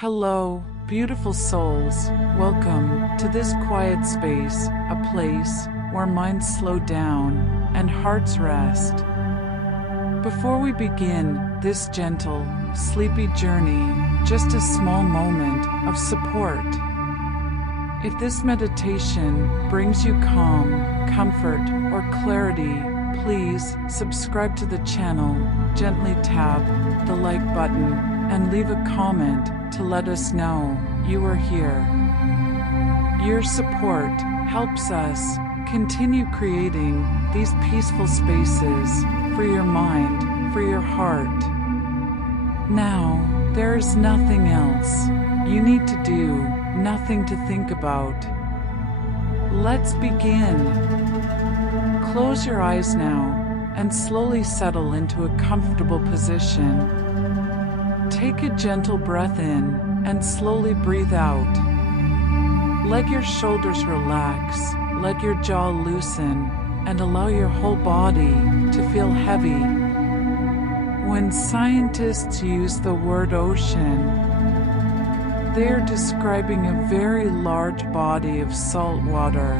Hello, beautiful souls. Welcome to this quiet space, a place where minds slow down and hearts rest. Before we begin this gentle, sleepy journey, just a small moment of support. If this meditation brings you calm, comfort, or clarity, please subscribe to the channel, gently tap the like button, and leave a comment to let us know you are here. Your support helps us continue creating these peaceful spaces for your mind, for your heart. Now, there is nothing else you need to do, nothing to think about. Let's begin. Close your eyes now and slowly settle into a comfortable position. Take a gentle breath in and slowly breathe out. Let your shoulders relax, let your jaw loosen, and allow your whole body to feel heavy. When scientists use the word ocean, they are describing a very large body of salt water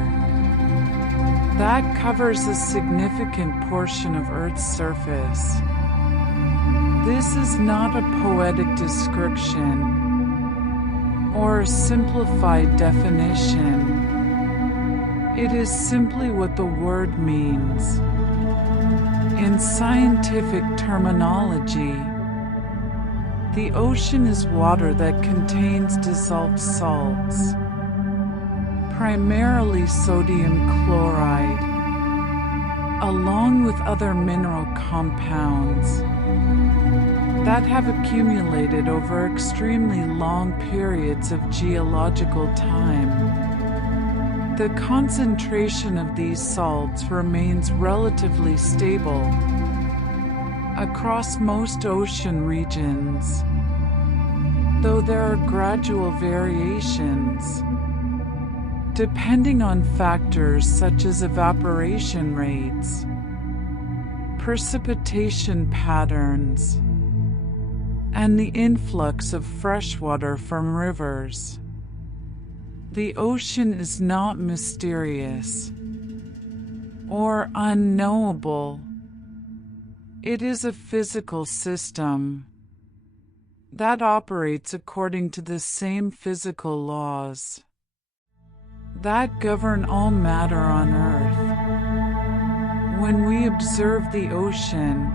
that covers a significant portion of Earth's surface. This is not a poetic description or a simplified definition. It is simply what the word means. In scientific terminology, the ocean is water that contains dissolved salts, primarily sodium chloride, along with other mineral compounds that have accumulated over extremely long periods of geological time. The concentration of these salts remains relatively stable across most ocean regions, though there are gradual variations depending on factors such as evaporation rates, precipitation patterns, and the influx of fresh water from rivers. The ocean is not mysterious or unknowable. It is a physical system that operates according to the same physical laws that govern all matter on Earth. When we observe the ocean,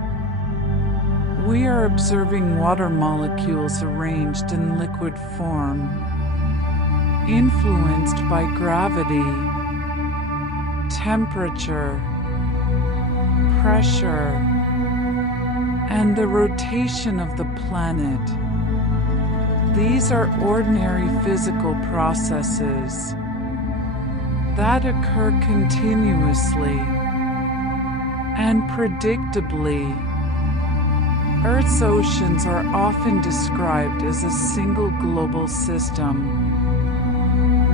we are observing water molecules arranged in liquid form, influenced by gravity, temperature, pressure, and the rotation of the planet. These are ordinary physical processes that occur continuously and predictably. Earth's oceans are often described as a single global system,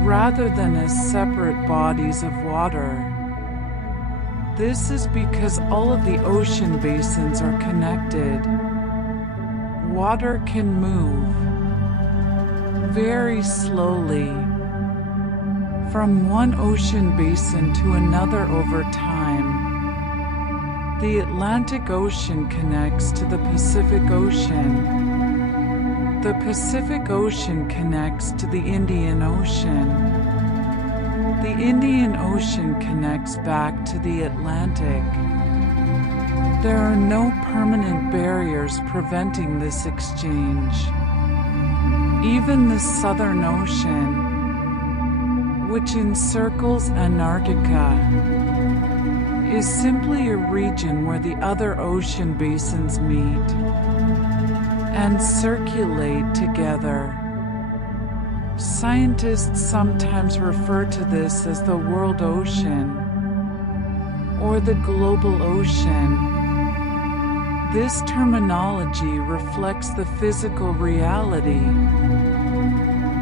rather than as separate bodies of water. This is because all of the ocean basins are connected. Water can move very slowly from one ocean basin to another over time. The Atlantic Ocean connects to the Pacific Ocean. The Pacific Ocean connects to the Indian Ocean. The Indian Ocean connects back to the Atlantic. There are no permanent barriers preventing this exchange. Even the Southern Ocean, which encircles Antarctica, is simply a region where the other ocean basins meet and circulate together. Scientists sometimes refer to this as the world ocean or the global ocean. This terminology reflects the physical reality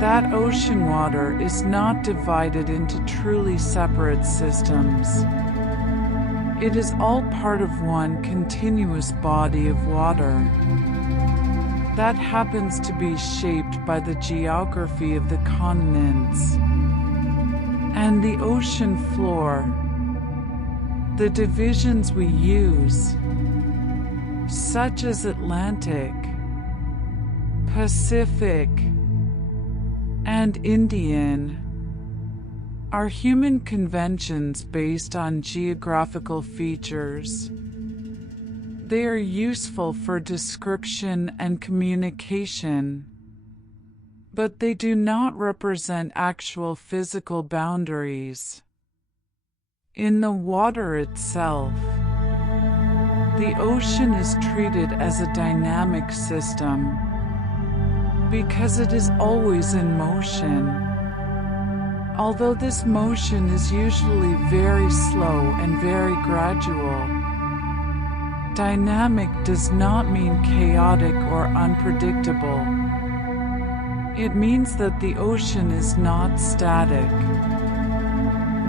that ocean water is not divided into truly separate systems. It is all part of one continuous body of water. that happens to be shaped by the geography of the continents and the ocean floor. The divisions we use, such as Atlantic, Pacific, and Indian, are human conventions based on geographical features. They are useful for description and communication, but they do not represent actual physical boundaries. In the water itself, the ocean is treated as a dynamic system because it is always in motion. Although this motion is usually very slow and very gradual, dynamic does not mean chaotic or unpredictable. It means that the ocean is not static.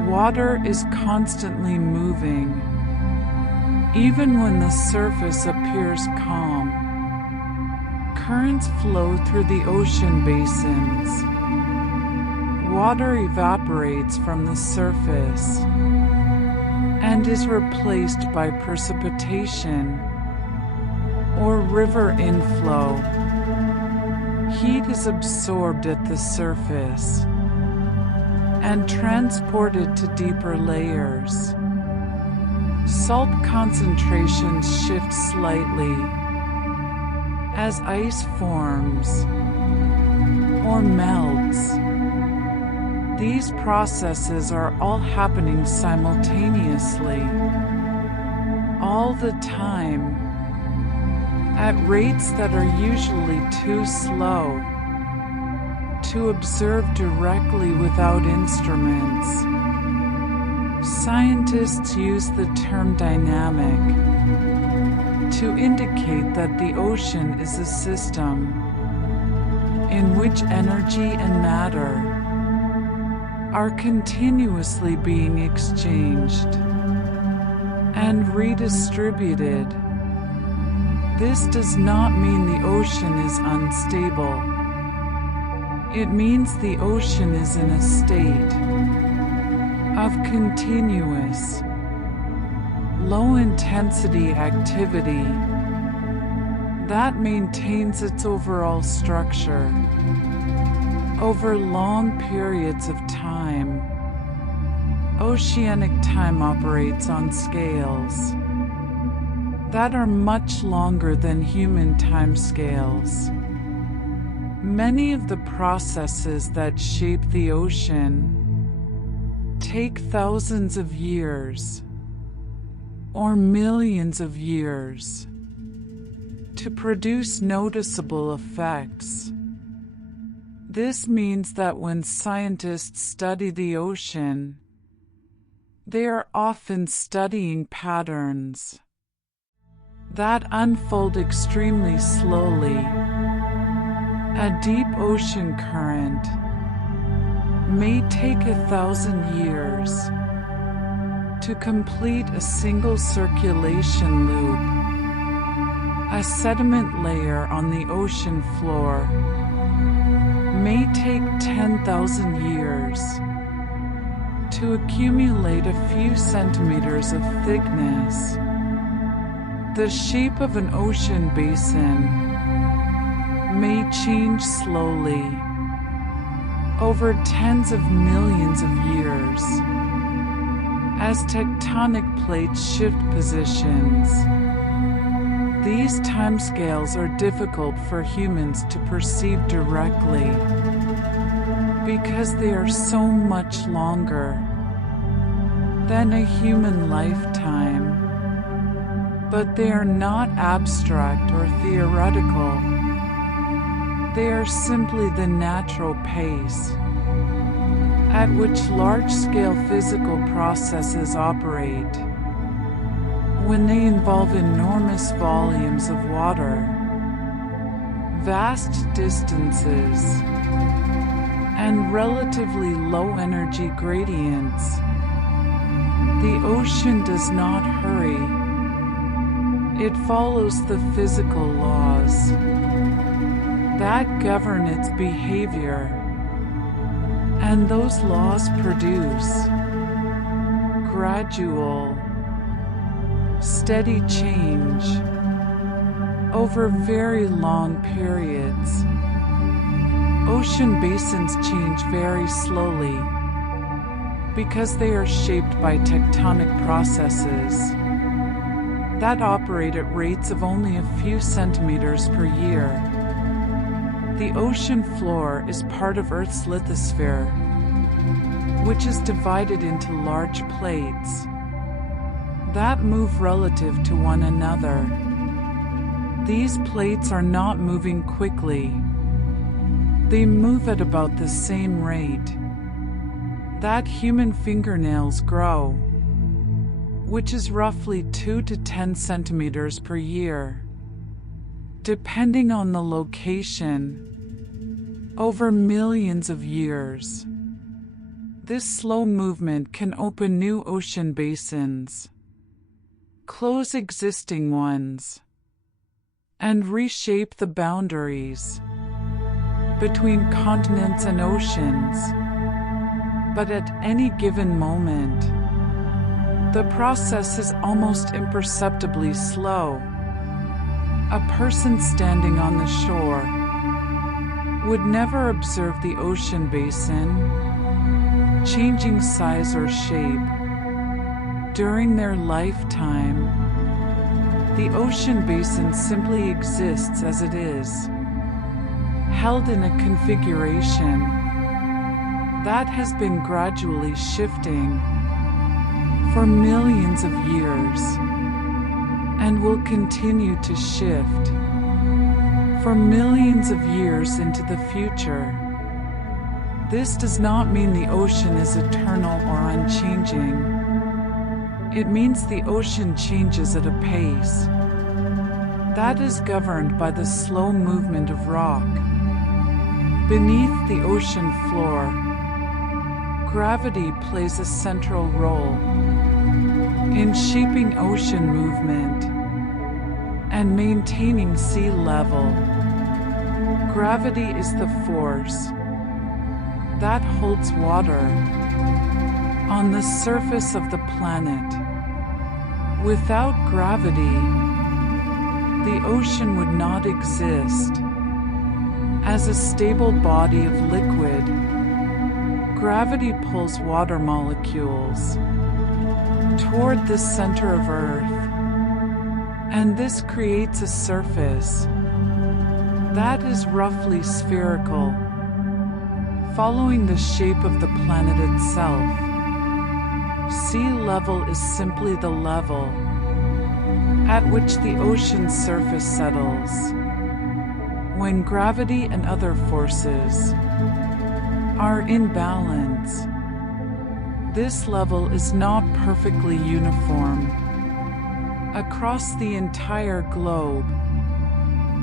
Water is constantly moving, even when the surface appears calm. Currents flow through the ocean basins. Water evaporates from the surface and is replaced by precipitation or river inflow. Heat is absorbed at the surface and transported to deeper layers. Salt concentrations shift slightly as ice forms or melts. These processes are all happening simultaneously, all the time, at rates that are usually too slow to observe directly without instruments. Scientists use the term dynamic to indicate that the ocean is a system in which energy and matter are continuously being exchanged and redistributed. This does not mean the ocean is unstable. It means the ocean is in a state of continuous, low-intensity activity that maintains its overall structure over long periods of time. Oceanic time operates on scales that are much longer than human time scales. Many of the processes that shape the ocean take thousands of years or millions of years to produce noticeable effects. This means that when scientists study the ocean, they are often studying patterns that unfold extremely slowly. A deep ocean current may take 1,000 years to complete a single circulation loop. A sediment layer on the ocean floor may take 10,000 years to accumulate a few centimeters of thickness. The shape of an ocean basin may change slowly over tens of millions of years as tectonic plates shift positions. These timescales are difficult for humans to perceive directly because they are so much longer than a human lifetime. But they are not abstract or theoretical. They are simply the natural pace at which large-scale physical processes operate when they involve enormous volumes of water, vast distances, and relatively low energy gradients. The ocean does not hurry. It follows the physical laws that govern its behavior. And those laws produce gradual, steady change over very long periods. Ocean basins change very slowly because they are shaped by tectonic processes that operate at rates of only a few centimeters per year. The ocean floor is part of Earth's lithosphere, which is divided into large plates that move relative to one another. These plates are not moving quickly. They move at about the same rate that human fingernails grow, which is roughly 2 to 10 centimeters per year, depending on the location, over millions of years. This slow movement can open new ocean basins, close existing ones, and reshape the boundaries between continents and oceans. But at any given moment, the process is almost imperceptibly slow. A person standing on the shore would never observe the ocean basin changing size or shape during their lifetime. The ocean basin simply exists as it is, held in a configuration that has been gradually shifting for millions of years and will continue to shift for millions of years into the future. This does not mean the ocean is eternal or unchanging. It means the ocean changes at a pace that is governed by the slow movement of rock beneath the ocean floor. Gravity plays a central role in shaping ocean movement and maintaining sea level. Gravity is the force that holds water on the surface of the planet. Without gravity, the ocean would not exist as a stable body of liquid. Gravity pulls water molecules toward the center of Earth, and this creates a surface that is roughly spherical, following the shape of the planet itself. Sea level is simply the level at which the ocean's surface settles when gravity and other forces are in balance. This level is not perfectly uniform across the entire globe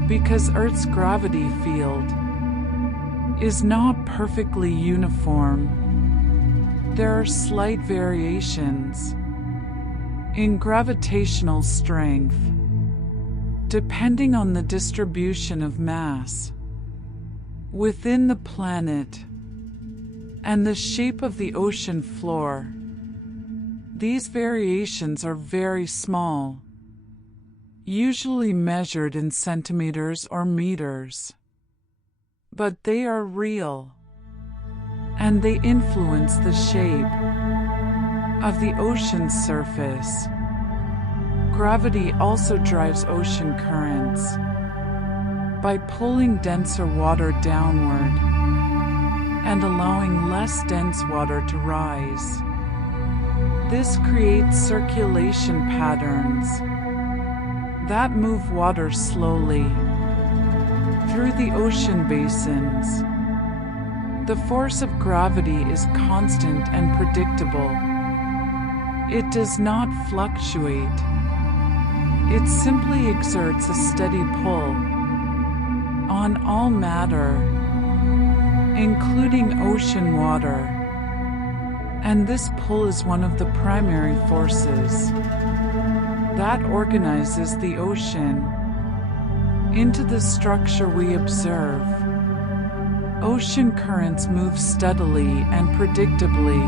because Earth's gravity field is not perfectly uniform. There are slight variations in gravitational strength depending on the distribution of mass within the planet and the shape of the ocean floor. These variations are very small, usually measured in centimeters or meters, but they are real, and they influence the shape of the ocean's surface. Gravity also drives ocean currents by pulling denser water downward and allowing less dense water to rise. This creates circulation patterns that move water slowly through the ocean basins. The force of gravity is constant and predictable. It does not fluctuate. It simply exerts a steady pull on all matter, including ocean water, and this pull is one of the primary forces that organizes the ocean. into the structure we observe. Ocean currents move steadily and predictably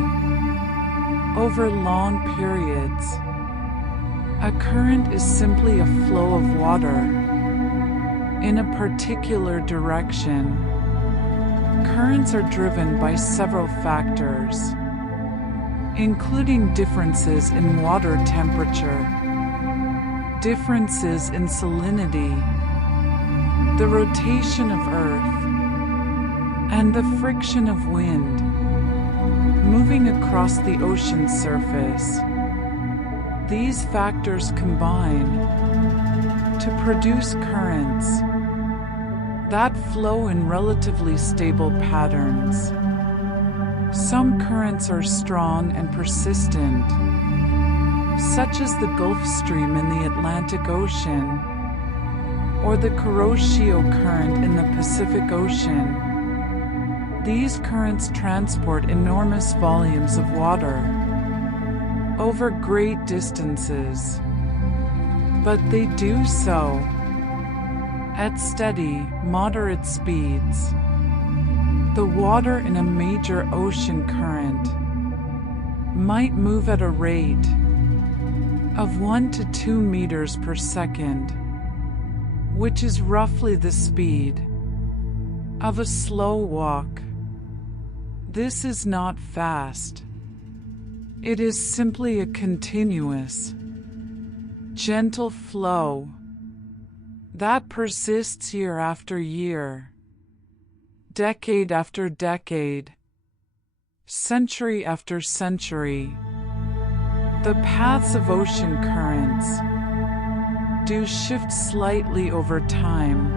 over long periods. A current is simply a flow of water in a particular direction. Currents are driven by several factors, including differences in water temperature, differences in salinity, the rotation of Earth, and the friction of wind moving across the ocean surface. These factors combine to produce currents that flow in relatively stable patterns. Some currents are strong and persistent, such as the Gulf Stream in the Atlantic Ocean or the Kuroshio Current in the Pacific Ocean. These currents transport enormous volumes of water over great distances, but they do so at steady, moderate speeds. The water in a major ocean current might move at a rate of 1 to 2 meters per second, which is roughly the speed of a slow walk. This is not fast. It is simply a continuous, gentle flow that persists year after year, decade after decade, century after century. The paths of ocean currents do shift slightly over time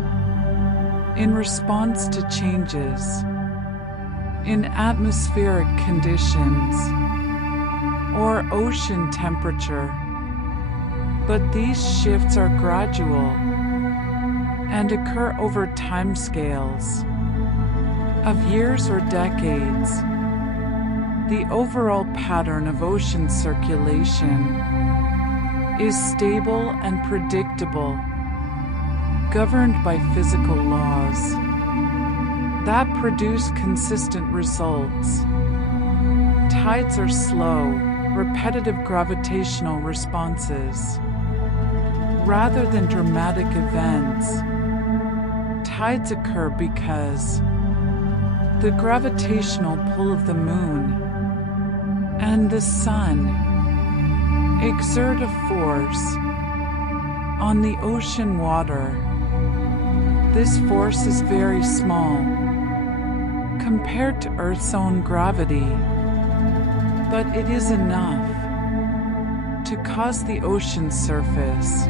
in response to changes in atmospheric conditions or ocean temperature, but these shifts are gradual and occur over timescales of years or decades. The overall pattern of ocean circulation is stable and predictable, governed by physical laws that produce consistent results. Tides are slow, repetitive gravitational responses, rather than dramatic events. Tides occur because the gravitational pull of the moon and the sun exert a force on the ocean water. This force is very small compared to Earth's own gravity, but it is enough to cause the ocean surface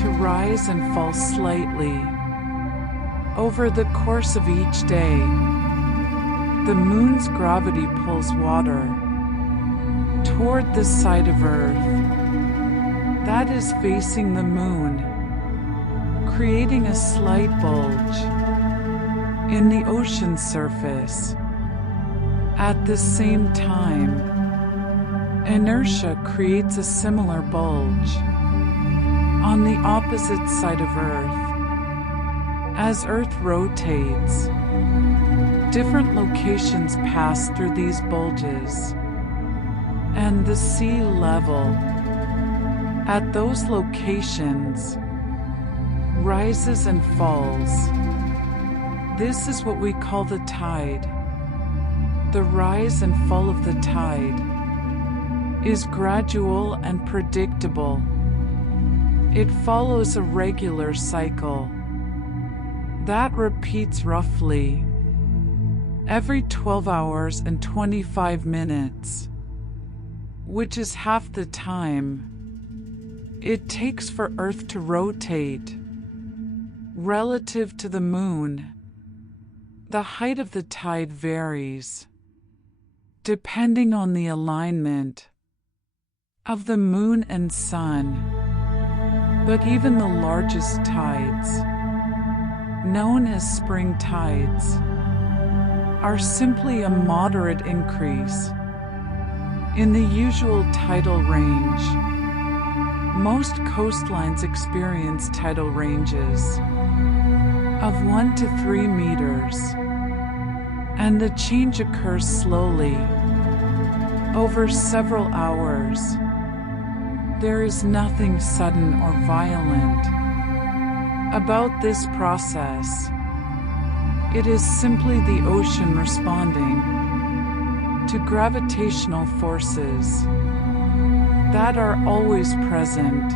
to rise and fall slightly over the course of each day. The moon's gravity pulls water toward the side of Earth that is facing the moon, creating a slight bulge in the ocean surface. At the same time, inertia creates a similar bulge on the opposite side of Earth. As Earth rotates, different locations pass through these bulges, and the sea level at those locations rises and falls. This is what we call the tide. The rise and fall of the tide is gradual and predictable. It follows a regular cycle that repeats roughly every 12 hours and 25 minutes, which is half the time it takes for Earth to rotate relative to the moon. The height of the tide varies depending on the alignment of the moon and sun, but even the largest tides, known as spring tides, are simply a moderate increase in the usual tidal range, Most coastlines experience tidal ranges of 1 to 3 meters, and the change occurs slowly over several hours. There is nothing sudden or violent about this process. It is simply the ocean responding to gravitational forces that are always present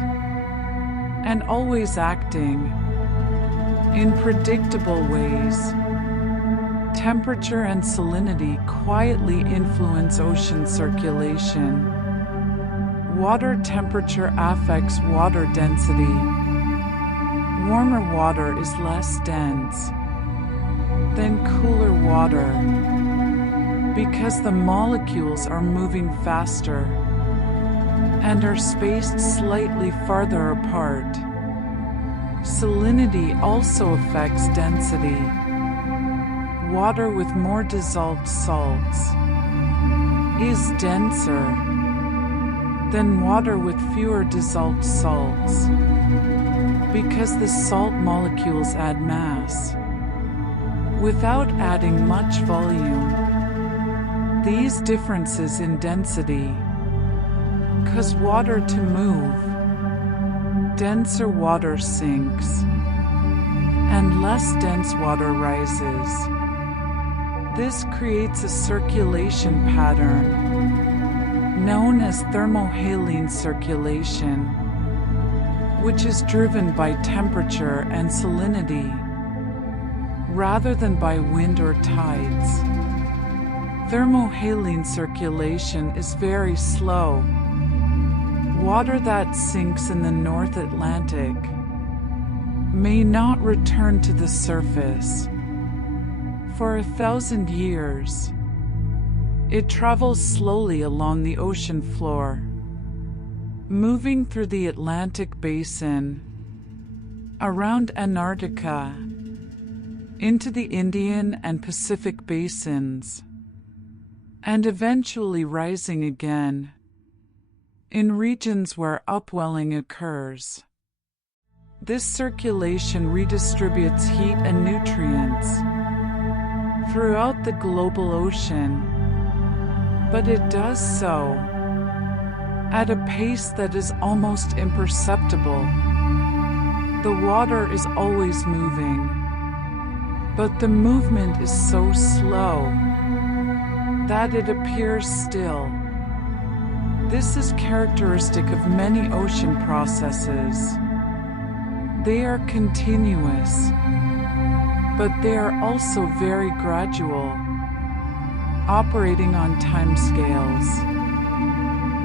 and always acting in predictable ways. Temperature and salinity quietly influence ocean circulation. Water temperature affects water density. Warmer water is less dense than cooler water because the molecules are moving faster and are spaced slightly farther apart. Salinity also affects density. Water with more dissolved salts is denser than water with fewer dissolved salts because the salt molecules add mass without adding much volume. These differences in density cause water to move. Denser water sinks and less dense water rises. This creates a circulation pattern known as thermohaline circulation, which is driven by temperature and salinity rather than by wind or tides. Thermohaline circulation is very slow. Water that sinks in the North Atlantic may not return to the surface for 1,000 years. It travels slowly along the ocean floor, moving through the Atlantic basin, around Antarctica, into the Indian and Pacific basins, and eventually rising again in regions where upwelling occurs. This circulation redistributes heat and nutrients throughout the global ocean, but it does so at a pace that is almost imperceptible. The water is always moving, but the movement is so slow that it appears still. This is characteristic of many ocean processes. They are continuous, but they are also very gradual, operating on timescales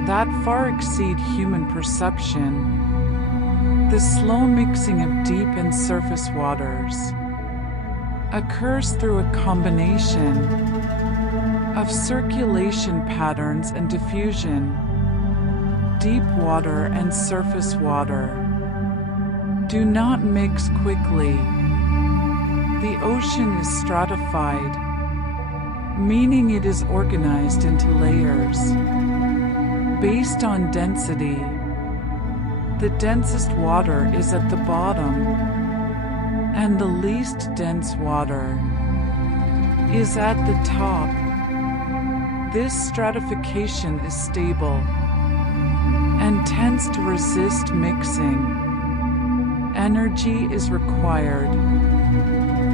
that far exceed human perception. The slow mixing of deep and surface waters occurs through a combination of circulation patterns and diffusion. Deep water and surface water do not mix quickly. The ocean is stratified, meaning it is organized into layers based on density. The densest water is at the bottom, and the least dense water is at the top. This stratification is stable and tends to resist mixing. Energy is required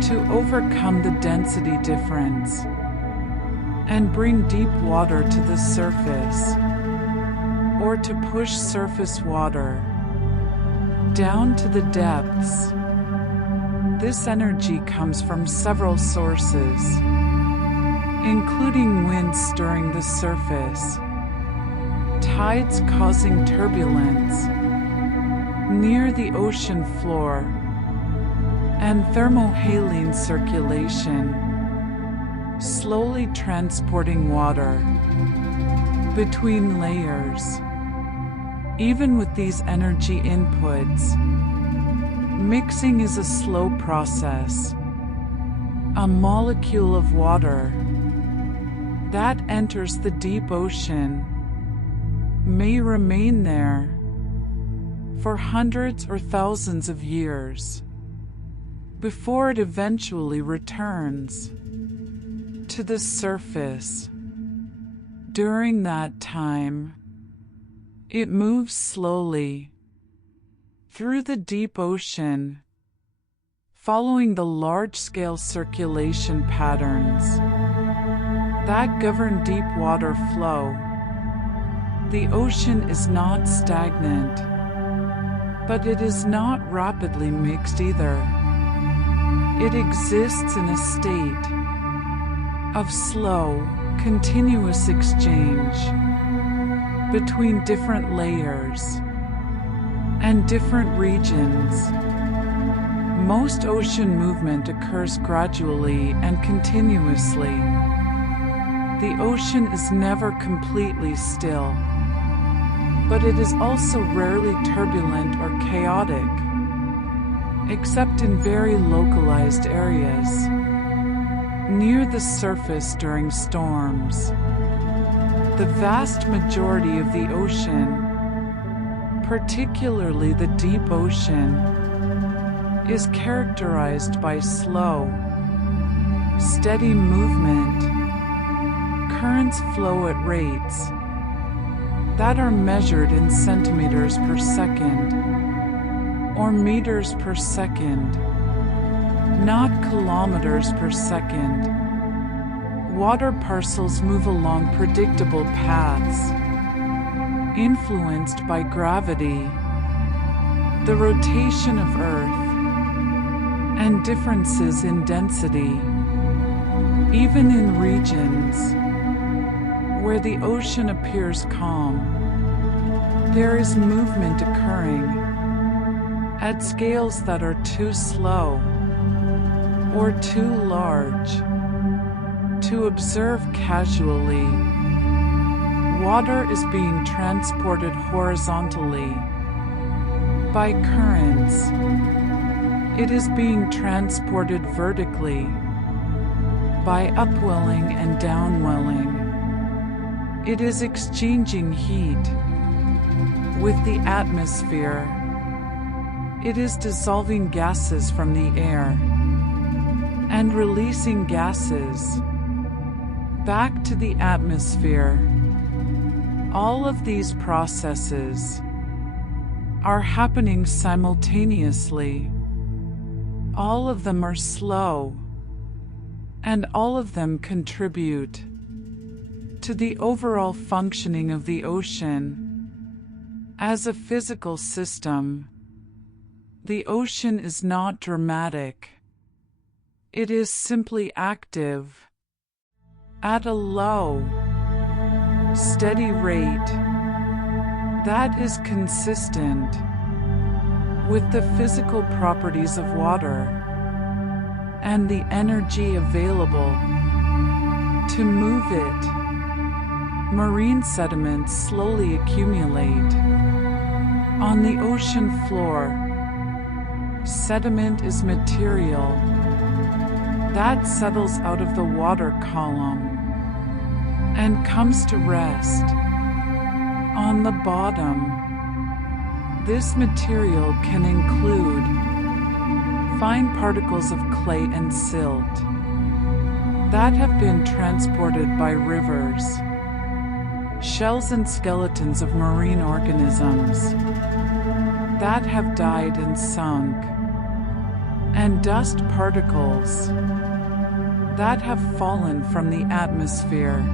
to overcome the density difference and bring deep water to the surface, or to push surface water down to the depths. This energy comes from several sources, including wind stirring the surface, tides causing turbulence near the ocean floor, and thermohaline circulation, slowly transporting water between layers. Even with these energy inputs, mixing is a slow process. A molecule of water that enters the deep ocean may remain there for hundreds or thousands of years before it eventually returns to the surface. During that time, it moves slowly through the deep ocean, following the large-scale circulation patterns that govern deep water flow. The ocean is not stagnant, but it is not rapidly mixed either. It exists in a state of slow, continuous exchange between different layers and different regions. Most ocean movement occurs gradually and continuously. The ocean is never completely still, but it is also rarely turbulent or chaotic, except in very localized areas near the surface during storms. The vast majority of the ocean, particularly the deep ocean, is characterized by slow, steady movement. Currents flow at rates that are measured in centimeters per second or meters per second, not kilometers per second. Water parcels move along predictable paths, influenced by gravity, the rotation of Earth, and differences in density. Even in regions where the ocean appears calm, there is movement occurring at scales that are too slow or too large to observe casually. Water is being transported horizontally by currents. It is being transported vertically by upwelling and downwelling. It is exchanging heat with the atmosphere. It is dissolving gases from the air and releasing gases back to the atmosphere. All of these processes are happening simultaneously. All of them are slow, and all of them contribute to the overall functioning of the ocean. As a physical system, the ocean is not dramatic. It is simply active at a low, steady rate that is consistent with the physical properties of water and the energy available to move it. Marine sediments slowly accumulate on the ocean floor. Sediment is material that settles out of the water column and comes to rest on the bottom. This material can include fine particles of clay and silt that have been transported by rivers, shells and skeletons of marine organisms that have died and sunk, and dust particles that have fallen from the atmosphere.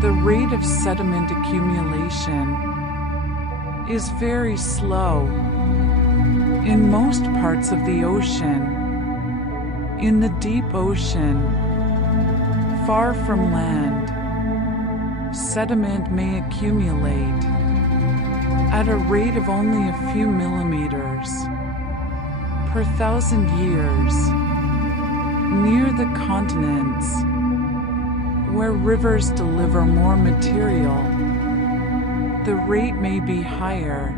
The rate of sediment accumulation is very slow in most parts of the ocean. In the deep ocean, far from land, sediment may accumulate at a rate of only a few millimeters per 1,000 years. Near the continents, where rivers deliver more material, the rate may be higher,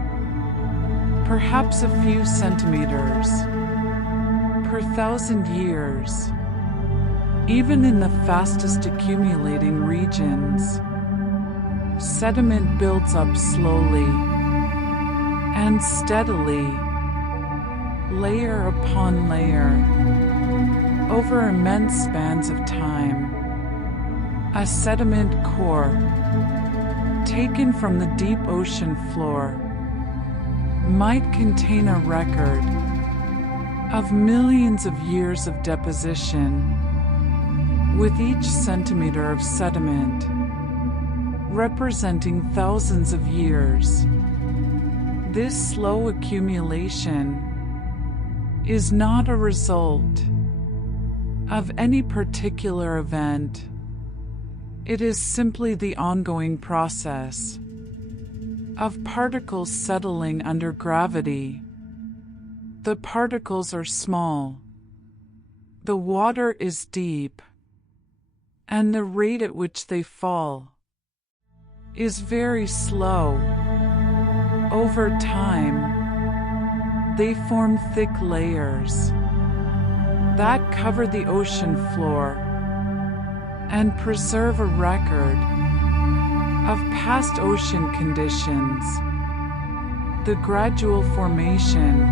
perhaps a few centimeters per 1,000 years. Even in the fastest accumulating regions, sediment builds up slowly and steadily, layer upon layer, over immense spans of time, a sediment core, taken from the deep ocean floor, might contain a record of millions of years of deposition, with each centimeter of sediment representing thousands of years. This slow accumulation is not a result of any particular event. It is simply the ongoing process of particles settling under gravity. The particles are small, the water is deep, and the rate at which they fall is very slow. Over time, they form thick layers that cover the ocean floor and preserve a record of past ocean conditions. The gradual formation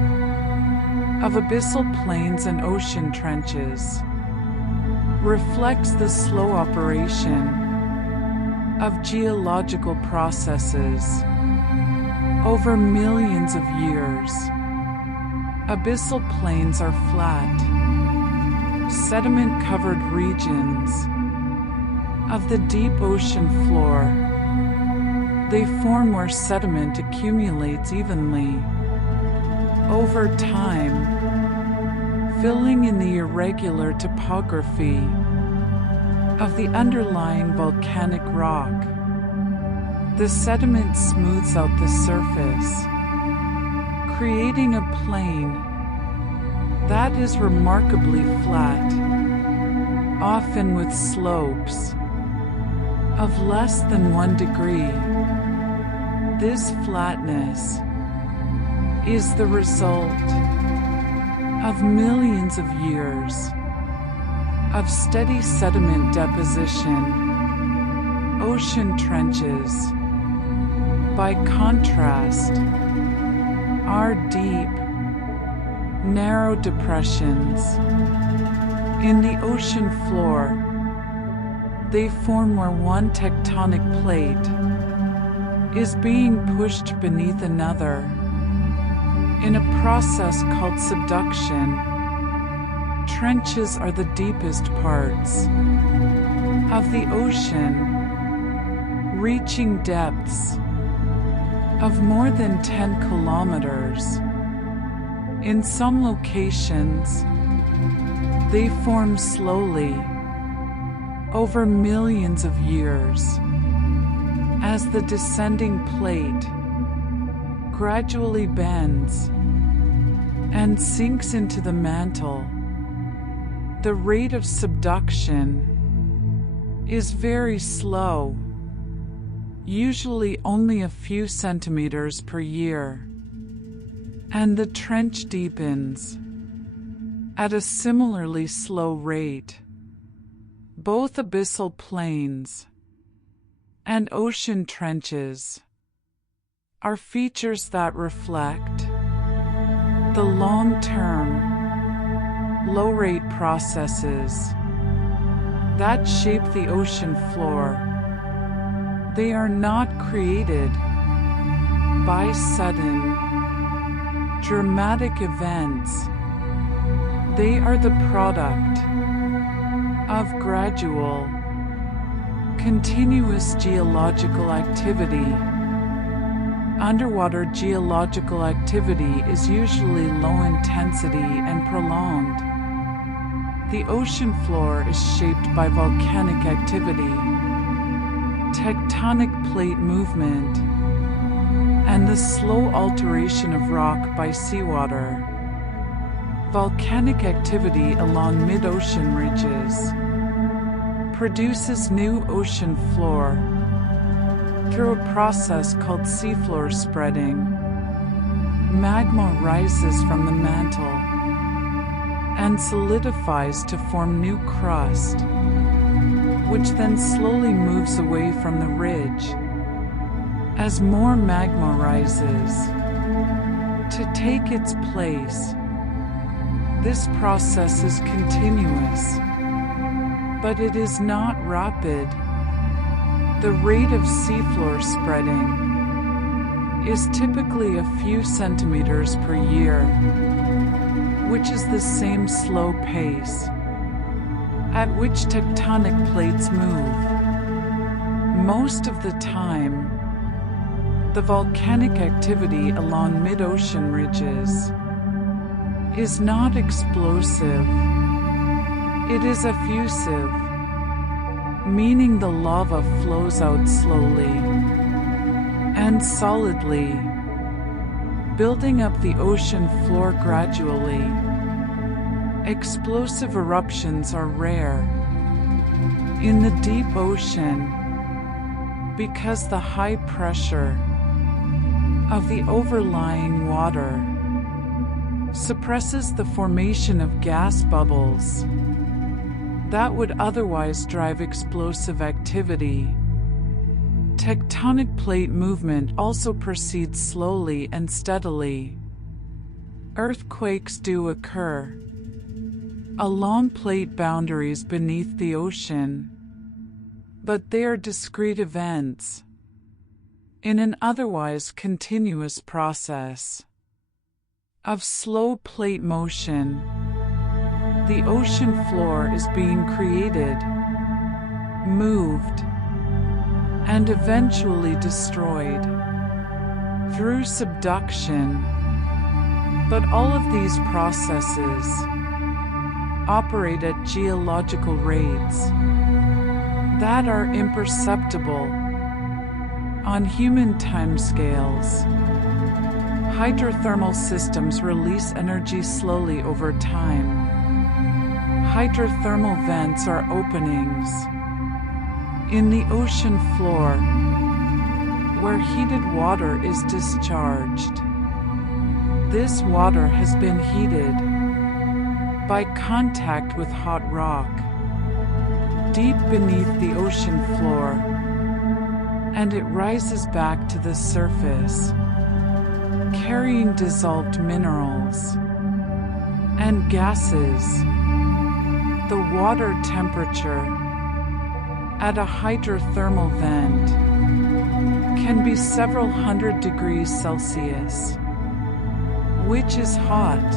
of abyssal plains and ocean trenches reflects the slow operation of geological processes over millions of years. Abyssal plains are flat, sediment-covered regions of the deep ocean floor. They form where sediment accumulates evenly over time, filling in the irregular topography of the underlying volcanic rock. The sediment smooths out the surface, creating a plain that is remarkably flat, often with slopes of less than 1 degree. This flatness is the result of millions of years of steady sediment deposition. Ocean trenches, by contrast, are deep, narrow depressions in the ocean floor. They form where one tectonic plate is being pushed beneath another in a process called subduction. Trenches are the deepest parts of the ocean, reaching depths of more than 10 kilometers. In some locations, they form slowly over millions of years as the descending plate gradually bends and sinks into the mantle. The rate of subduction is very slow, usually only a few centimeters per year, and the trench deepens at a similarly slow rate. Both abyssal plains and ocean trenches are features that reflect the long-term, low-rate processes that shape the ocean floor. They are not created by sudden, dramatic events. They are the product of gradual, continuous geological activity. Underwater geological activity is usually low intensity and prolonged. The ocean floor is shaped by volcanic activity, tectonic plate movement, and the slow alteration of rock by seawater. Volcanic activity along mid-ocean ridges produces new ocean floor through a process called seafloor spreading. Magma rises from the mantle and solidifies to form new crust, which then slowly moves away from the ridge. As more magma rises, to take its place. This process is continuous, but it is not rapid. The rate of seafloor spreading is typically a few centimeters per year, which is the same slow pace at which tectonic plates move. Most of the time, the volcanic activity along mid-ocean ridges is not explosive. It is effusive, meaning the lava flows out slowly and solidly, building up the ocean floor gradually. Explosive eruptions are rare in the deep ocean because the high pressure of the overlying water suppresses the formation of gas bubbles that would otherwise drive explosive activity. Tectonic plate movement also proceeds slowly and steadily. Earthquakes do occur along plate boundaries beneath the ocean, but they are discrete events in an otherwise continuous process of slow plate motion. The ocean floor is being created, moved, and eventually destroyed through subduction. But all of these processes operate at geological rates that are imperceptible on human timescales. Hydrothermal systems release energy slowly over time. Hydrothermal vents are openings in the ocean floor where heated water is discharged. This water has been heated by contact with hot rock deep beneath the ocean floor, and it rises back to the surface, carrying dissolved minerals and gases. The water temperature at a hydrothermal vent can be several hundred degrees Celsius, which is hot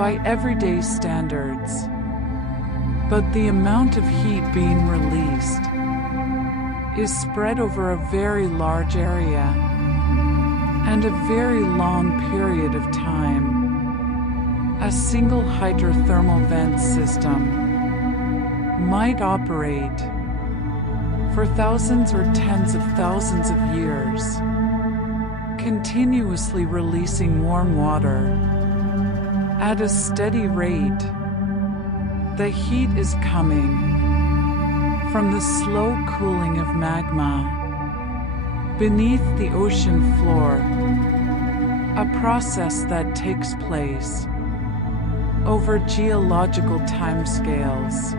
by everyday standards. But the amount of heat being released is spread over a very large area and a very long period of time. A single hydrothermal vent system might operate for thousands or tens of thousands of years, continuously releasing warm water at a steady rate. The heat is coming from the slow cooling of magma beneath the ocean floor, a process that takes place over geological timescales.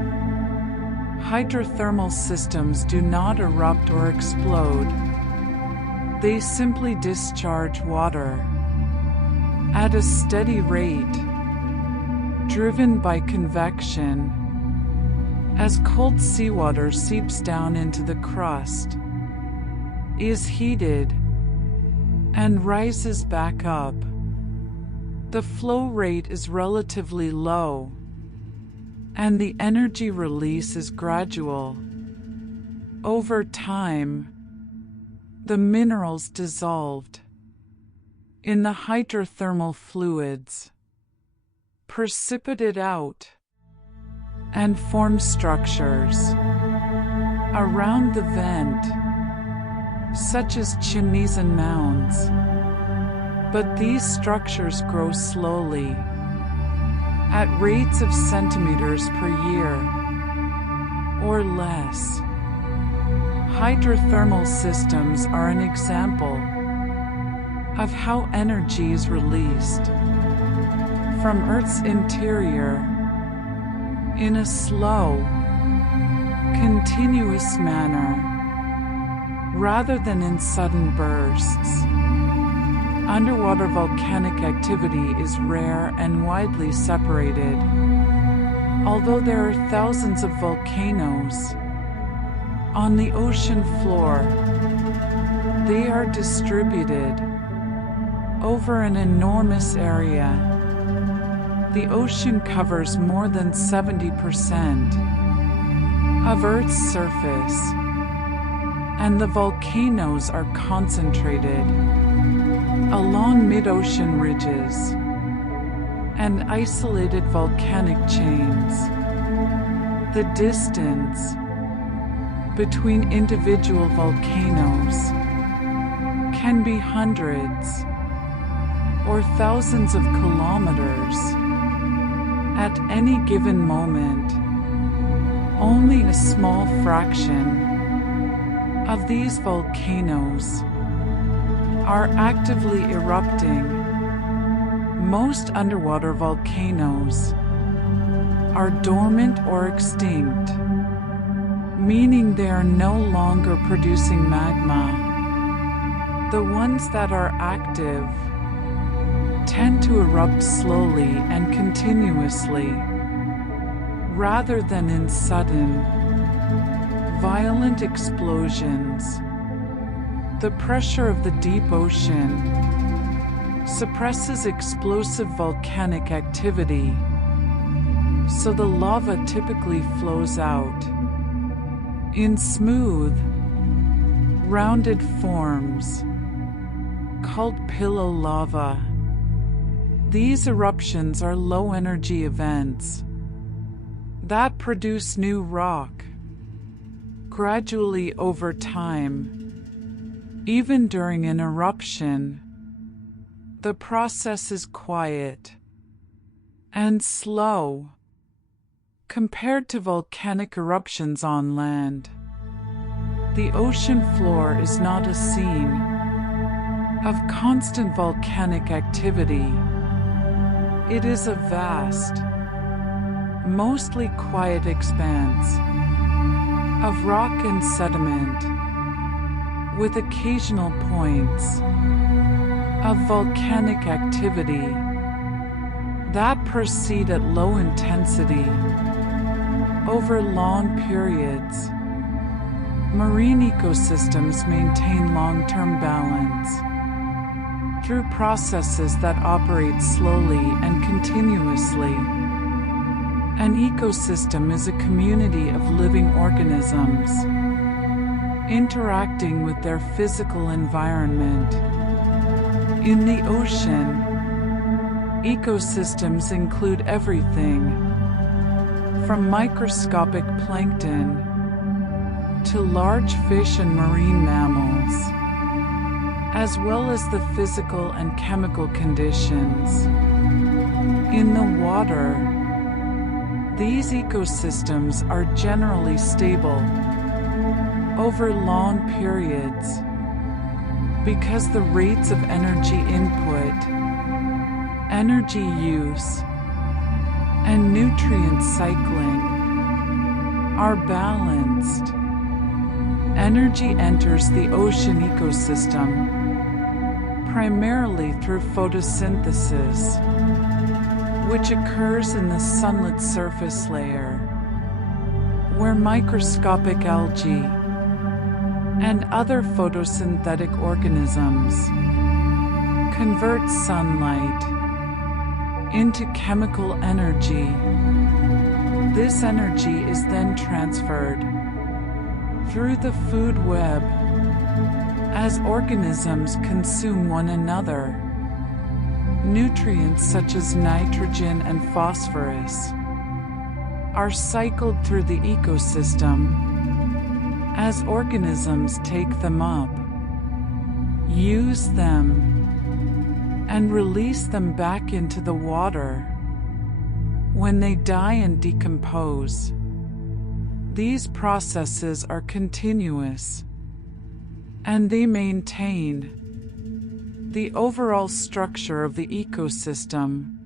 Hydrothermal systems do not erupt or explode. They simply discharge water at a steady rate, driven by convection, as cold seawater seeps down into the crust, is heated, and rises back up. The flow rate is relatively low, and the energy release is gradual. Over time, the minerals dissolved in the hydrothermal fluids precipitate out and form structures around the vent, such as chimneys and mounds. But these structures grow slowly, at rates of centimeters per year or less. Hydrothermal systems are an example of how energy is released from Earth's interior in a slow, continuous manner, rather than in sudden bursts. underwater volcanic activity is rare and widely separated. Although there are thousands of volcanoes on the ocean floor, they are distributed over an enormous area. The ocean covers more than 70% of Earth's surface, and the volcanoes are concentrated along mid-ocean ridges and isolated volcanic chains. The distance between individual volcanoes can be hundreds or thousands of kilometers. At any given moment, only a small fraction of these volcanoes are actively erupting. Most underwater volcanoes are dormant or extinct, meaning they are no longer producing magma. The ones that are active tend to erupt slowly and continuously, rather than in sudden, violent explosions. The pressure of the deep ocean suppresses explosive volcanic activity, so the lava typically flows out in smooth, rounded forms called pillow lava. These eruptions are low-energy events that produce new rock gradually over time. Even during an eruption, the process is quiet and slow compared to volcanic eruptions on land. The ocean floor is not a scene of constant volcanic activity. It is a vast, mostly quiet expanse of rock and sediment, with occasional points of volcanic activity that proceed at low intensity over long periods. Marine ecosystems maintain long-term balance through processes that operate slowly and continuously. An ecosystem is a community of living organisms interacting with their physical environment. In the ocean, ecosystems include everything from microscopic plankton to large fish and marine mammals, as well as the physical and chemical conditions in the water. These ecosystems are generally stable over long periods because the rates of energy input, energy use, and nutrient cycling are balanced. Energy enters the ocean ecosystem primarily through photosynthesis, which occurs in the sunlit surface layer, where microscopic algae and other photosynthetic organisms convert sunlight into chemical energy. This energy is then transferred through the food web as organisms consume one another. Nutrients such as nitrogen and phosphorus are cycled through the ecosystem as organisms take them up, use them, and release them back into the water. When they die and decompose, these processes are continuous, and they maintain the overall structure of the ecosystem.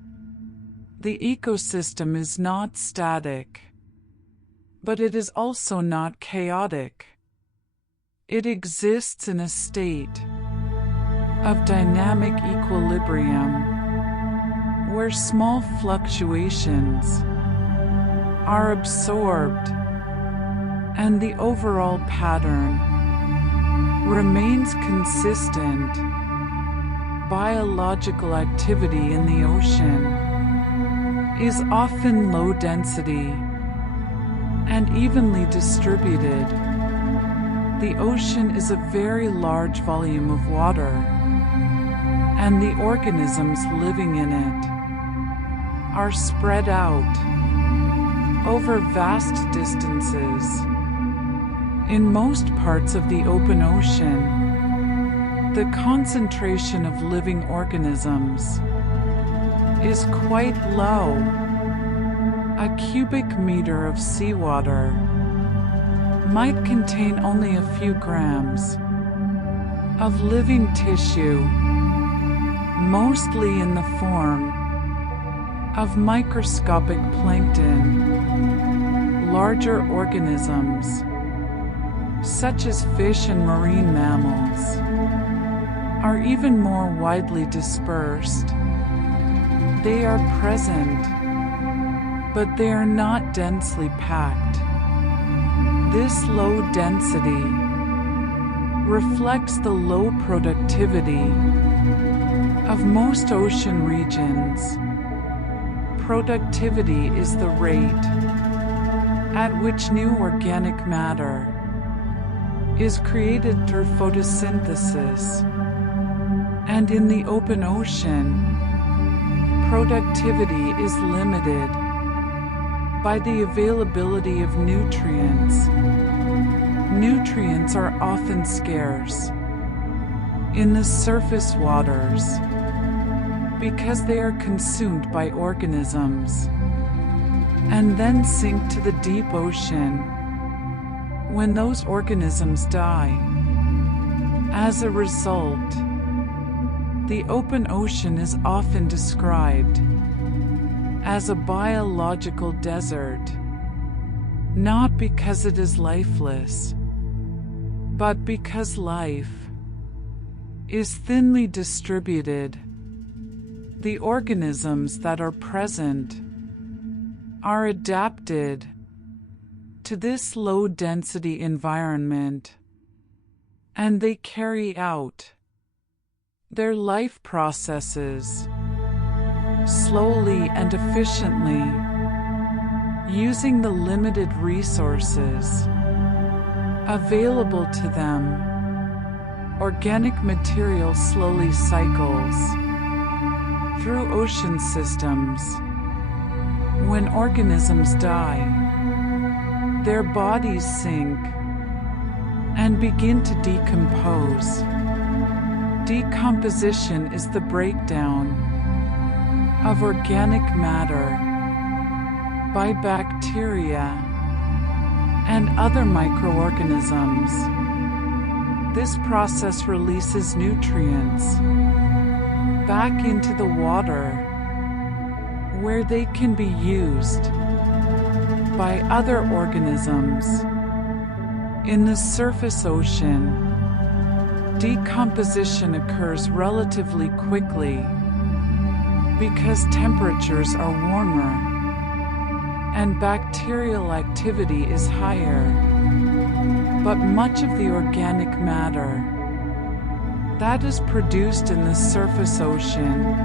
The ecosystem is not static, but it is also not chaotic. It exists in a state of dynamic equilibrium, where small fluctuations are absorbed and the overall pattern remains consistent. Biological activity in the ocean is often low density and evenly distributed. The ocean is a very large volume of water, and the organisms living in it are spread out over vast distances. In most parts of the open ocean, the concentration of living organisms is quite low. A cubic meter of seawater might contain only a few grams of living tissue, mostly in the form of microscopic plankton. Larger organisms, such as fish and marine mammals, are even more widely dispersed. They are present, but they are not densely packed. This low density reflects the low productivity of most ocean regions. Productivity is the rate at which new organic matter is created through photosynthesis. And in the open ocean, productivity is limited by the availability of nutrients. Nutrients are often scarce in the surface waters because they are consumed by organisms and then sink to the deep ocean when those organisms die. As a result, the open ocean is often described as a biological desert, not because it is lifeless, but because life is thinly distributed. The organisms that are present are adapted to this low-density environment, and they carry out their life processes slowly and efficiently, using the limited resources available to them. Organic material slowly cycles through ocean systems. When organisms die, their bodies sink and begin to decompose. Decomposition is the breakdown of organic matter by bacteria and other microorganisms. This process releases nutrients back into the water, where they can be used by other organisms. In the surface ocean, decomposition occurs relatively quickly because temperatures are warmer and bacterial activity is higher. But much of the organic matter that is produced in the surface ocean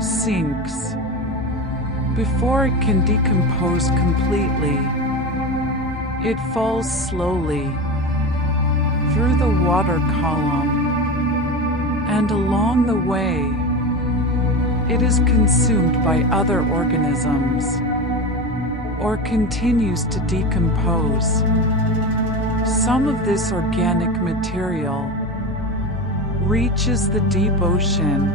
sinks before it can decompose completely. It falls slowly through the water column, and along the way, it is consumed by other organisms or continues to decompose. Some of this organic material reaches the deep ocean,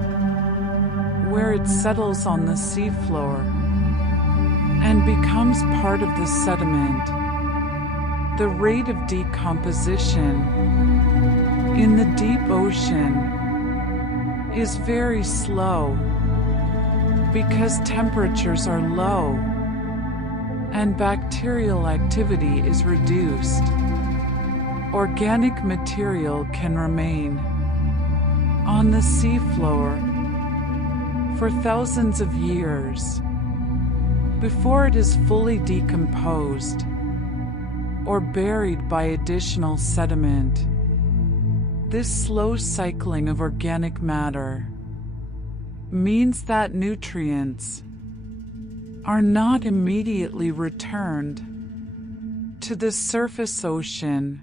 where it settles on the seafloor and becomes part of the sediment. The rate of decomposition in the deep ocean is very slow because temperatures are low and bacterial activity is reduced. Organic material can remain on the seafloor for thousands of years before it is fully decomposed or buried by additional sediment. This slow cycling of organic matter means that nutrients are not immediately returned to the surface ocean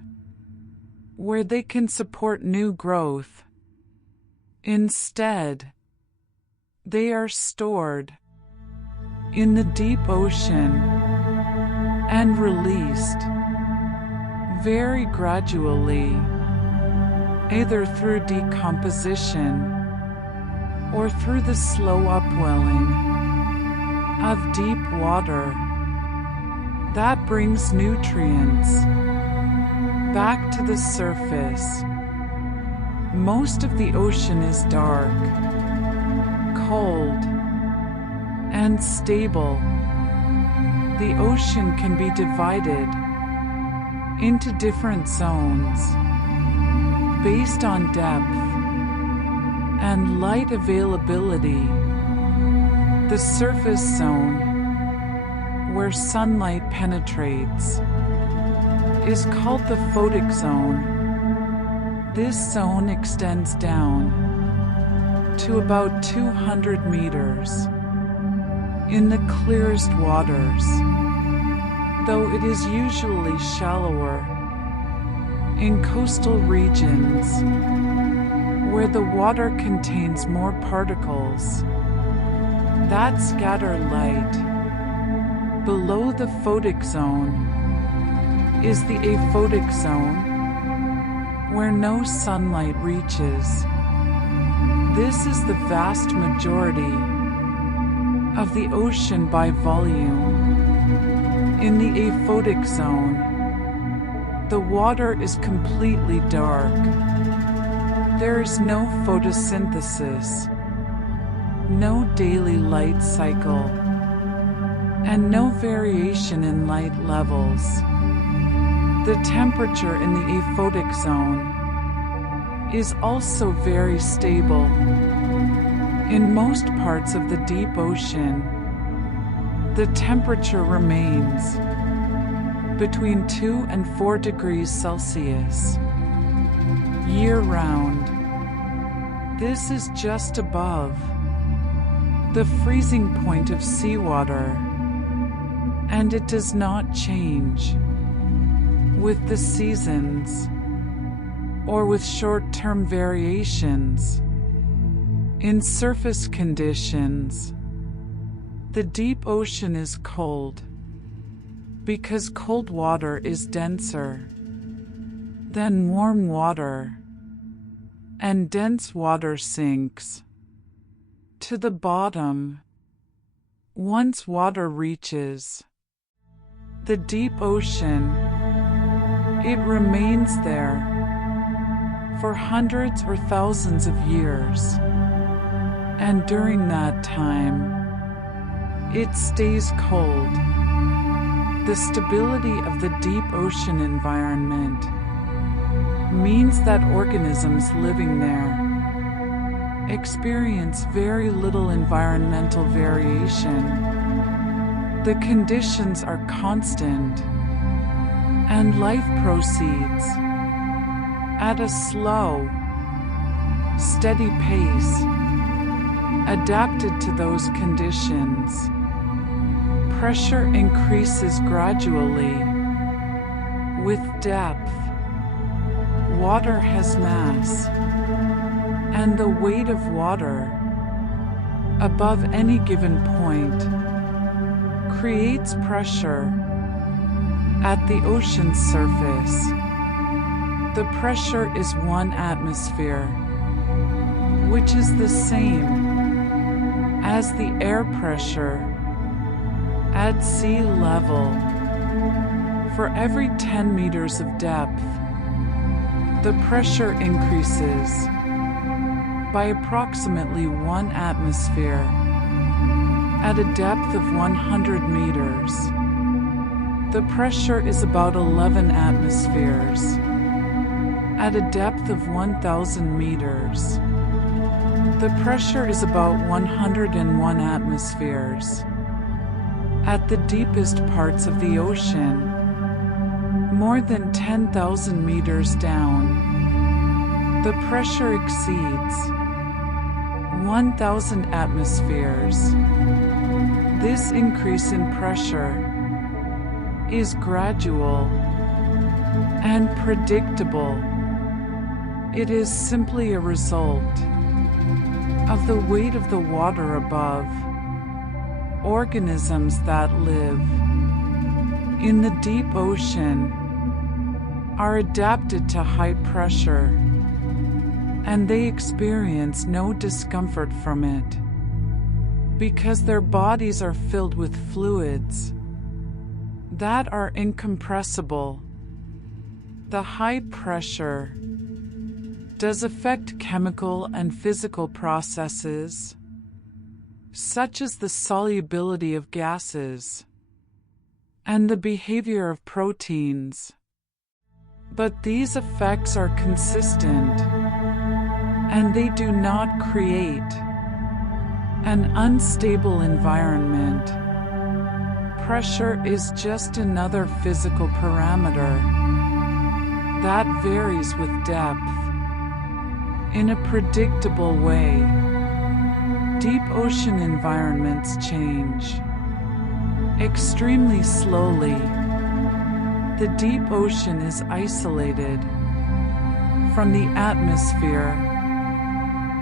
where they can support new growth. Instead, they are stored in the deep ocean and released very gradually, either through decomposition or through the slow upwelling of deep water that brings nutrients back to the surface. Most of the ocean is dark, cold, and stable. The ocean can be divided into different zones based on depth and light availability. The surface zone, where sunlight penetrates, is called the photic zone. This zone extends down to about 200 meters in the clearest waters, though it is usually shallower in coastal regions where the water contains more particles that scatter light. Below the photic zone is the aphotic zone, where no sunlight reaches. This is the vast majority of the ocean by volume. In the aphotic zone, the water is completely dark. There is no photosynthesis, no daily light cycle, and no variation in light levels. The temperature in the aphotic zone is also very stable. In most parts of the deep ocean, the temperature remains between 2 and 4 degrees Celsius year-round. This is just above the freezing point of seawater, and it does not change with the seasons or with short-term variations in surface conditions. The deep ocean is cold because cold water is denser than warm water, and dense water sinks to the bottom once water reaches the deep ocean. It remains there for hundreds or thousands of years, and during that time, it stays cold. The stability of the deep ocean environment means that organisms living there experience very little environmental variation. The conditions are constant, and life proceeds at a slow, steady pace, adapted to those conditions. Pressure increases gradually with depth. Water has mass, and the weight of water above any given point creates pressure at the ocean's surface. The pressure is 1 atmosphere, which is the same as the air pressure at sea level. For every 10 meters of depth, the pressure increases by approximately 1 atmosphere. At a depth of 100 meters, the pressure is about 11 atmospheres. At a depth of 1,000 meters, The pressure is about 101 atmospheres. At the deepest parts of the ocean, more than 10,000 meters down, the pressure exceeds 1,000 atmospheres. This increase in pressure is gradual and predictable. It is simply a result of the weight of the water above. Organisms that live in the deep ocean are adapted to high pressure, and they experience no discomfort from it because their bodies are filled with fluids that are incompressible. The high pressure does affect chemical and physical processes, such as the solubility of gases and the behavior of proteins. But these effects are consistent, and they do not create an unstable environment. Pressure is just another physical parameter that varies with depth in a predictable way. Deep ocean environments change extremely slowly. The deep ocean is isolated from the atmosphere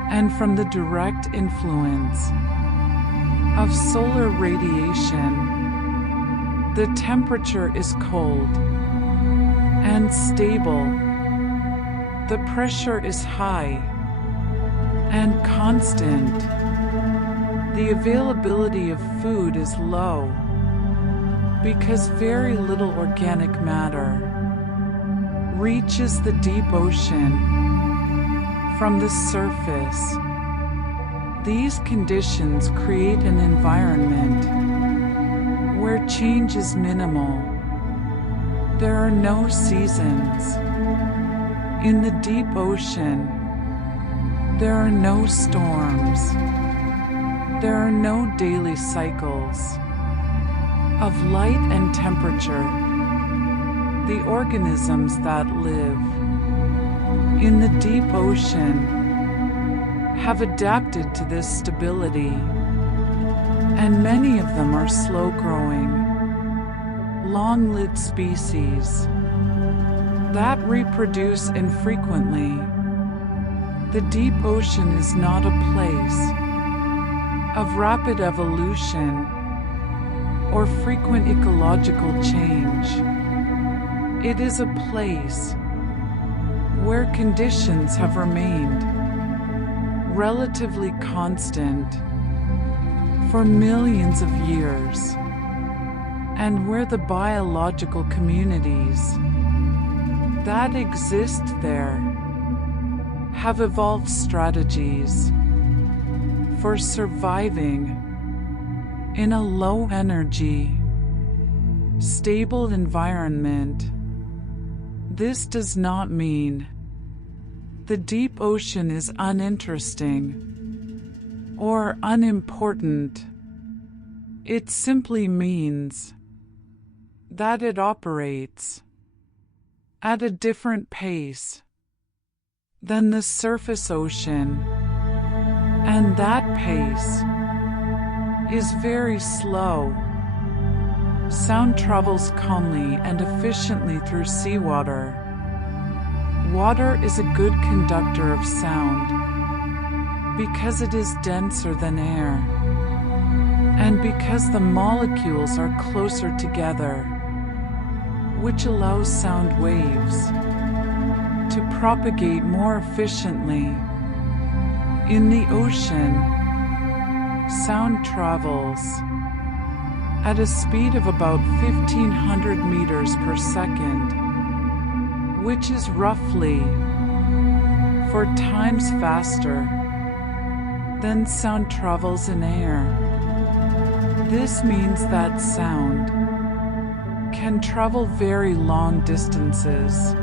and from the direct influence of solar radiation. The temperature is cold and stable. The pressure is high and constant. The availability of food is low because very little organic matter reaches the deep ocean from the surface. These conditions create an environment where change is minimal. There are no seasons. In the deep ocean, there are no storms. There are no daily cycles of light and temperature. The organisms that live in the deep ocean have adapted to this stability, and many of them are slow-growing, long-lived species that reproduce infrequently. The deep ocean is not a place of rapid evolution or frequent ecological change. It is a place where conditions have remained relatively constant for millions of years, and where the biological communities that exist there have evolved strategies for surviving in a low-energy, stable environment. This does not mean the deep ocean is uninteresting or unimportant. It simply means that it operates at a different pace than the surface ocean, and that pace is very slow. Sound travels calmly and efficiently through seawater. Water is a good conductor of sound because it is denser than air, and because the molecules are closer together, which allows sound waves to propagate more efficiently. In the ocean, sound travels at a speed of about 1,500 meters per second, which is roughly 4 times faster than sound travels in air. This means that sound can travel very long distances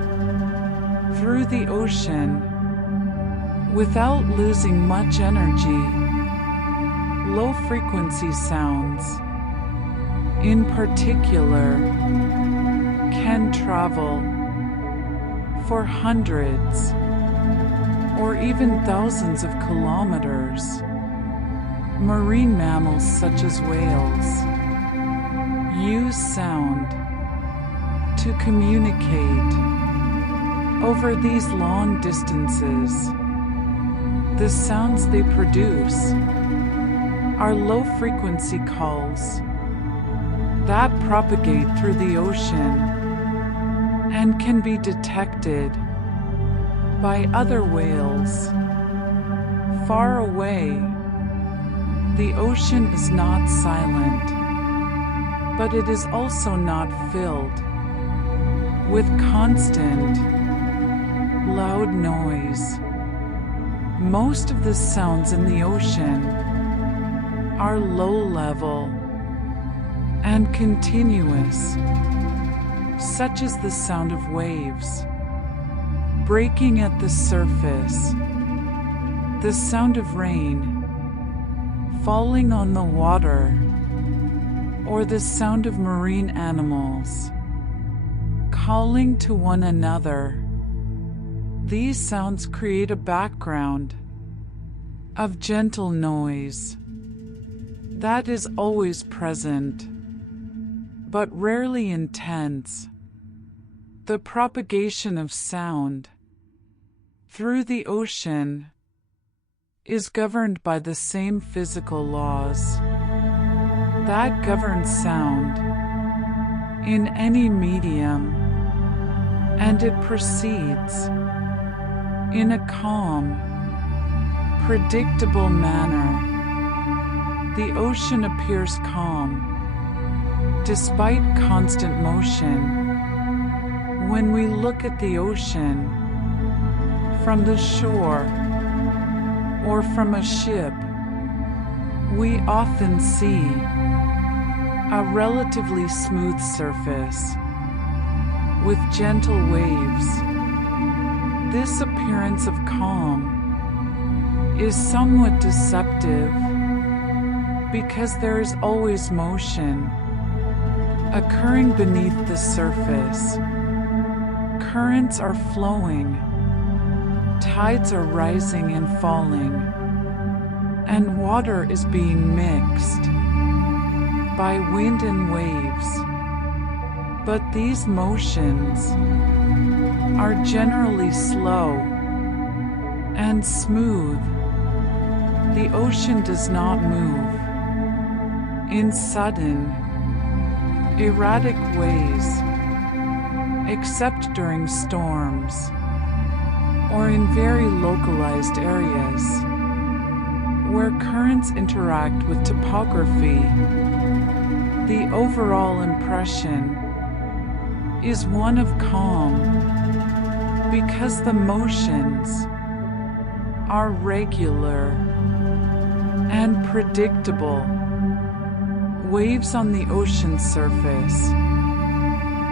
through the ocean Without losing much energy, low-frequency sounds, in particular, can travel for hundreds or even thousands of kilometers. Marine mammals such as whales use sound to communicate over these long distances. The sounds they produce are low-frequency calls that propagate through the ocean and can be detected by other whales far away. The ocean is not silent, but it is also not filled with constant, loud noise. Most of the sounds in the ocean are low-level and continuous, such as the sound of waves breaking at the surface, the sound of rain falling on the water, or the sound of marine animals calling to one another. These sounds create a background of gentle noise that is always present, but rarely intense. The propagation of sound through the ocean is governed by the same physical laws that govern sound in any medium, and it proceeds in a calm, predictable manner. The ocean appears calm despite constant motion. When we look at the ocean from the shore or from a ship, we often see a relatively smooth surface with gentle waves. This appearance of calm is somewhat deceptive because there is always motion occurring beneath the surface. Currents are flowing, tides are rising and falling, and water is being mixed by wind and waves. But these motions are generally slow and smooth. The ocean does not move in sudden, erratic ways, except during storms or in very localized areas where currents interact with topography. The overall impression is one of calm because the motions are regular and predictable. Waves on the ocean surface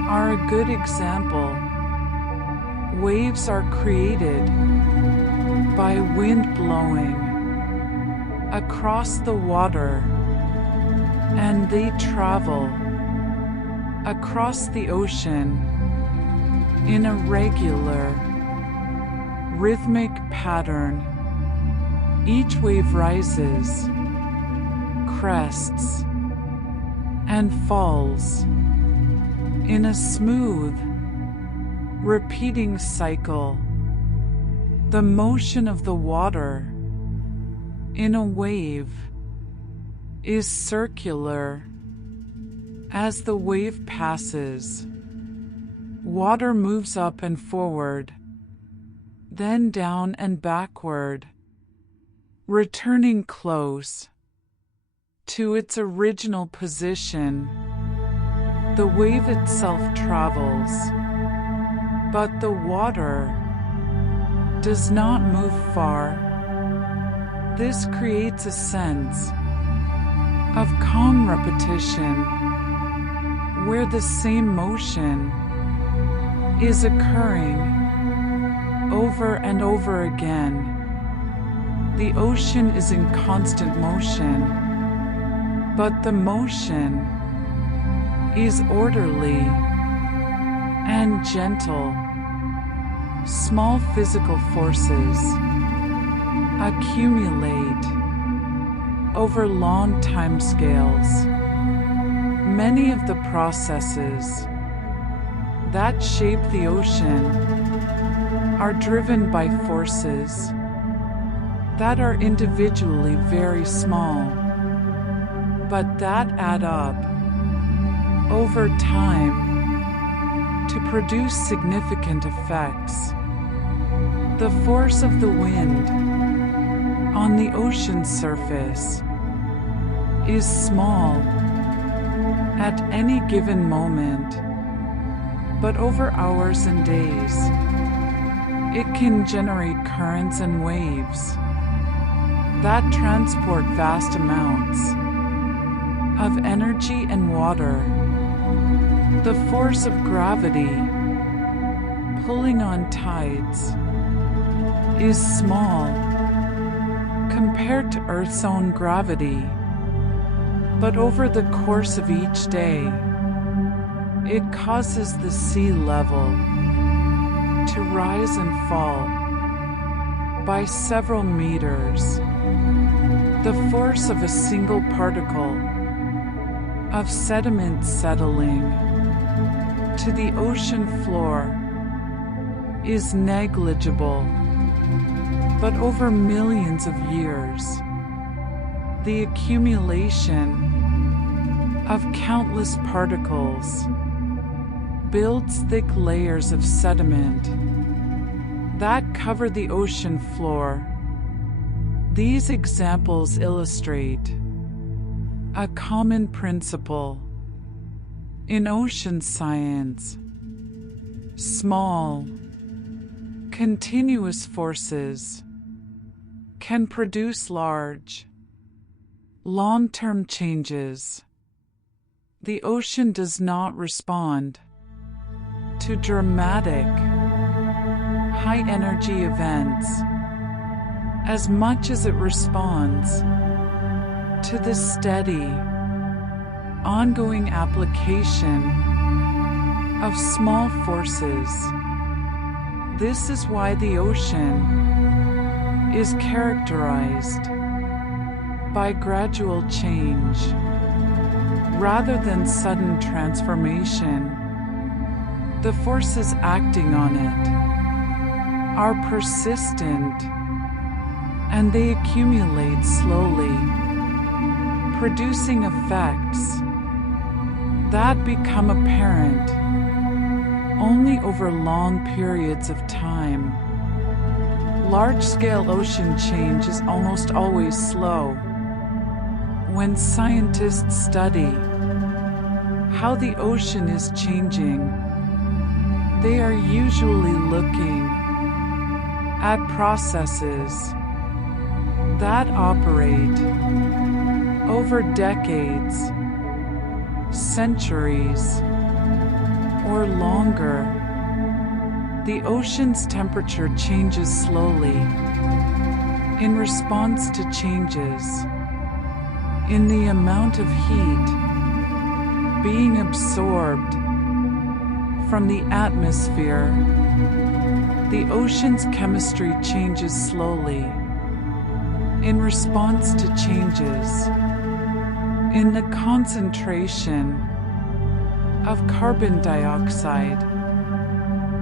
are a good example. Waves are created by wind blowing across the water, and they travel across the ocean in a regular, rhythmic pattern. Each wave rises, crests, and falls in a smooth, repeating cycle. The motion of the water in a wave is circular. As the wave passes, water moves up and forward, then down and backward, returning close to its original position. The wave itself travels, but the water does not move far. This creates a sense of calm repetition, where the same motion is occurring over and over again. The ocean is in constant motion, but the motion is orderly and gentle. Small physical forces accumulate over long timescales. Many of the processes that shape the ocean are driven by forces that are individually very small, but that add up over time to produce significant effects. The force of the wind on the ocean's surface is small at any given moment, but over hours and days, it can generate currents and waves that transport vast amounts of energy and water. The force of gravity pulling on tides is small compared to Earth's own gravity, but over the course of each day, it causes the sea level to rise and fall by several meters. The force of a single particle of sediment settling to the ocean floor is negligible, but over millions of years, the accumulation of countless particles builds thick layers of sediment that cover the ocean floor. These examples illustrate a common principle in ocean science. Small, continuous forces can produce large, long-term changes. The ocean does not respond to dramatic, high-energy events as much as it responds to the steady, ongoing application of small forces. This is why the ocean is characterized by gradual change rather than sudden transformation. The forces acting on it are persistent, and they accumulate slowly, producing effects that become apparent only over long periods of time. Large-scale ocean change is almost always slow. When scientists study how the ocean is changing, they are usually looking at processes that operate over decades, centuries, or longer. The ocean's temperature changes slowly in response to changes in the amount of heat being absorbed from the atmosphere. The ocean's chemistry changes slowly in response to changes in the concentration of carbon dioxide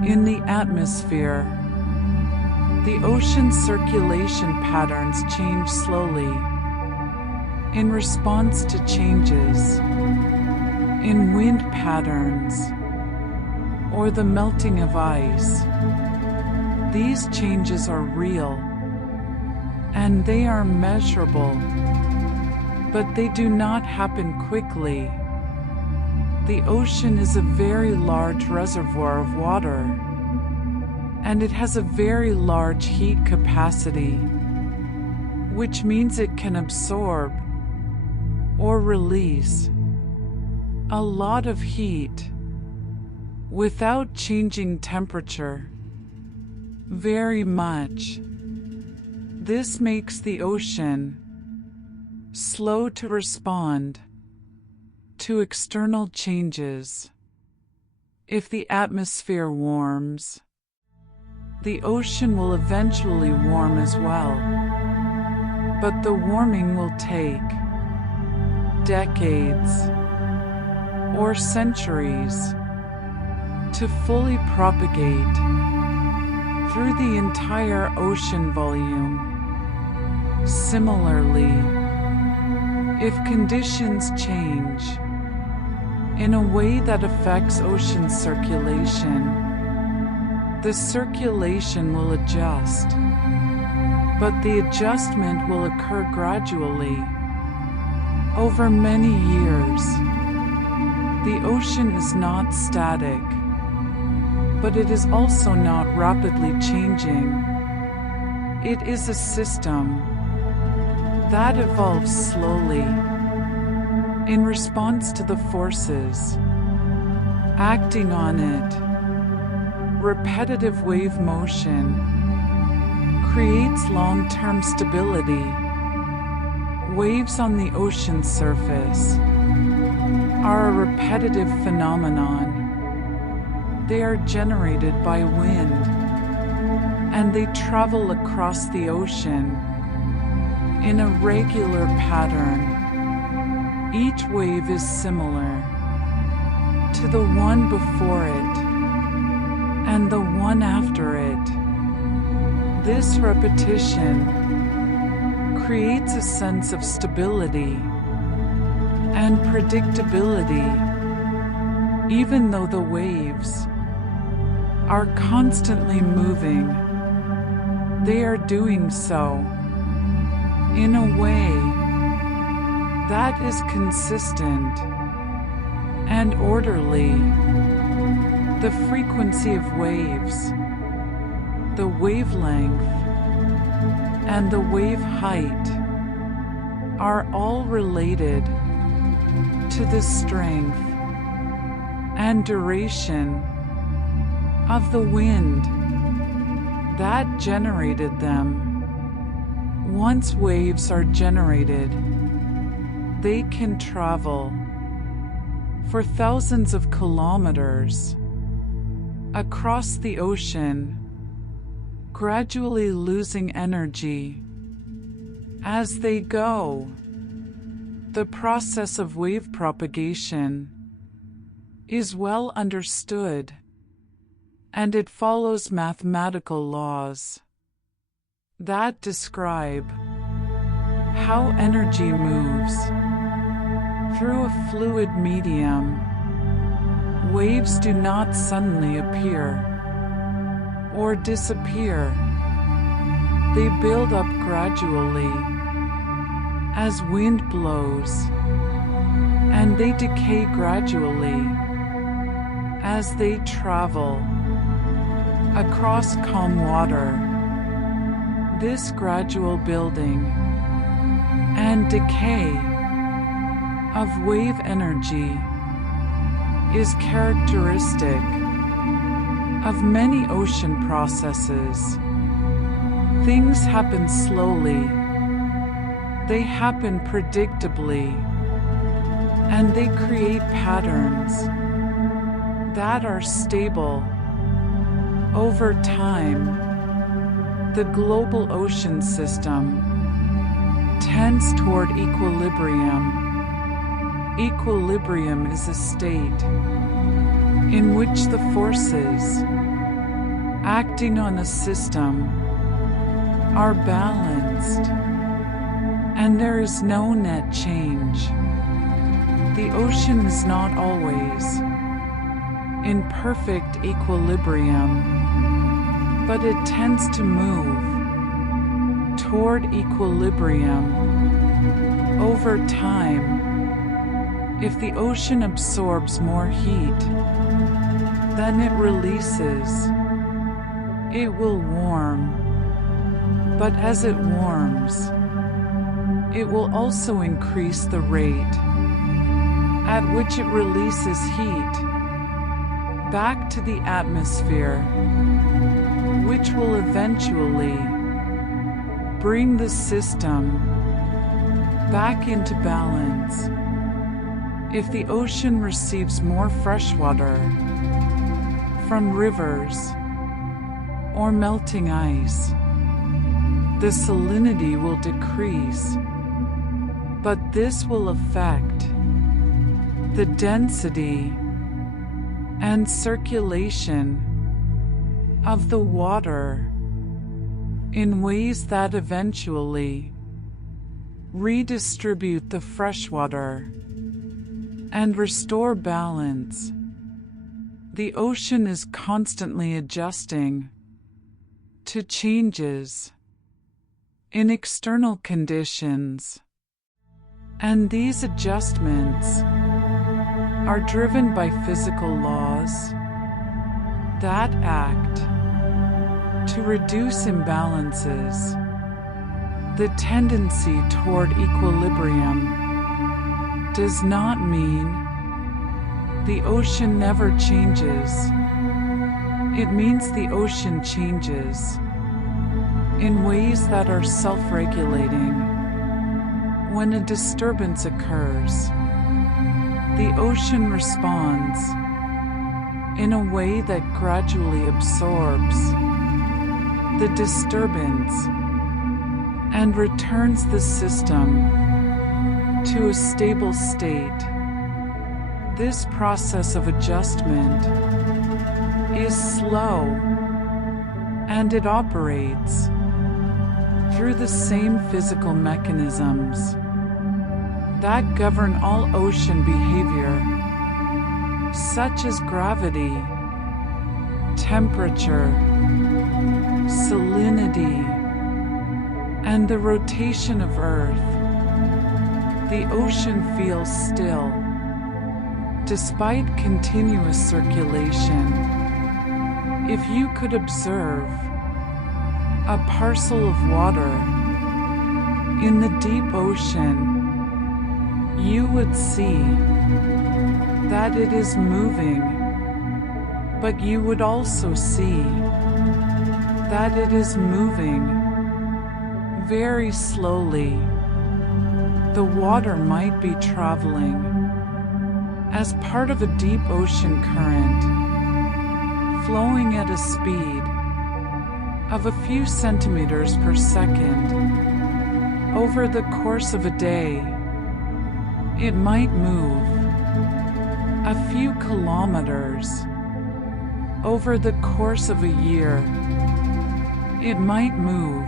in the atmosphere. The ocean's circulation patterns change slowly in response to changes in wind patterns or the melting of ice. These changes are real and they are measurable, but they do not happen quickly. The ocean is a very large reservoir of water, and it has a very large heat capacity, which means it can absorb or release a lot of heat without changing temperature very much. This makes the ocean slow to respond to external changes. If the atmosphere warms, the ocean will eventually warm as well. But the warming will take decades or centuries to fully propagate through the entire ocean volume. Similarly, if conditions change in a way that affects ocean circulation, the circulation will adjust, but the adjustment will occur gradually over many years. The ocean is not static, but it is also not rapidly changing. It is a system that evolves slowly in response to the forces acting on it. Repetitive wave motion creates long-term stability. Waves on the ocean surface are a repetitive phenomenon. They are generated by wind, and they travel across the ocean in a regular pattern. Each wave is similar to the one before it and the one after it. This repetition creates a sense of stability and predictability. Even though the waves are constantly moving, they are doing so in a way that is consistent and orderly. The frequency of waves, the wavelength, and the wave height are all related to the strength and duration of the wind that generated them. Once waves are generated, they can travel for thousands of kilometers across the ocean, gradually losing energy as they go. The process of wave propagation is well understood, and it follows mathematical laws that describe how energy moves through a fluid medium. Waves do not suddenly appear or disappear. They build up gradually as wind blows, and they decay gradually as they travel across calm water. This gradual building and decay of wave energy is characteristic of many ocean processes. Things happen slowly, they happen predictably, and they create patterns that are stable over time. The global ocean system tends toward equilibrium. Equilibrium is a state in which the forces acting on a system are balanced, and there is no net change. The ocean is not always in perfect equilibrium, but it tends to move toward equilibrium over time. If the ocean absorbs more heat than it releases, it will warm. But as it warms, it will also increase the rate at which it releases heat back to the atmosphere, which will eventually bring the system back into balance. If the ocean receives more fresh water from rivers or melting ice, the salinity will decrease, but this will affect the density and circulation of the water in ways that eventually redistribute the fresh water and restore balance. The ocean is constantly adjusting to changes in external conditions, and these adjustments are driven by physical laws that act to reduce imbalances. The tendency toward equilibrium does not mean the ocean never changes. It means the ocean changes in ways that are self-regulating. When a disturbance occurs, the ocean responds in a way that gradually absorbs the disturbance and returns the system to a stable state. This process of adjustment is slow, and it operates through the same physical mechanisms that govern all ocean behavior, such as gravity, temperature, salinity, and the rotation of Earth. The ocean feels still, despite continuous circulation. If you could observe a parcel of water in the deep ocean, you would see that it is moving, but you would also see that it is moving very slowly. The water might be traveling as part of a deep ocean current, flowing at a speed of a few centimeters per second. Over the course of a day, it might move a few kilometers. Over the course of a year, it might move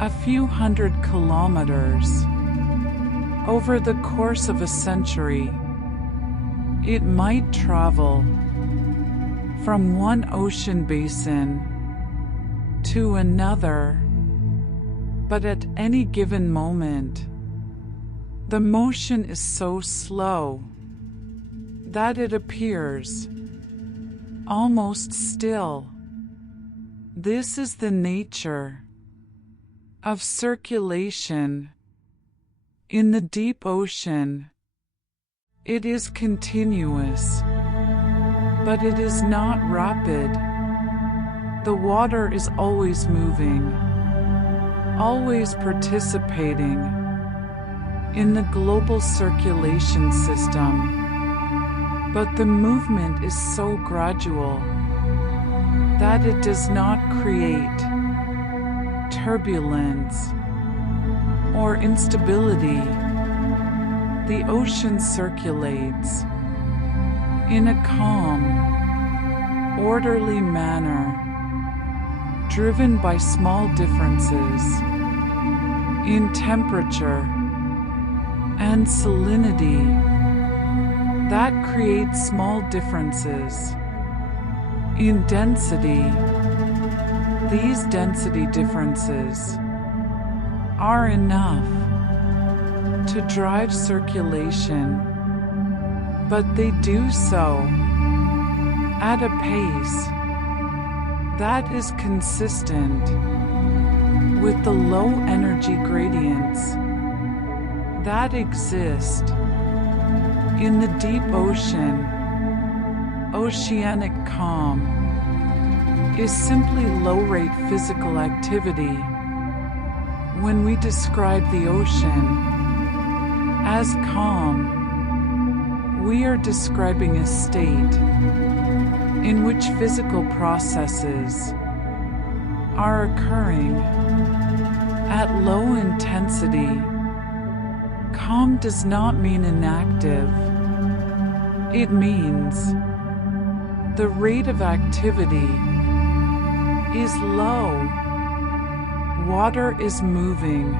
a few hundred kilometers. Over the course of a century, it might travel from one ocean basin to another, but at any given moment, the motion is so slow that it appears almost still. This is the nature of circulation in the deep ocean. It is continuous, but it is not rapid. The water is always moving, always participating in the global circulation system, but the movement is so gradual that it does not create turbulence or instability. The ocean circulates in a calm, orderly manner, driven by small differences in temperature and salinity that create small differences in density. These density differences are enough to drive circulation, but they do so at a pace that is consistent with the low energy gradients that exist in the deep ocean. Oceanic calm is simply low-rate physical activity When we describe the ocean as calm, we are describing a state in which physical processes are occurring at low intensity. Calm does not mean inactive. It means the rate of activity is low. Water is moving,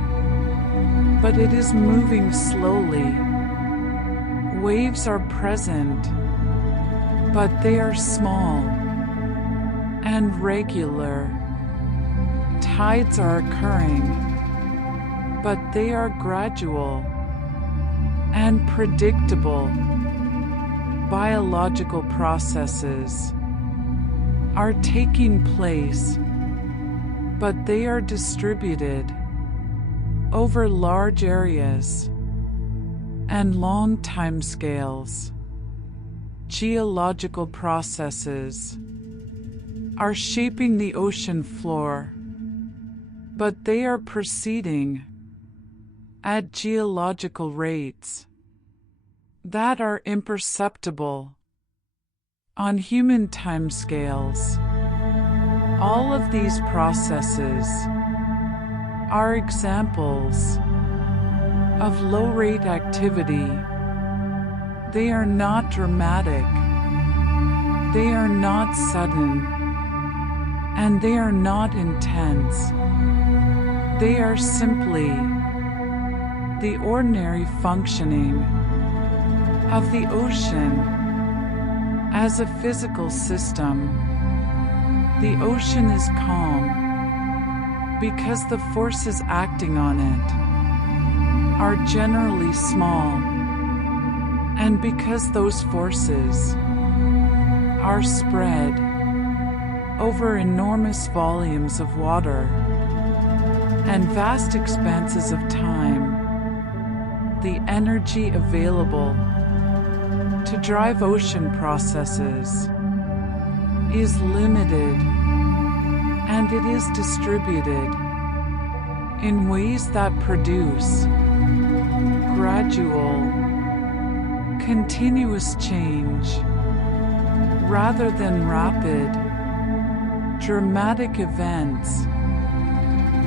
but it is moving slowly. Waves are present, but they are small and regular. Tides are occurring, but they are gradual and predictable. Biological processes are taking place, but they are distributed over large areas and long timescales. Geological processes are shaping the ocean floor, but they are proceeding at geological rates that are imperceptible on human timescales. All of these processes are examples of low-rate activity. They are not dramatic, they are not sudden, and they are not intense. They are simply the ordinary functioning of the ocean as a physical system. The ocean is calm because the forces acting on it are generally small, and because those forces are spread over enormous volumes of water and vast expanses of time. The energy available to drive ocean processes is limited, and it is distributed in ways that produce gradual, continuous change rather than rapid, dramatic events.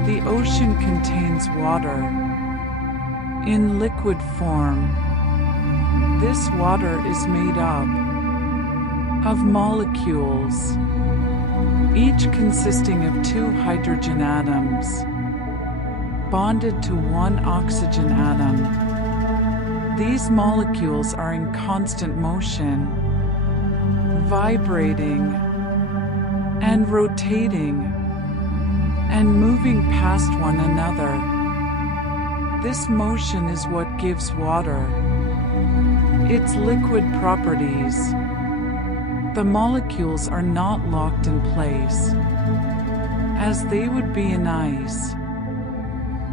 The ocean contains water in liquid form. This water is made up of molecules, each consisting of 2 hydrogen atoms bonded to 1 oxygen atom. These molecules are in constant motion, vibrating and rotating and moving past one another. This motion is what gives water its liquid properties. The molecules are not locked in place, as they would be in ice,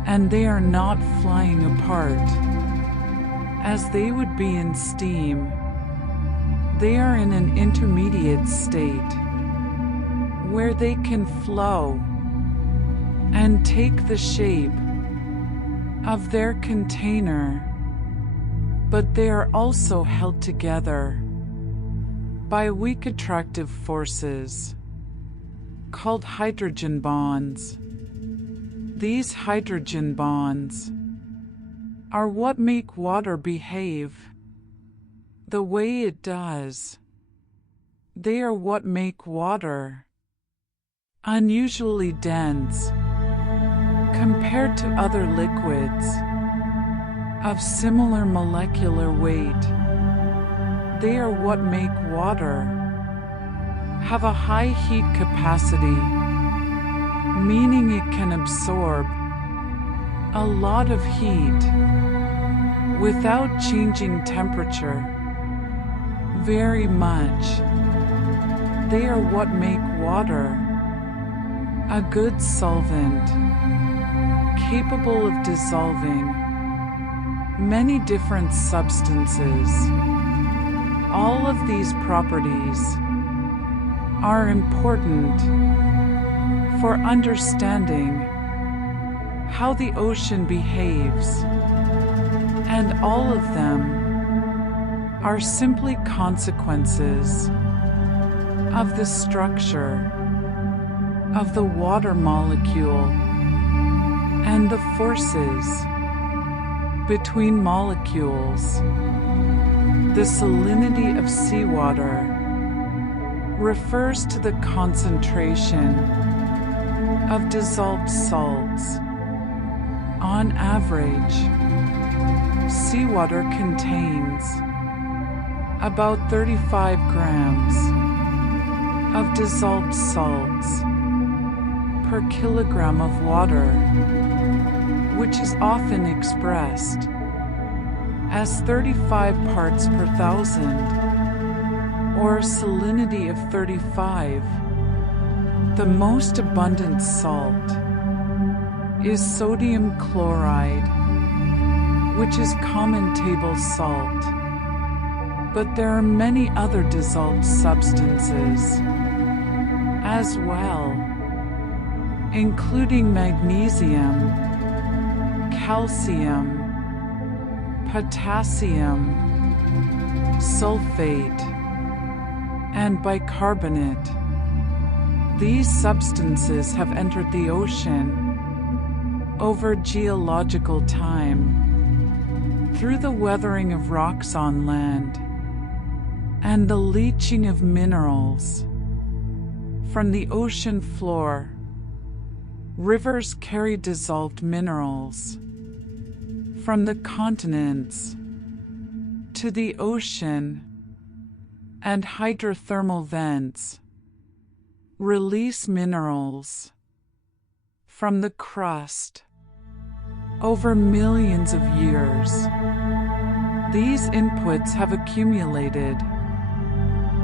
and they are not flying apart, as they would be in steam. They are in an intermediate state, where they can flow and take the shape of their container, but they are also held together by weak attractive forces called hydrogen bonds. These hydrogen bonds are what make water behave the way it does. They are what make water unusually dense compared to other liquids of similar molecular weight. They are what make water have a high heat capacity, meaning it can absorb a lot of heat without changing temperature very much. They are what make water a good solvent, capable of dissolving many different substances. All of these properties are important for understanding how the ocean behaves, and all of them are simply consequences of the structure of the water molecule and the forces between molecules. The salinity of seawater refers to the concentration of dissolved salts. On average, seawater contains about 35 grams of dissolved salts per kilogram of water, which is often expressed as 35 parts per thousand, or a salinity of 35. The most abundant salt is sodium chloride, which is common table salt. But there are many other dissolved substances as well, including magnesium, calcium, potassium, sulfate, and bicarbonate. These substances have entered the ocean over geological time through the weathering of rocks on land and the leaching of minerals from the ocean floor. Rivers carry dissolved minerals from the continents to the ocean, and hydrothermal vents release minerals from the crust over millions of years. These inputs have accumulated,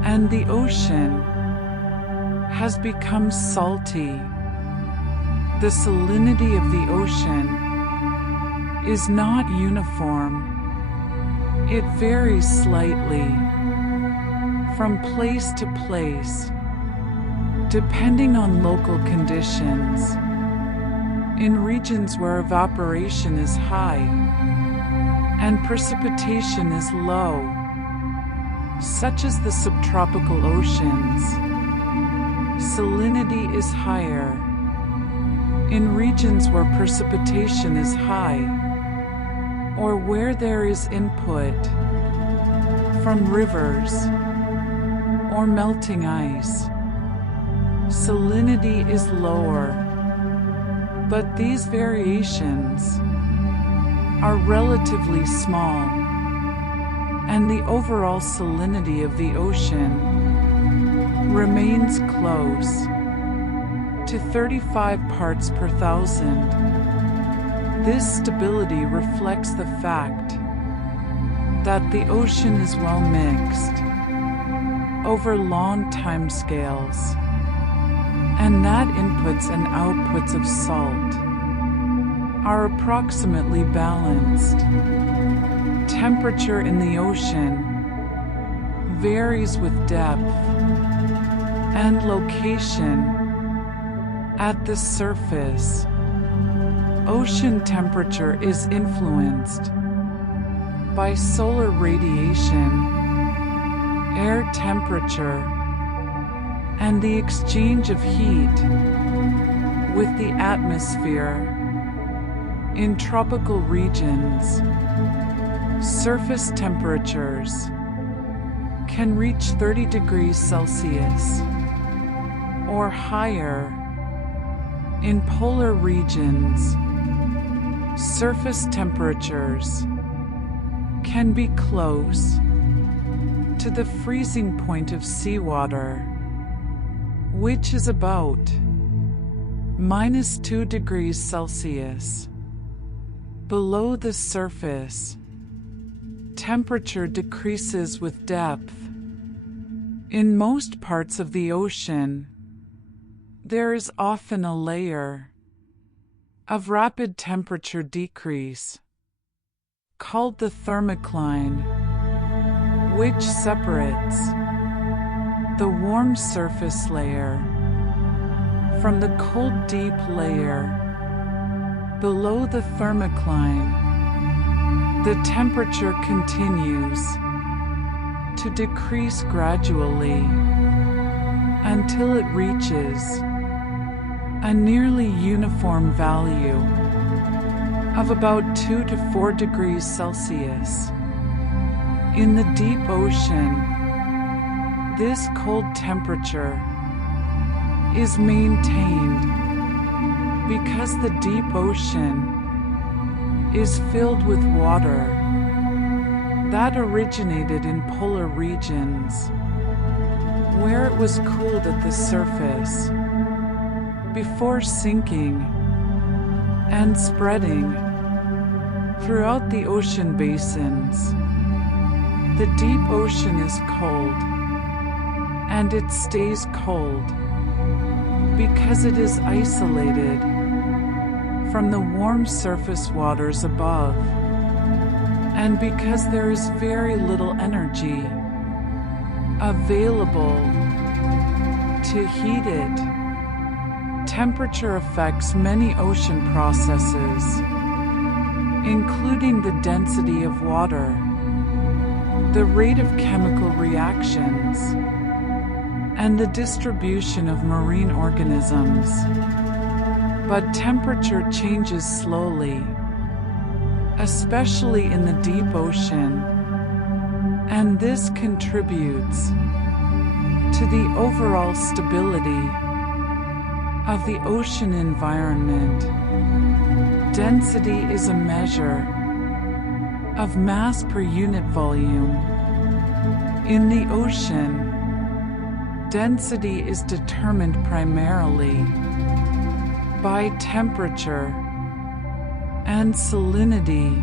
and the ocean has become salty. The salinity of the ocean is not uniform. It varies slightly from place to place, depending on local conditions. In regions where evaporation is high and precipitation is low, such as the subtropical oceans, salinity is higher. In regions where precipitation is high, or where there is input from rivers or melting ice, salinity is lower. But these variations are relatively small, and the overall salinity of the ocean remains close to 35 parts per thousand. This stability reflects the fact that the ocean is well mixed over long time scales, and that inputs and outputs of salt are approximately balanced. Temperature in the ocean varies with depth and location at the surface. Ocean temperature is influenced by solar radiation, air temperature, and the exchange of heat with the atmosphere. In tropical regions, surface temperatures can reach 30 degrees Celsius or higher. In polar regions, surface temperatures can be close to the freezing point of seawater, which is about -2 degrees Celsius. Below the surface, temperature decreases with depth. In most parts of the ocean, there is often a layer of rapid temperature decrease called the thermocline, which separates the warm surface layer from the cold deep layer Below the thermocline, the temperature continues to decrease gradually until it reaches a nearly uniform value of about 2 to 4 degrees Celsius. In the deep ocean, this cold temperature is maintained because the deep ocean is filled with water that originated in polar regions, where it was cooled at the surface before sinking and spreading throughout the ocean basins. The deep ocean is cold, and it stays cold because it is isolated from the warm surface waters above, and because there is very little energy available to heat it. Temperature affects many ocean processes, including the density of water, the rate of chemical reactions, and the distribution of marine organisms. But temperature changes slowly, especially in the deep ocean, and this contributes to the overall stability of the ocean environment. Density is a measure of mass per unit volume. In the ocean, density is determined primarily by temperature and salinity.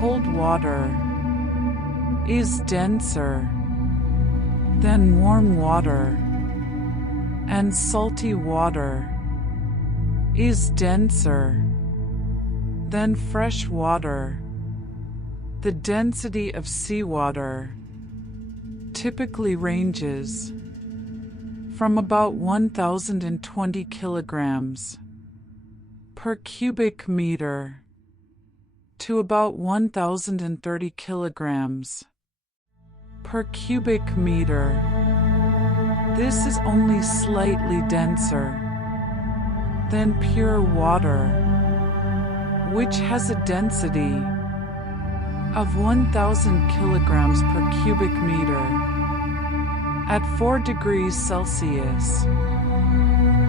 Cold water is denser than warm water, and salty water is denser than fresh water. The density of seawater typically ranges from about 1,020 kilograms per cubic meter to about 1,030 kilograms per cubic meter. This is only slightly denser than pure water, which has a density of 1,000 kilograms per cubic meter. At 4 degrees Celsius,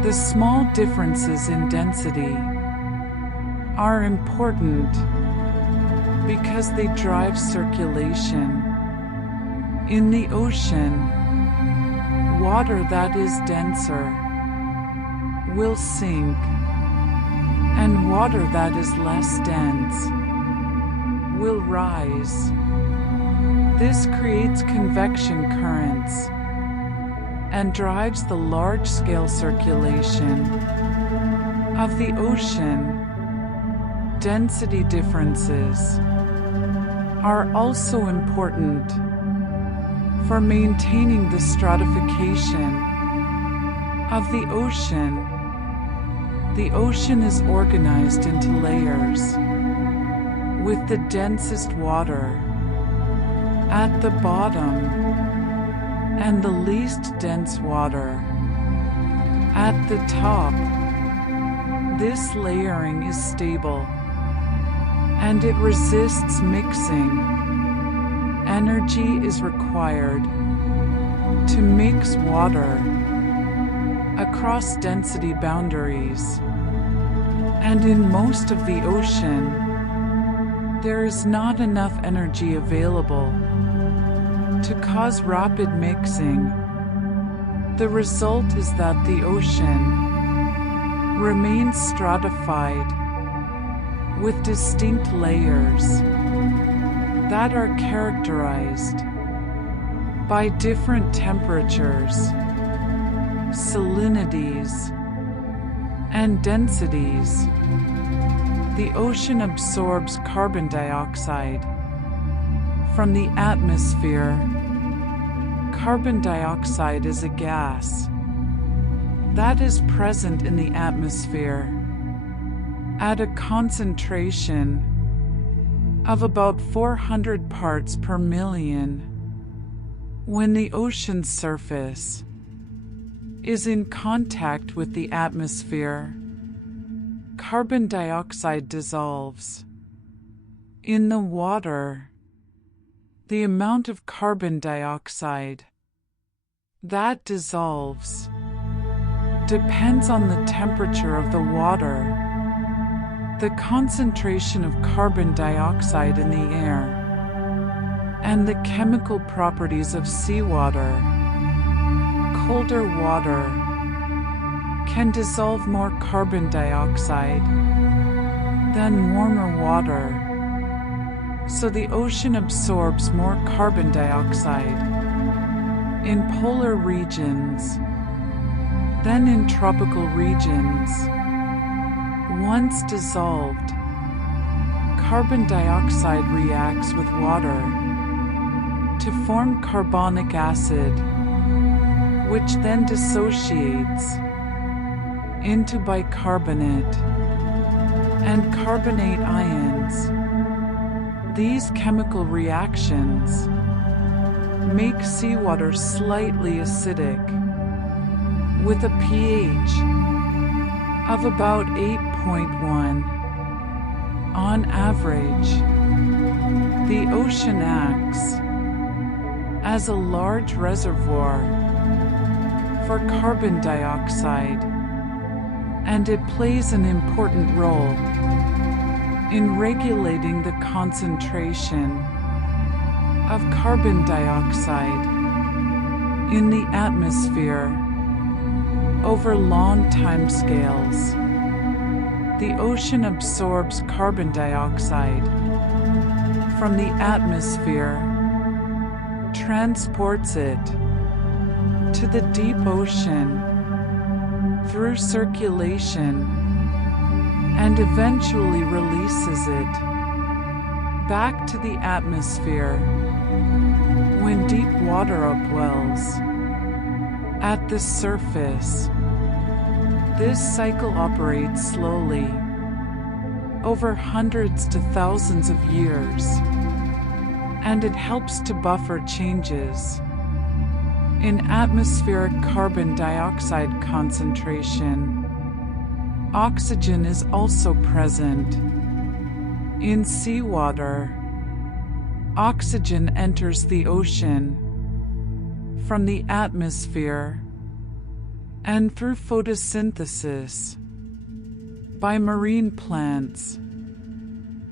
the small differences in density are important because they drive circulation. In the ocean, water that is denser will sink, and water that is less dense will rise. This creates convection currents and drives the large-scale circulation of the ocean. Density differences are also important for maintaining the stratification of the ocean. The ocean is organized into layers, with the densest water at the bottom and the least dense water at the top. This layering is stable, and it resists mixing. Energy is required to mix water across density boundaries, and in most of the ocean, there is not enough energy available to cause rapid mixing. The result is that the ocean remains stratified with distinct layers that are characterized by different temperatures, salinities, and densities. The ocean absorbs carbon dioxide from the atmosphere. Carbon dioxide is a gas that is present in the atmosphere at a concentration of about 400 parts per million. When the ocean's surface is in contact with the atmosphere, carbon dioxide dissolves. In the water, the amount of carbon dioxide that dissolves depends on the temperature of the water, the concentration of carbon dioxide in the air, and the chemical properties of seawater. Colder water can dissolve more carbon dioxide than warmer water, so the ocean absorbs more carbon dioxide in polar regions than in tropical regions. Once dissolved, carbon dioxide reacts with water to form carbonic acid, which then dissociates into bicarbonate and carbonate ions. These chemical reactions make seawater slightly acidic, with a pH of about 8.1. On average, the ocean acts as a large reservoir for carbon dioxide, and it plays an important role in regulating the concentration of carbon dioxide in the atmosphere over long timescales. The ocean absorbs carbon dioxide from the atmosphere, transports it to the deep ocean through circulation, and eventually releases it back to the atmosphere when deep water upwells at the surface. This cycle operates slowly over hundreds to thousands of years, and it helps to buffer changes in atmospheric carbon dioxide concentration. Oxygen is also present in seawater. Oxygen enters the ocean from the atmosphere and through photosynthesis by marine plants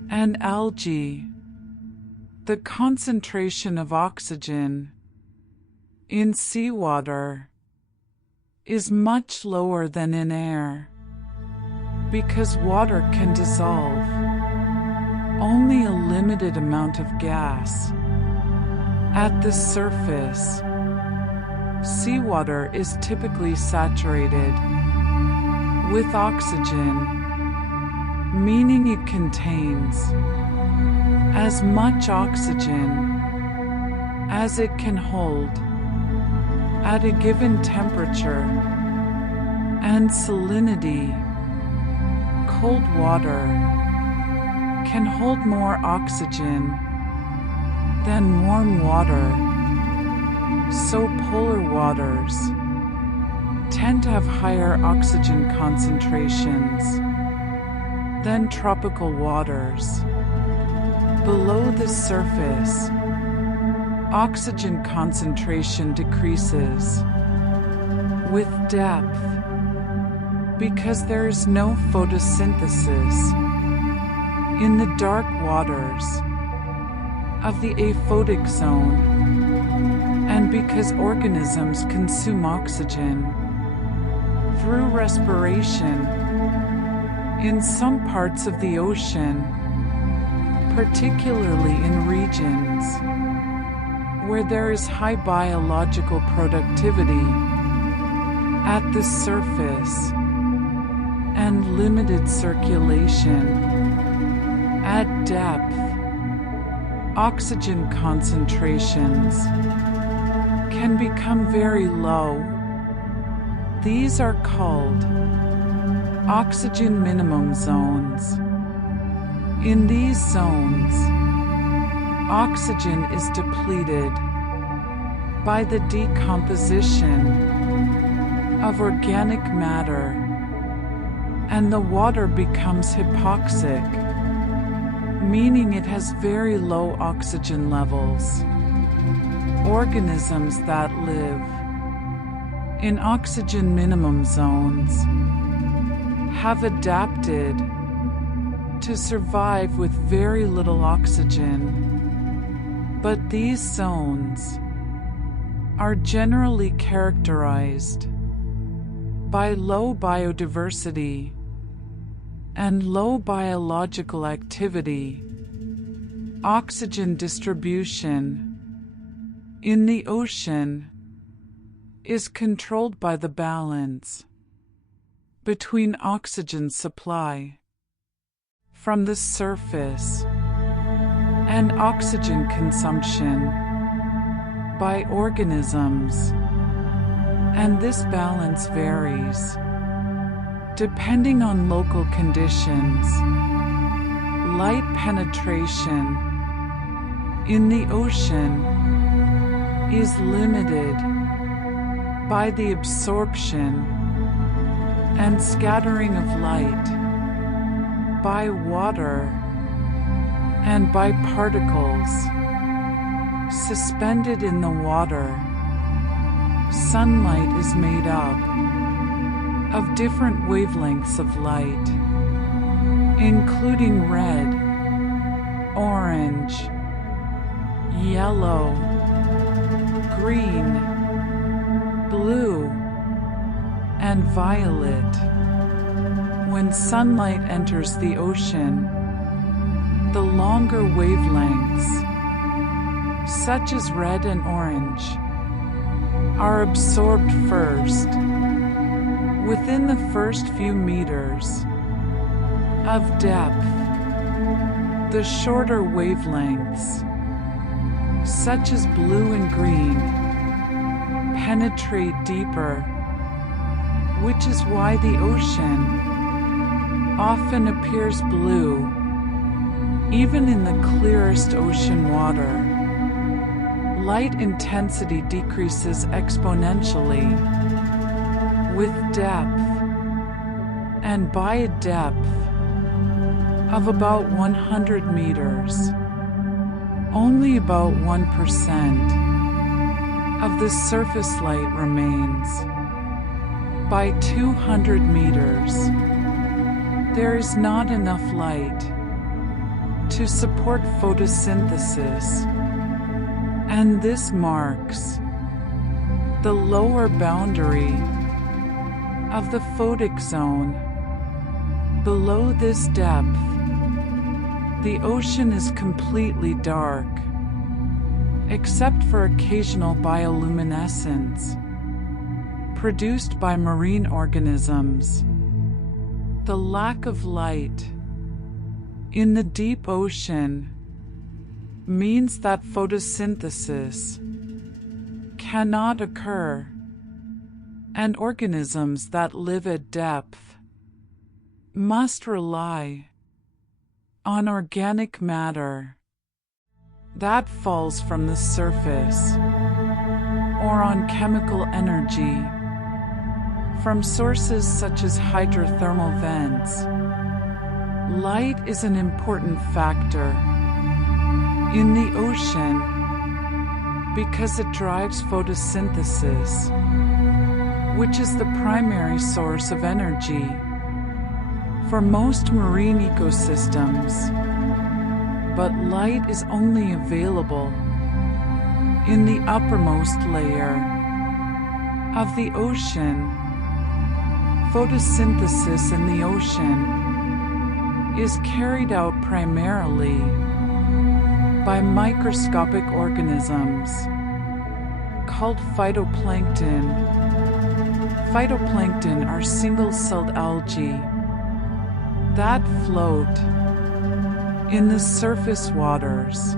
and algae. The concentration of oxygen in seawater is much lower than in air, because water can dissolve only a limited amount of gas. At the surface, seawater is typically saturated with oxygen, meaning it contains as much oxygen as it can hold at a given temperature and salinity. Cold water can hold more oxygen than warm water, so polar waters tend to have higher oxygen concentrations than tropical waters. Below the surface, oxygen concentration decreases with depth because there is no photosynthesis in the dark waters of the aphotic zone, and because organisms consume oxygen through respiration in some parts of the ocean, particularly in regions where there is high biological productivity at the surface and limited circulation at depth. Oxygen concentrations can become very low. These are called Oxygen minimum zones. In these zones, oxygen is depleted by the decomposition of organic matter, and the water becomes hypoxic, meaning it has very low oxygen levels. Organisms that live in oxygen minimum zones have adapted to survive with very little oxygen, but these zones are generally characterized by low biodiversity and low biological activity. Oxygen distribution in the ocean is controlled by the balance between oxygen supply from the surface and oxygen consumption by organisms, and this balance varies depending on local conditions. Light penetration in the ocean is limited by the absorption and scattering of light by water and by particles suspended in the water. Sunlight is made up of different wavelengths of light, including red, orange, yellow, green, blue, and violet. When sunlight enters the ocean, the longer wavelengths, such as red and orange, are absorbed first. Within the first few meters of depth, the shorter wavelengths, such as blue and green, penetrate deeper, which is why the ocean often appears blue, even in the clearest ocean water. Light intensity decreases exponentially with depth, and by a depth of about 100 meters, only about 1% of the surface light remains. By 200 meters, there is not enough light to support photosynthesis, and this marks the lower boundary of the photic zone. Below this depth, the ocean is completely dark, except for occasional bioluminescence produced by marine organisms. The lack of light in the deep ocean means that photosynthesis cannot occur, and organisms that live at depth must rely on organic matter that falls from the surface, or on chemical energy from sources such as hydrothermal vents. Light is an important factor in the ocean because it drives photosynthesis, which is the primary source of energy for most marine ecosystems. But light is only available in the uppermost layer of the ocean. Photosynthesis in the ocean is carried out primarily by microscopic organisms called phytoplankton. Phytoplankton are single-celled algae that float in the surface waters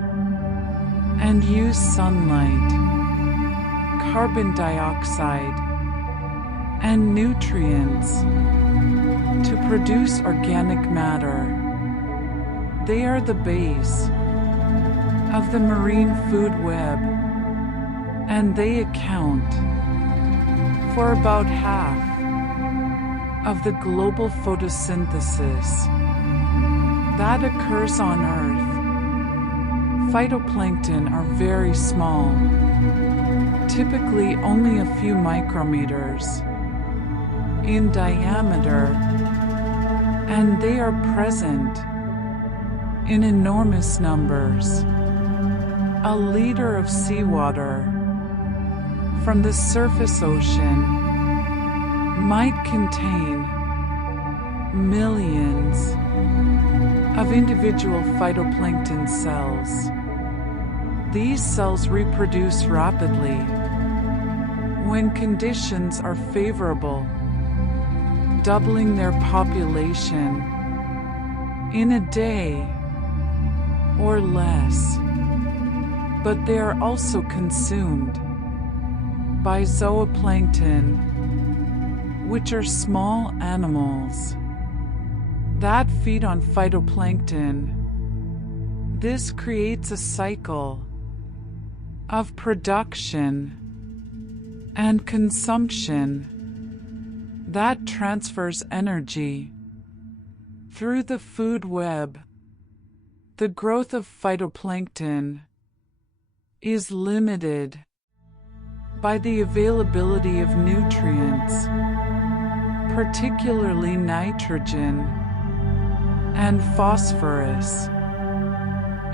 and use sunlight, carbon dioxide, and nutrients to produce organic matter. They are the base of the marine food web, and they account for about half of the global photosynthesis that occurs on Earth. Phytoplankton are very small, typically only a few micrometers in diameter, and they are present in enormous numbers. A liter of seawater from the surface ocean might contain millions of individual phytoplankton cells. These cells reproduce rapidly when conditions are favorable, doubling their population in a day or less. But they are also consumed by zooplankton, which are small animals that feed on phytoplankton. This creates a cycle of production and consumption that transfers energy through the food web. The growth of phytoplankton is limited by the availability of nutrients, particularly nitrogen and phosphorus.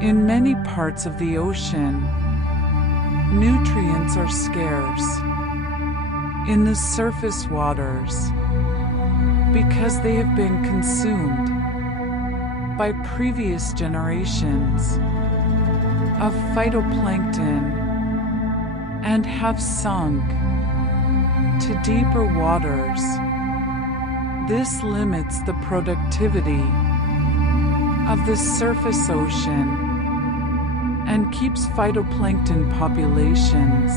In many parts of the ocean, nutrients are scarce in the surface waters because they have been consumed by previous generations of phytoplankton and have sunk to deeper waters. This limits the productivity of the surface ocean and keeps phytoplankton populations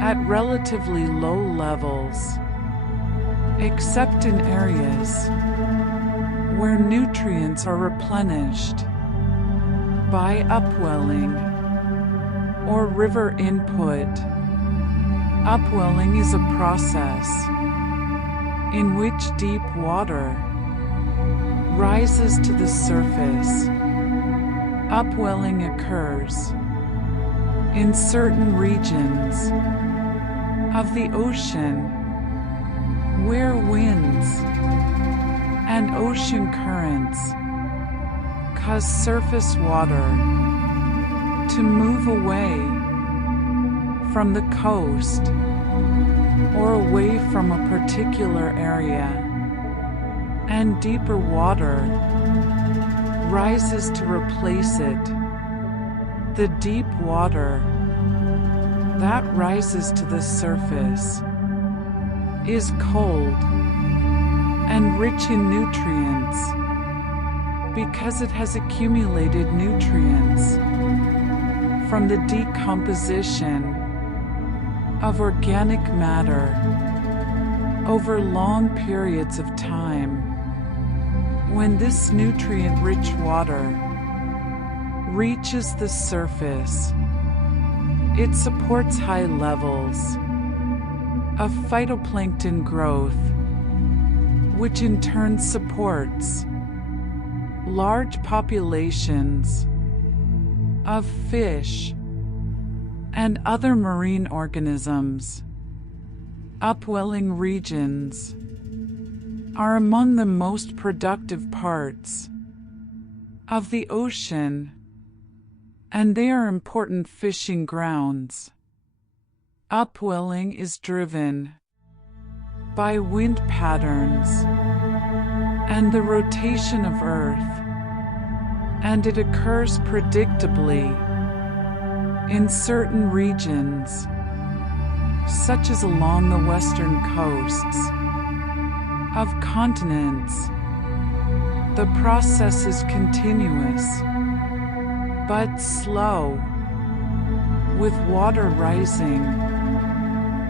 at relatively low levels, except in areas where nutrients are replenished by upwelling or river input. Upwelling is a process in which deep water rises to the surface. Upwelling occurs in certain regions of the ocean where winds and ocean currents cause surface water to move away from the coast or away from a particular area, and deeper water rises to replace it. The deep water that rises to the surface is cold and rich in nutrients because it has accumulated nutrients from the decomposition of organic matter over long periods of time. When this nutrient-rich water reaches the surface, it supports high levels of phytoplankton growth, which in turn supports large populations of fish and other marine organisms. Upwelling regions are among the most productive parts of the ocean, and they are important fishing grounds. Upwelling is driven by wind patterns and the rotation of Earth, and it occurs predictably in certain regions, such as along the western coasts of continents. The process is continuous but slow, with water rising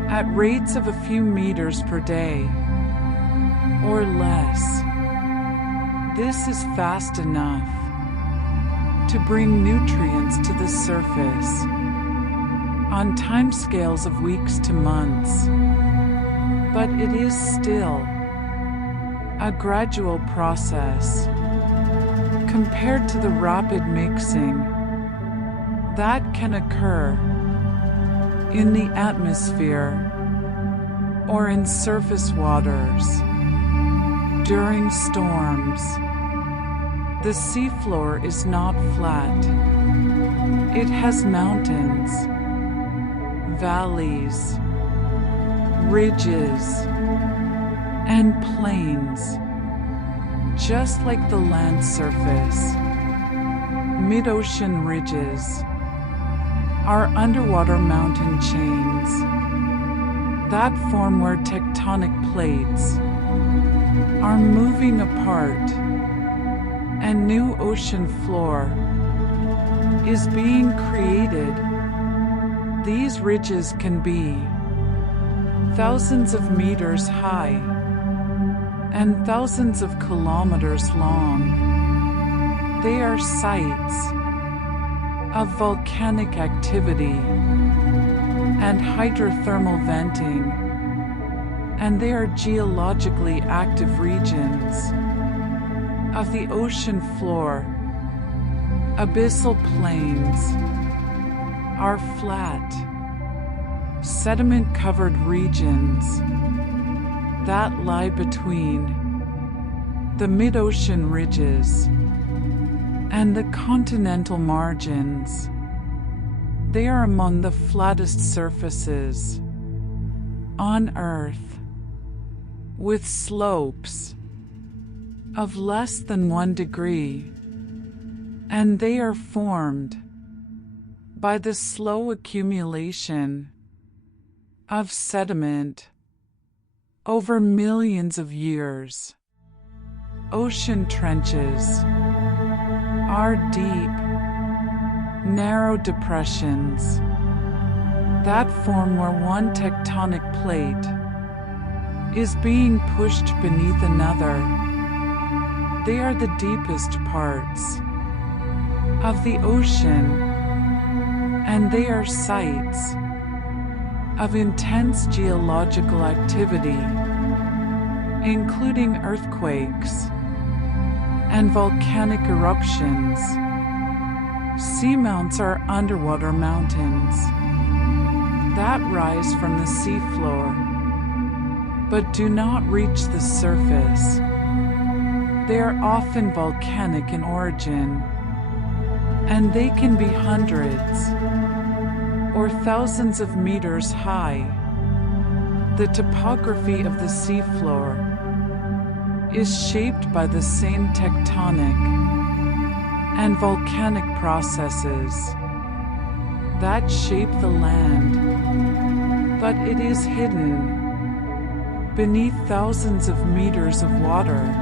at rates of a few meters per day or less. This is fast enough to bring nutrients to the surface on timescales of weeks to months, but it is still a gradual process compared to the rapid mixing that can occur in the atmosphere or in surface waters during storms. The seafloor is not flat. It has mountains, valleys, ridges, and plains, just like the land surface. Mid-ocean ridges are underwater mountain chains that form where tectonic plates are moving apart and new ocean floor is being created. These ridges can be thousands of meters high and thousands of kilometers long. They are sites of volcanic activity and hydrothermal venting, and they are geologically active regions of the ocean floor. Abyssal plains are flat, sediment-covered regions that lie between the mid-ocean ridges and the continental margins. They are among the flattest surfaces on Earth, with slopes of less than 1 degree, and they are formed by the slow accumulation of sediment over millions of years. Ocean trenches are deep, narrow depressions that form where one tectonic plate is being pushed beneath another. They are the deepest parts of the ocean, and they are sites of intense geological activity, including earthquakes and volcanic eruptions. Seamounts are underwater mountains that rise from the seafloor but do not reach the surface. They are often volcanic in origin, and they can be hundreds or thousands of meters high. The topography of the seafloor is shaped by the same tectonic and volcanic processes that shape the land, but it is hidden beneath thousands of meters of water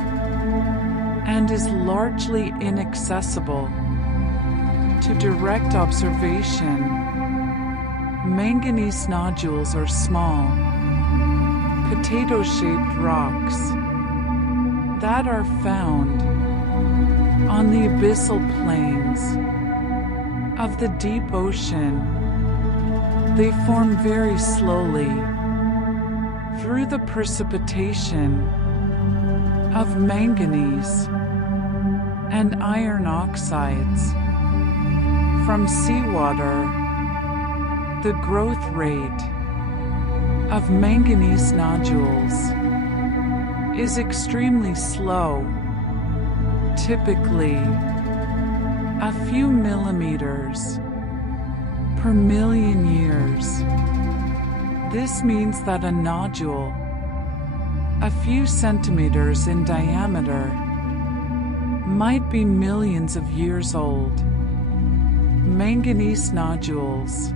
and is largely inaccessible to direct observation. Manganese nodules are small, potato-shaped rocks that are found on the abyssal plains of the deep ocean. They form very slowly through the precipitation of manganese and iron oxides from seawater. The growth rate of manganese nodules is extremely slow, typically a few millimeters per million years. This means that a nodule, a few centimeters in diameter, might be millions of years old. Manganese nodules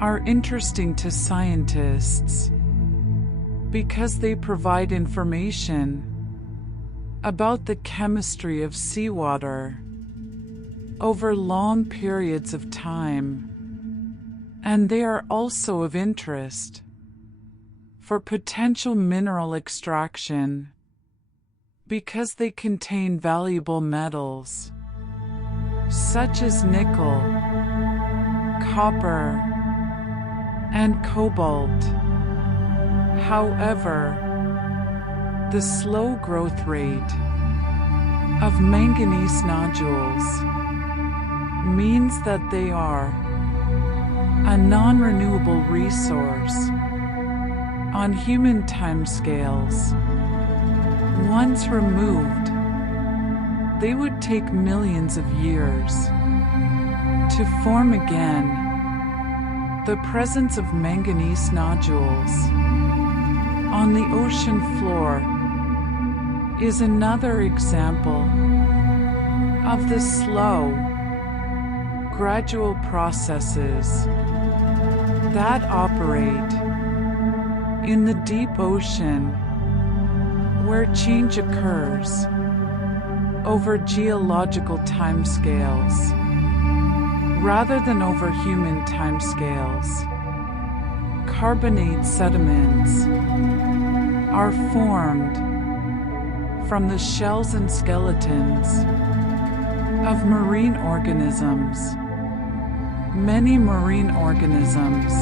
are interesting to scientists because they provide information about the chemistry of seawater over long periods of time. And they are also of interest for potential mineral extraction because they contain valuable metals such as nickel, copper, and cobalt. However, the slow growth rate of manganese nodules means that they are a non-renewable resource on human timescales. Once removed, they would take millions of years to form again. The presence of manganese nodules on the ocean floor is another example of the slow, gradual processes that operate in the deep ocean, where change occurs over geological timescales rather than over human timescales. Carbonate sediments are formed from the shells and skeletons of marine organisms. Many marine organisms,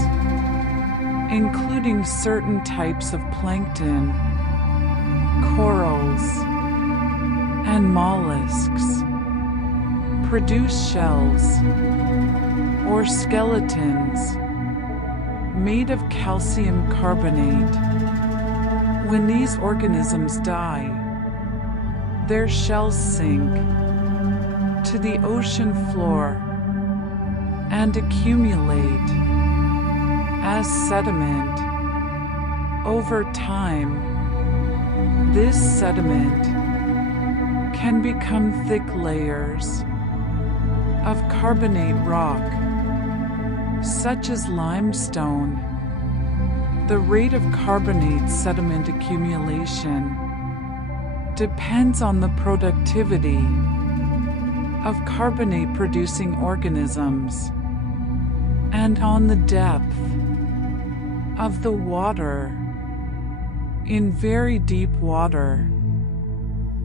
including certain types of plankton, corals, and mollusks, produce shells or skeletons made of calcium carbonate. When these organisms die, their shells sink to the ocean floor and accumulate as sediment. Over time, this sediment can become thick layers of carbonate rock, such as limestone. The rate of carbonate sediment accumulation depends on the productivity of carbonate-producing organisms and on the depth of the water. In very deep water,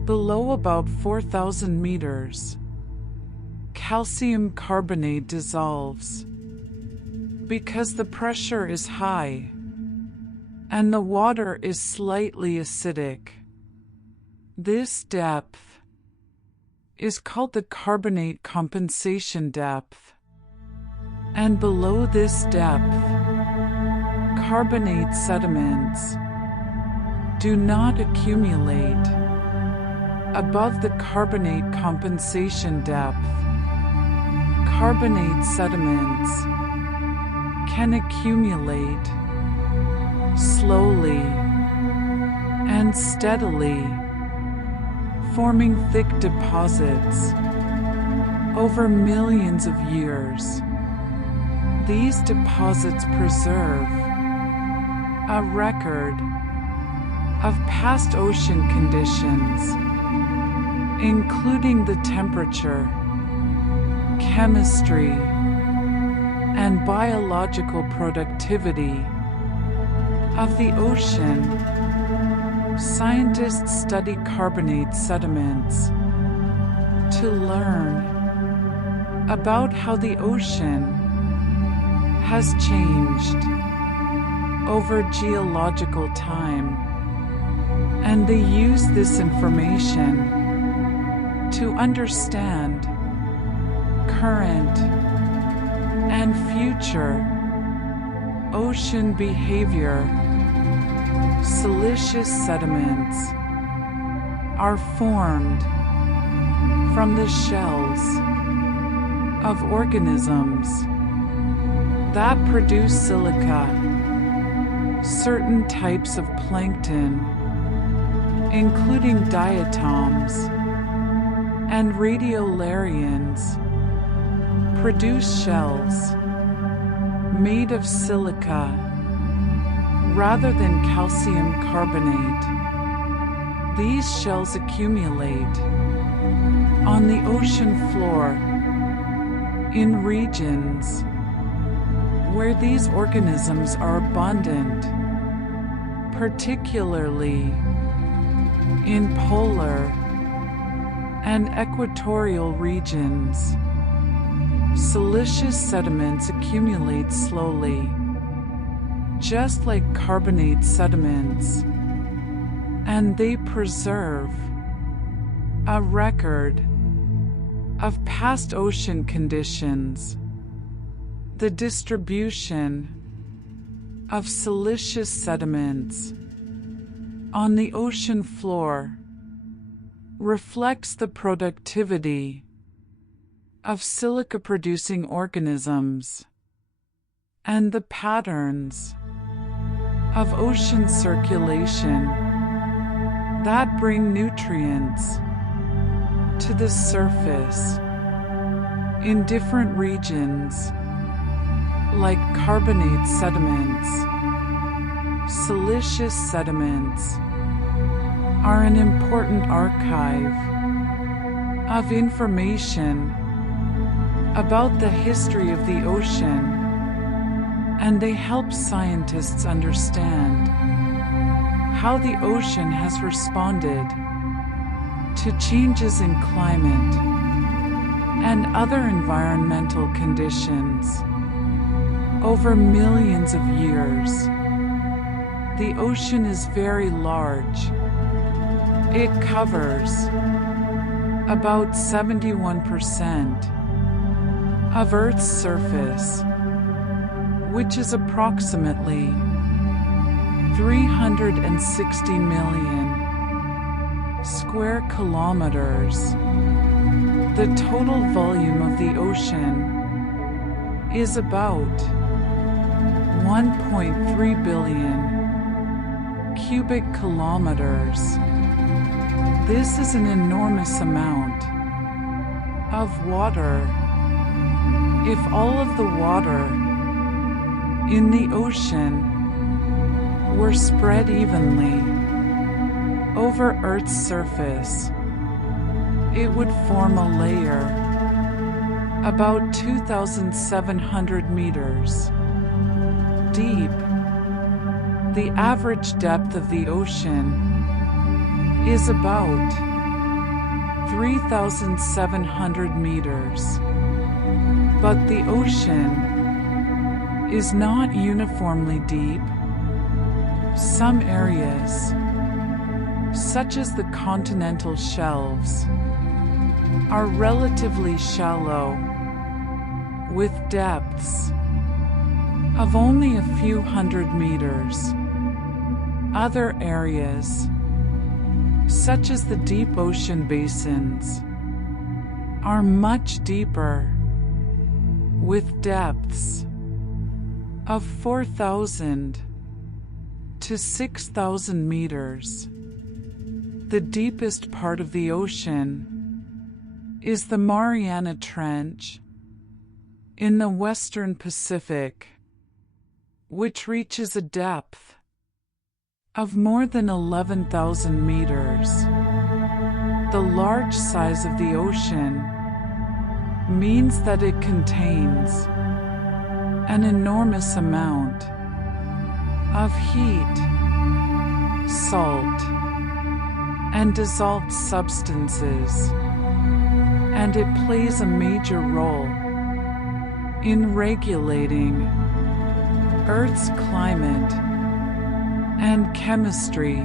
below about 4,000 meters, calcium carbonate dissolves because the pressure is high and the water is slightly acidic. This depth is called the carbonate compensation depth, and below this depth, carbonate sediments do not accumulate. Above the carbonate compensation depth, carbonate sediments can accumulate slowly and steadily, forming thick deposits over millions of years. These deposits preserve a record of past ocean conditions, including the temperature, chemistry, and biological productivity of the ocean. Scientists study carbonate sediments to learn about how the ocean has changed over geological time, and they use this information to understand current and future ocean behavior. Siliceous sediments are formed from the shells of organisms that produce silica. Certain types of plankton, including diatoms and radiolarians, produce shells made of silica rather than calcium carbonate. These shells accumulate on the ocean floor in regions where these organisms are abundant, particularly in polar and equatorial regions. Siliceous sediments accumulate slowly, just like carbonate sediments, and they preserve a record of past ocean conditions. The distribution of siliceous sediments on the ocean floor reflects the productivity of silica-producing organisms and the patterns of ocean circulation that bring nutrients to the surface in different regions, like carbonate sediments. Siliceous sediments are an important archive of information about the history of the ocean, and they help scientists understand how the ocean has responded to changes in climate and other environmental conditions. Over millions of years, the ocean is very large. It covers about 71% of Earth's surface, which is approximately 360 million square kilometers. The total volume of the ocean is about 1.3 billion cubic kilometers. This is an enormous amount of water. If all of the water in the ocean were spread evenly over Earth's surface, it would form a layer about 2,700 meters deep. The average depth of the ocean is about 3,700 meters. But the ocean is not uniformly deep. Some areas, such as the continental shelves, are relatively shallow, with depths of only a few hundred meters. Other areas, such as the deep ocean basins, are much deeper, with depths of 4,000 to 6,000 meters. The deepest part of the ocean is the Mariana Trench in the western Pacific, which reaches a depth of more than 11,000 meters. The large size of the ocean means that it contains an enormous amount of heat, salt, and dissolved substances, and it plays a major role in regulating Earth's climate and chemistry.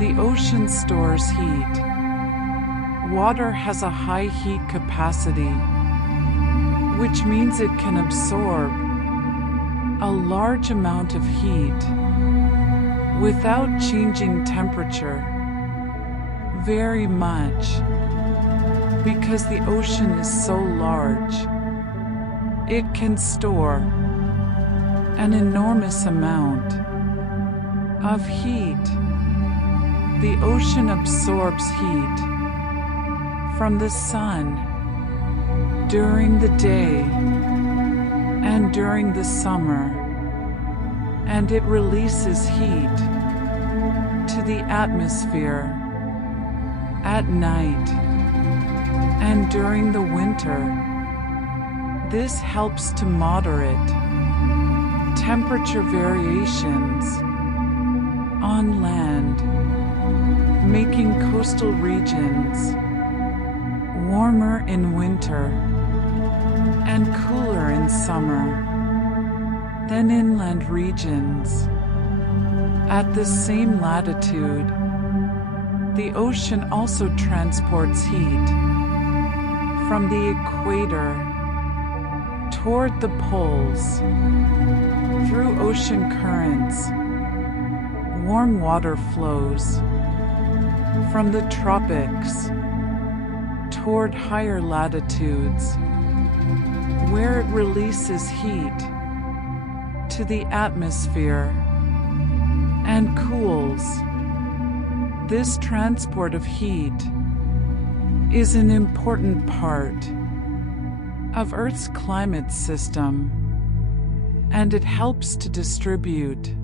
The ocean stores heat. Water has a high heat capacity, which means it can absorb a large amount of heat without changing temperature very much. Because the ocean is so large, it can store an enormous amount of heat. The ocean absorbs heat from the sun during the day and during the summer, and it releases heat to the atmosphere at night and during the winter. This helps to moderate temperature variations on land, making coastal regions warmer in winter and cooler in summer than inland regions. At the same latitude, the ocean also transports heat from the equator toward the poles. Through ocean currents, warm water flows from the tropics toward higher latitudes, where it releases heat to the atmosphere and cools. This transport of heat is an important part of Earth's climate system, and it helps to distribute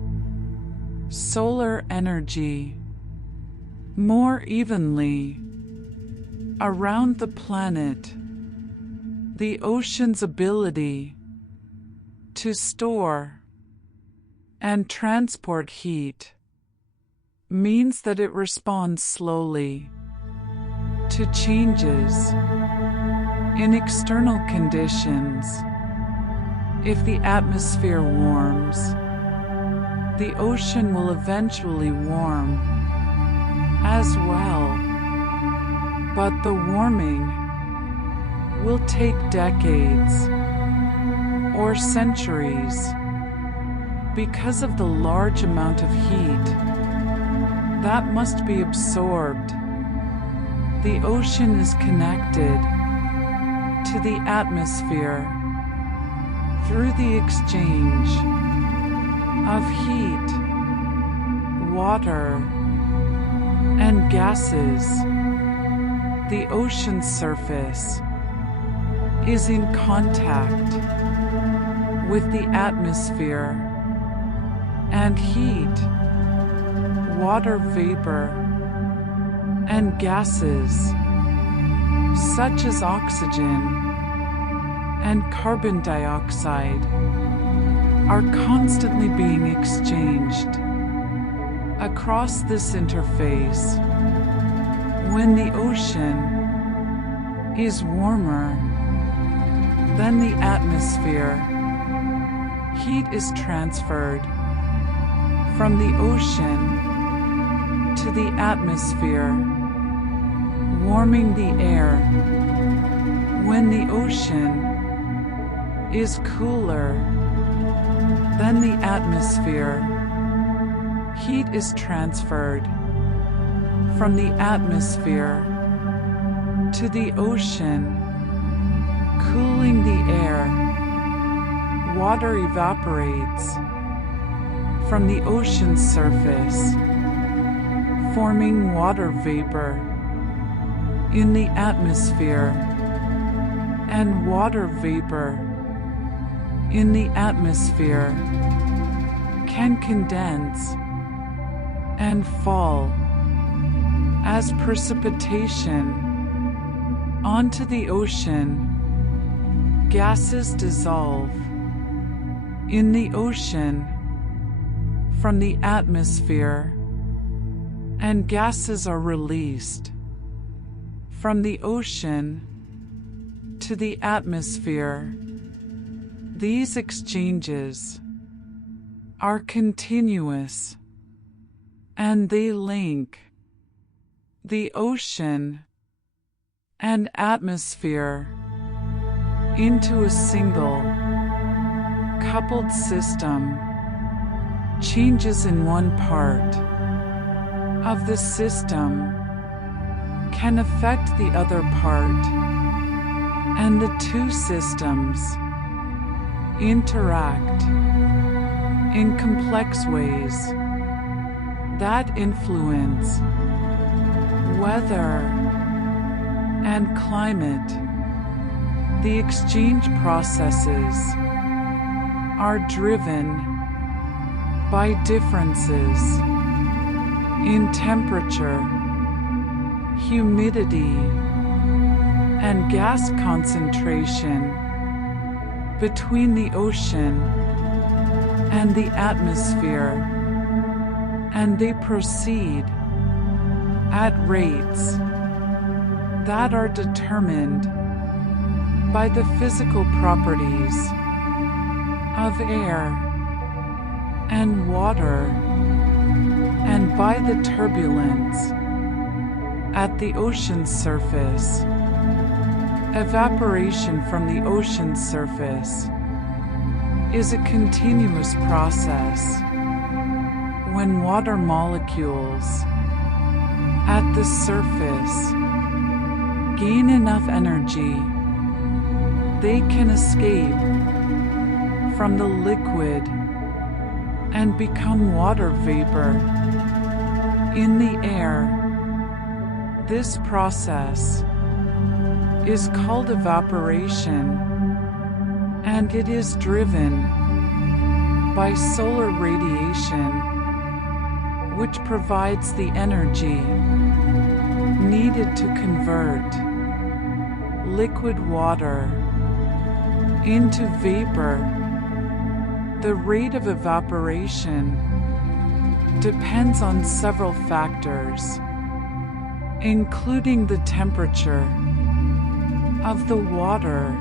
solar energy more evenly around the planet. The ocean's ability to store and transport heat means that it responds slowly to changes in external conditions. If the atmosphere warms, the ocean will eventually warm as well. But the warming will take decades or centuries because of the large amount of heat that must be absorbed. The ocean is connected to the atmosphere through the exchange of heat, water, and gases. The ocean's surface is in contact with the atmosphere, and heat, water vapor, and gases such as oxygen and carbon dioxide are constantly being exchanged across this interface. When the ocean is warmer than the atmosphere, heat is transferred from the ocean to the atmosphere, warming the air. When the ocean is cooler than the atmosphere, heat is transferred from the atmosphere to the ocean, cooling the air. Water evaporates from the ocean's surface, forming water vapor in the atmosphere, and water vapor in the atmosphere can condense and fall as precipitation onto the ocean. Gases dissolve in the ocean from the atmosphere, and gases are released from the ocean to the atmosphere. These exchanges are continuous, and they link the ocean and atmosphere into a single, coupled system. Changes in one part of the system can affect the other part, and the two systems interact in complex ways that influence weather and climate. The exchange processes are driven by differences in temperature, humidity, and gas concentration between the ocean and the atmosphere, and they proceed at rates that are determined by the physical properties of air and water and by the turbulence at the ocean's surface. Evaporation from the ocean's surface is a continuous process when water molecules at the surface gain enough energy, they can escape from the liquid and become water vapor in the air. This process is called evaporation, and it is driven by solar radiation, which provides the energy needed to convert liquid water into vapor. The rate of evaporation depends on several factors, including the temperature of the water,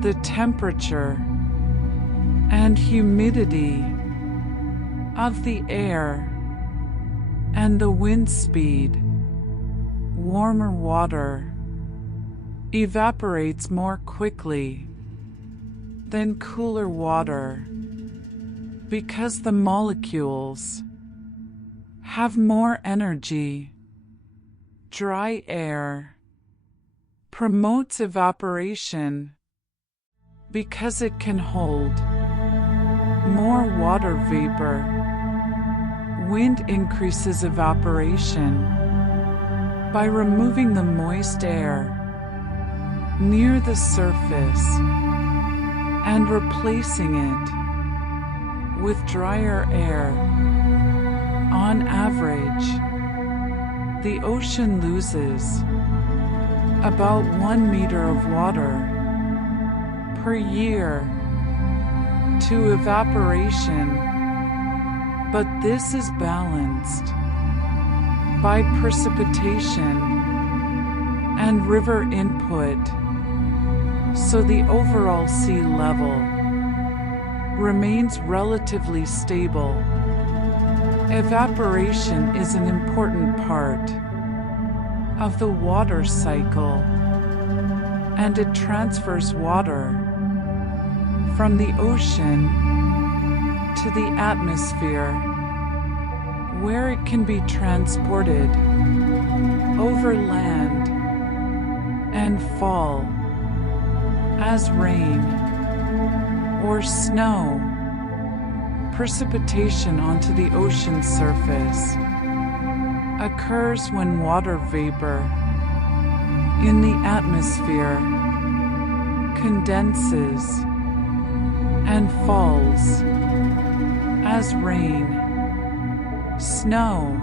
the temperature and humidity of the air, and the wind speed. Warmer water evaporates more quickly than cooler water because the molecules have more energy. Dry air promotes evaporation because it can hold more water vapor. Wind increases evaporation by removing the moist air near the surface and replacing it with drier air. On average, the ocean loses about 1 meter of water per year to evaporation, but this is balanced by precipitation and river input, so the overall sea level remains relatively stable. Evaporation is an important part of the water cycle, and it transfers water from the ocean to the atmosphere, where it can be transported over land and fall as rain or snow. Precipitation onto the ocean surface occurs when water vapor in the atmosphere condenses and falls as rain, snow,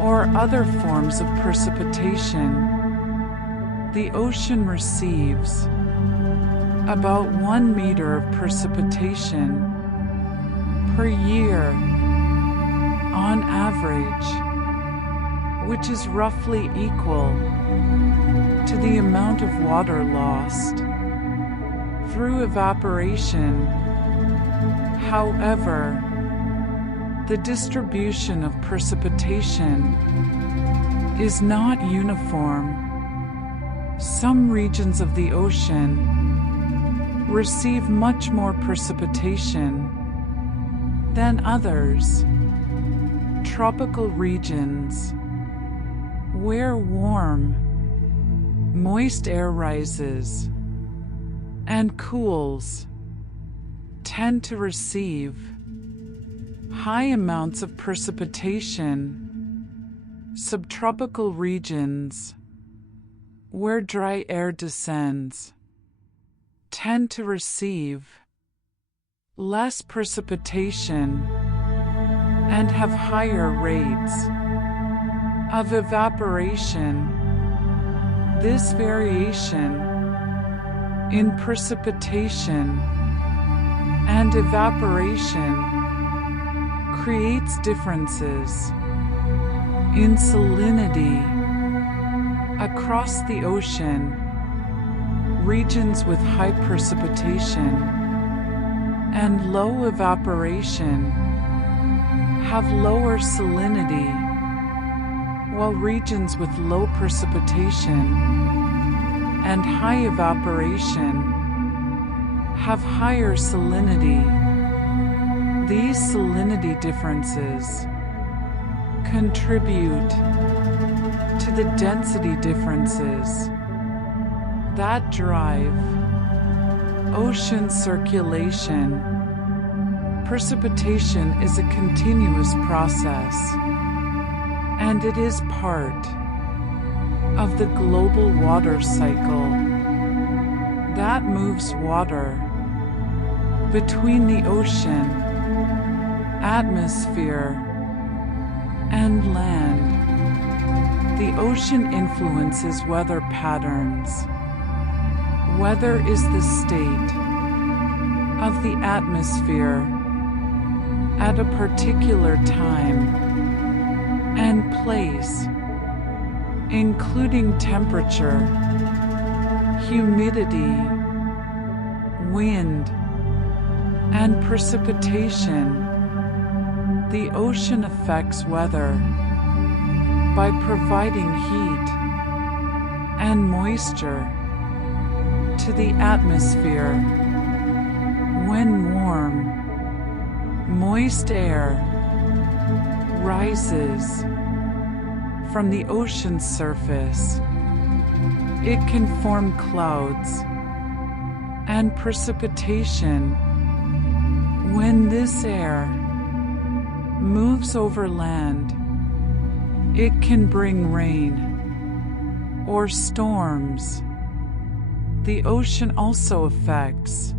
or other forms of precipitation. The ocean receives about 1 meter of precipitation per year on average, which is roughly equal to the amount of water lost through evaporation. However, the distribution of precipitation is not uniform. Some regions of the ocean receive much more precipitation than others. Tropical regions, where warm, moist air rises and cools, tend to receive high amounts of precipitation. Subtropical regions, where dry air descends, tend to receive less precipitation and have higher rates of evaporation. This variation in precipitation and evaporation creates differences in salinity across the ocean. Regions with high precipitation and low evaporation have lower salinity, while regions with low precipitation and high evaporation have higher salinity. These salinity differences contribute to the density differences that drive ocean circulation. Precipitation is a continuous process, and it is part of the global water cycle that moves water between the ocean, atmosphere, and land. The ocean influences weather patterns. Weather is the state of the atmosphere at a particular time and place, including temperature, humidity, wind, and precipitation. The ocean affects weather by providing heat and moisture to the atmosphere. When warm, moist air rises from the ocean surface, it can form clouds and precipitation. When this air moves over land, it can bring rain or storms. The ocean also affects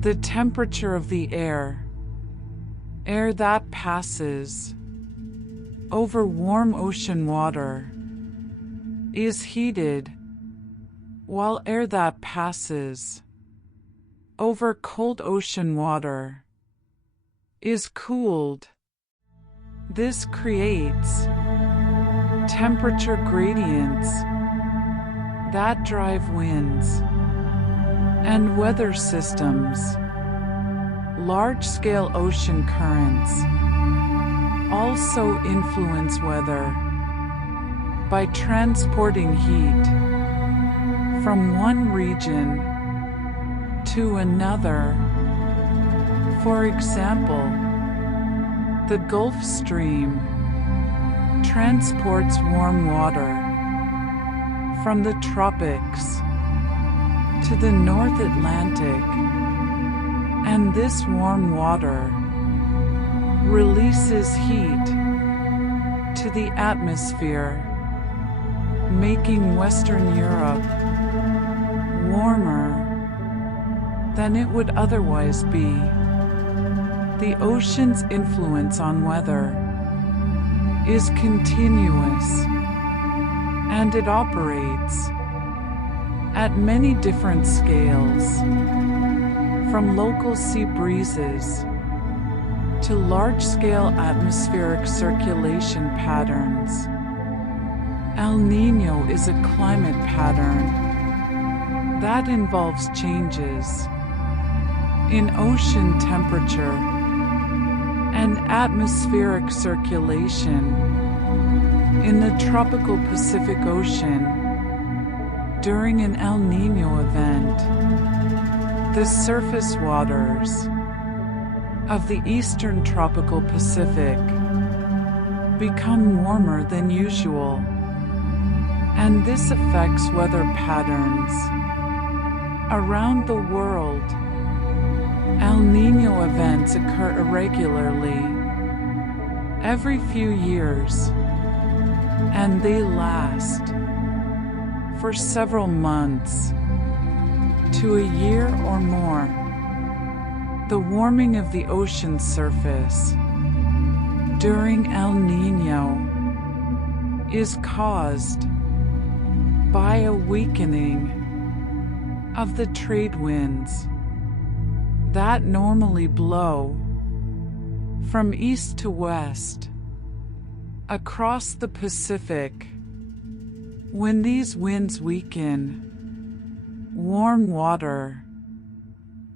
the temperature of the air. Air that passes over warm ocean water is heated, while air that passes over cold ocean water is cooled. This creates temperature gradients that drive winds and weather systems. Large-scale ocean currents also influence weather by transporting heat from one region to another. For example, the Gulf Stream transports warm water from the tropics to the North Atlantic, and this warm water releases heat to the atmosphere, making Western Europe warmer than it would otherwise be. The ocean's influence on weather is continuous, and it operates at many different scales, from local sea breezes to large-scale atmospheric circulation patterns. El Niño is a climate pattern that involves changes in ocean temperature and atmospheric circulation in the tropical Pacific Ocean. During an El Niño event, the surface waters of the eastern tropical Pacific become warmer than usual, and this affects weather patterns around the world. El Niño events occur irregularly every few years, and they last for several months to a year or more. The warming of the ocean surface during El Niño is caused by a weakening of the trade winds that normally blow from east to west across the Pacific. When these winds weaken, warm water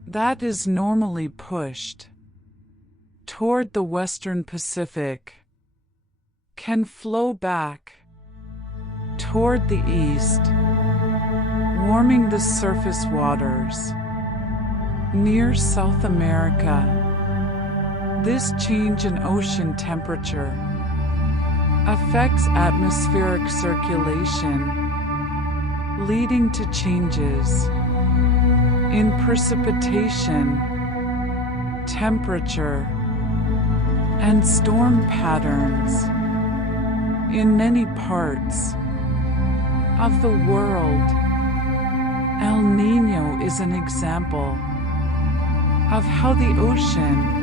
that is normally pushed toward the western Pacific can flow back toward the east, warming the surface waters near South America. This change in ocean temperature affects atmospheric circulation, leading to changes in precipitation, temperature, and storm patterns in many parts of the world. El Niño is an example of how the ocean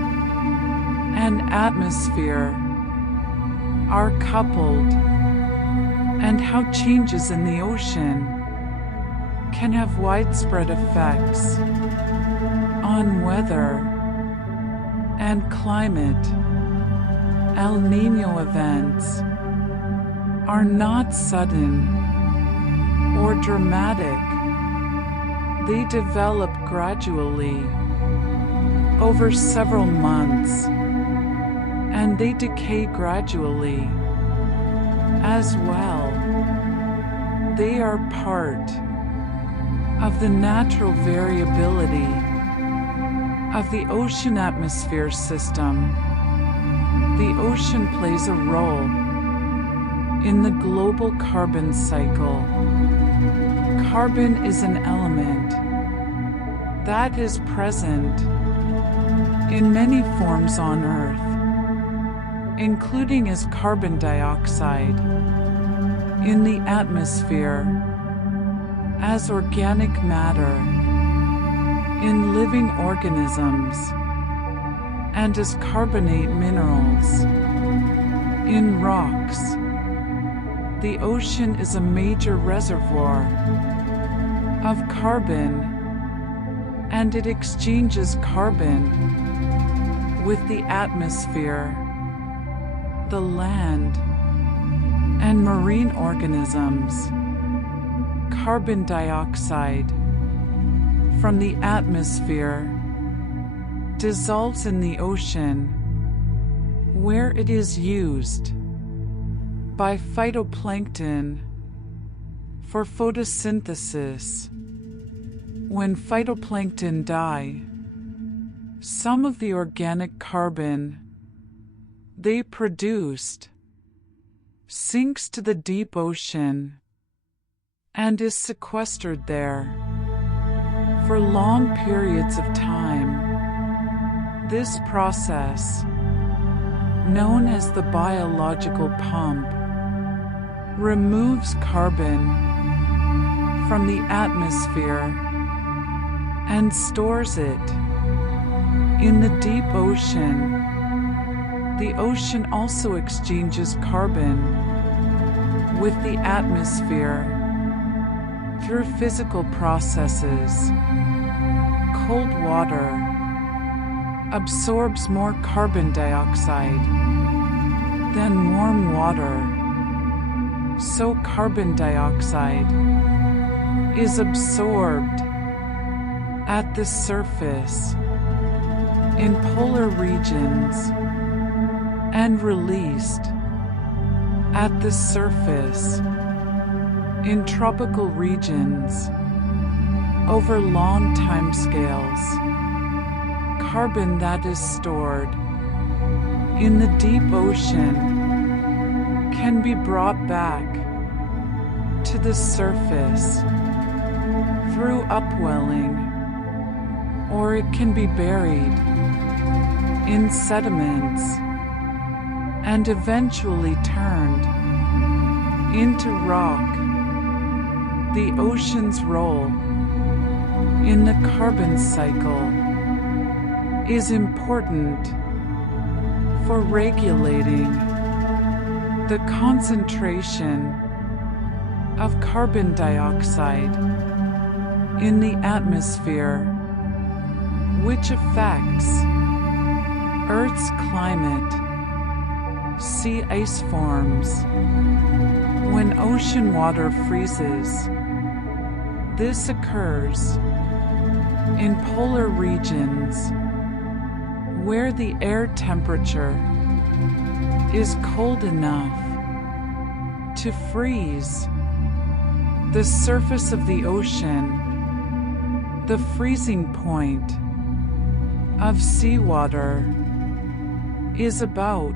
and atmosphere are coupled, and how changes in the ocean can have widespread effects on weather and climate. El Niño events are not sudden or dramatic. They develop gradually over several months, and they decay gradually as well. They are part of the natural variability of the ocean atmosphere system. The ocean plays a role in the global carbon cycle. Carbon is an element that is present in many forms on Earth, including as carbon dioxide in the atmosphere, as organic matter in living organisms, and as carbonate minerals in rocks. The ocean is a major reservoir of carbon, and it exchanges carbon with the atmosphere, the land, and marine organisms. Carbon dioxide from the atmosphere dissolves in the ocean, where it is used by phytoplankton for photosynthesis. When phytoplankton die, some of the organic carbon they produced sinks to the deep ocean and is sequestered there for long periods of time. This process, known as the biological pump, removes carbon from the atmosphere and stores it in the deep ocean. The ocean also exchanges carbon with the atmosphere through physical processes. Cold water absorbs more carbon dioxide than warm water, so carbon dioxide is absorbed at the surface in polar regions and released at the surface in tropical regions over long timescales. Carbon that is stored in the deep ocean can be brought back to the surface through upwelling, or it can be buried in sediments and eventually turned into rock. The ocean's role in the carbon cycle is important for regulating the concentration of carbon dioxide in the atmosphere, which affects Earth's climate. Sea ice forms when ocean water freezes. This occurs in polar regions where the air temperature is cold enough to freeze the surface of the ocean. The freezing point of seawater is about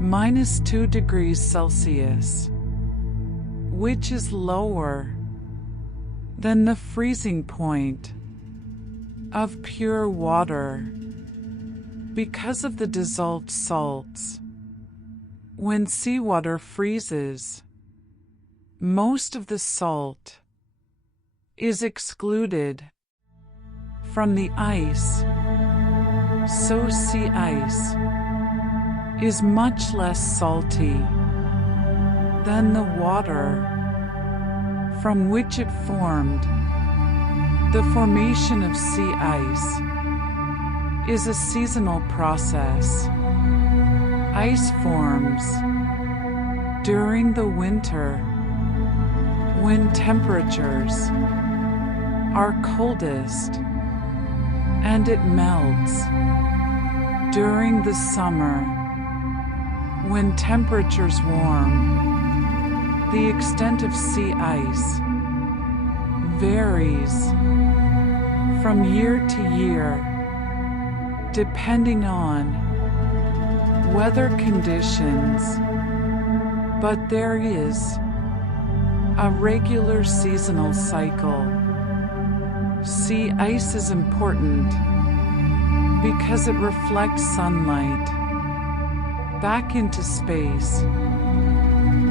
-2 degrees Celsius, which is lower than the freezing point of pure water because of the dissolved salts. When seawater freezes, most of the salt is excluded from the ice, so sea ice is much less salty than the water from which it formed. The formation of sea ice is a seasonal process. Ice forms during the winter when temperatures are coldest, and it melts during the summer when temperatures warm. The extent of sea ice varies from year to year depending on weather conditions, but there is a regular seasonal cycle. Sea ice is important because it reflects sunlight back into space,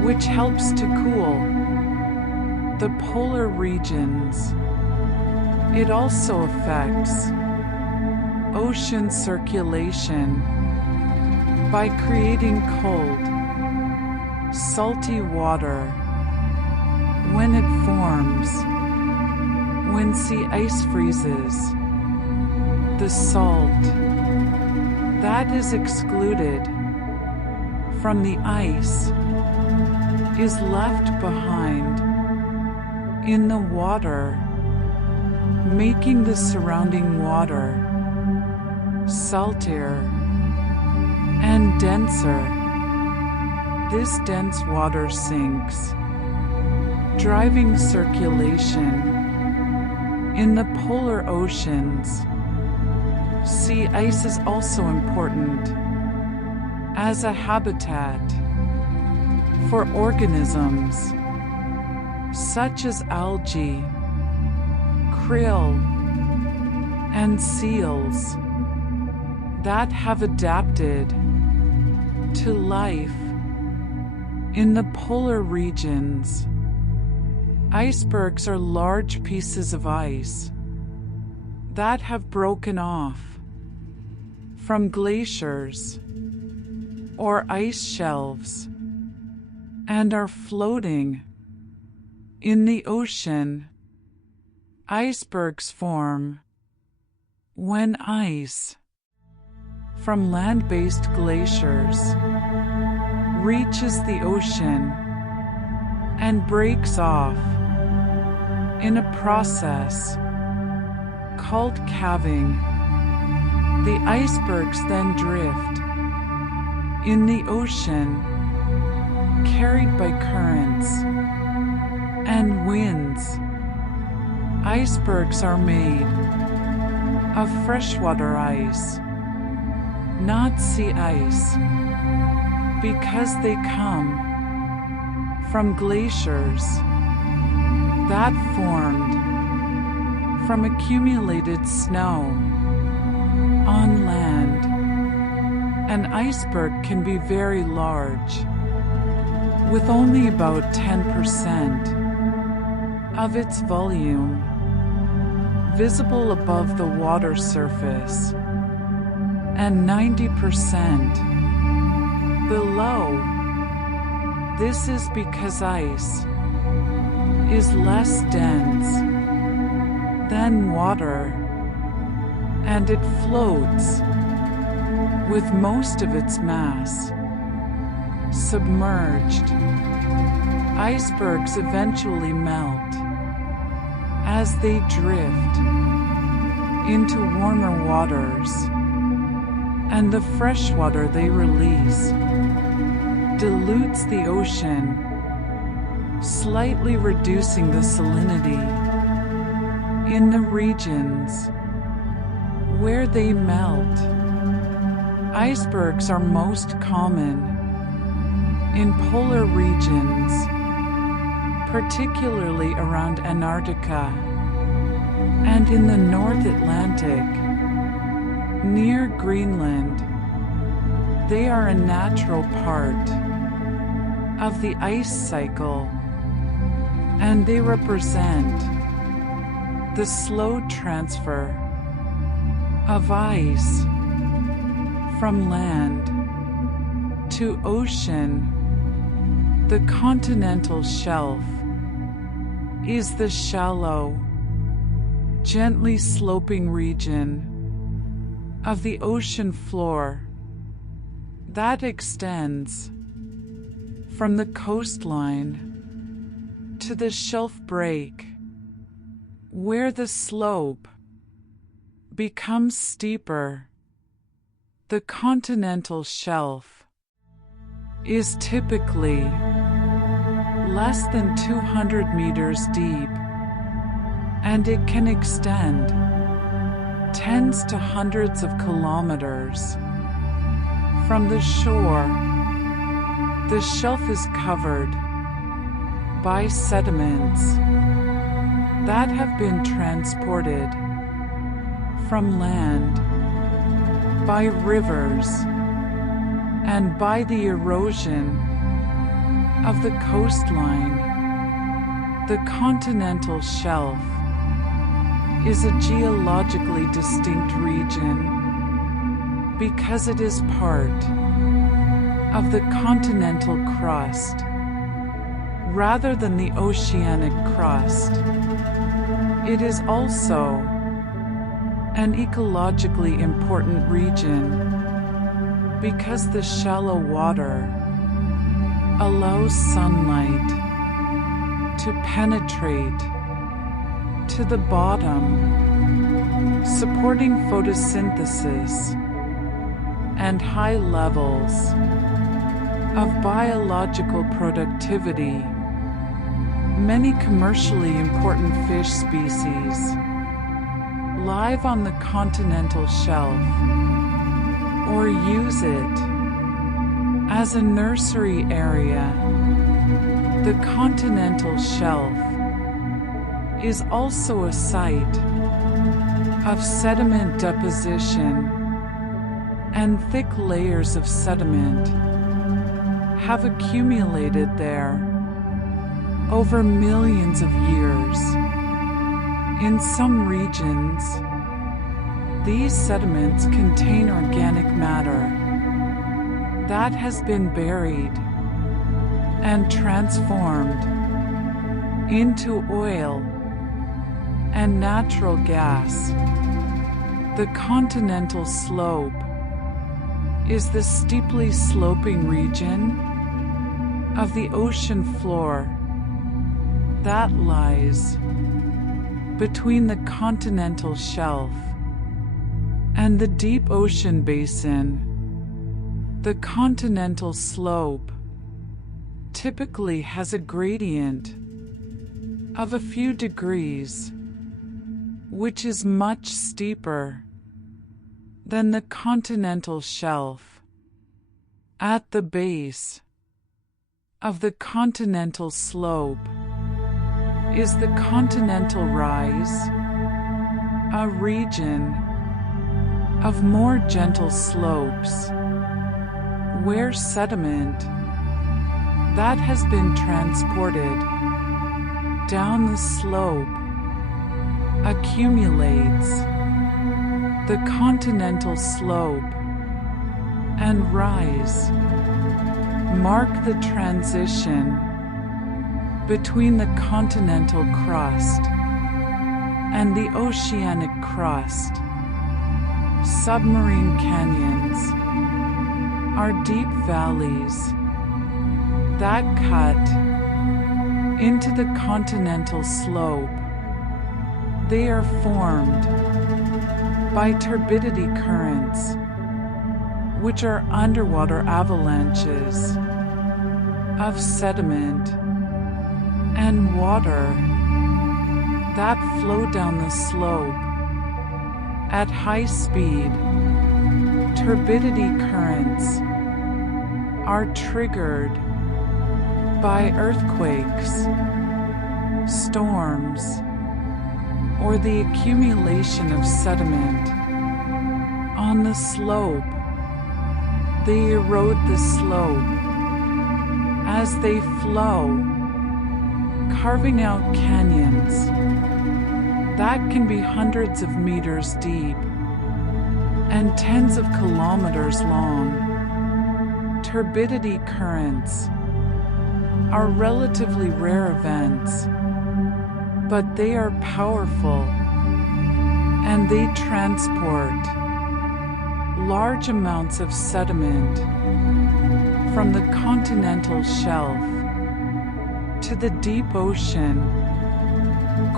which helps to cool the polar regions. It also affects ocean circulation by creating cold, salty water when it forms. When sea ice freezes, the salt that is excluded from the ice is left behind in the water, making the surrounding water saltier and denser. This dense water sinks, driving circulation in the polar oceans. Sea ice is also important as a habitat for organisms such as algae, krill, and seals that have adapted to life in the polar regions. Icebergs are large pieces of ice that have broken off from glaciers or ice shelves and are floating in the ocean. Icebergs form when ice from land-based glaciers reaches the ocean and breaks off in a process called calving. The icebergs then drift in the ocean, carried by currents and winds. Icebergs are made of freshwater ice, not sea ice, because they come from glaciers that formed from accumulated snow on land. An iceberg can be very large, with only about 10% of its volume visible above the water surface and 90% below. This is because ice is less dense then water, and it floats, with most of its mass submerged. Icebergs eventually melt as they drift into warmer waters, and the fresh water they release dilutes the ocean, slightly reducing the salinity in the regions where they melt. Icebergs are most common in polar regions, particularly around Antarctica and in the North Atlantic, near Greenland. They are a natural part of the ice cycle, and they represent the slow transfer of ice from land to ocean. The continental shelf is the shallow, gently sloping region of the ocean floor that extends from the coastline to the shelf break, where the slope becomes steeper. The continental shelf is typically less than 200 meters deep, and it can extend tens to hundreds of kilometers from the shore. The shelf is covered by sediments that have been transported from land by rivers and by the erosion of the coastline. The continental shelf is a geologically distinct region because it is part of the continental crust rather than the oceanic crust. It is also an ecologically important region because the shallow water allows sunlight to penetrate to the bottom, supporting photosynthesis and high levels of biological productivity. Many commercially important fish species live on the continental shelf or use it as a nursery area. The continental shelf is also a site of sediment deposition, and thick layers of sediment have accumulated there over millions of years. In some regions, these sediments contain organic matter that has been buried and transformed into oil and natural gas. The continental slope is the steeply sloping region of the ocean floor that lies between the continental shelf and the deep ocean basin. The continental slope typically has a gradient of a few degrees, which is much steeper than the continental shelf. At the base of the continental slope is the continental rise, a region of more gentle slopes where sediment that has been transported down the slope accumulates. The continental slope and rise mark the transition between the continental crust and the oceanic crust. Submarine canyons are deep valleys that cut into the continental slope. They are formed by turbidity currents, which are underwater avalanches of sediment and water that flow down the slope at high speed. Turbidity currents are triggered by earthquakes, storms, or the accumulation of sediment on the slope. They erode the slope as they flow, carving out canyons that can be hundreds of meters deep and tens of kilometers long. Turbidity currents are relatively rare events, but they are powerful, and they transport large amounts of sediment from the continental shelf to the deep ocean.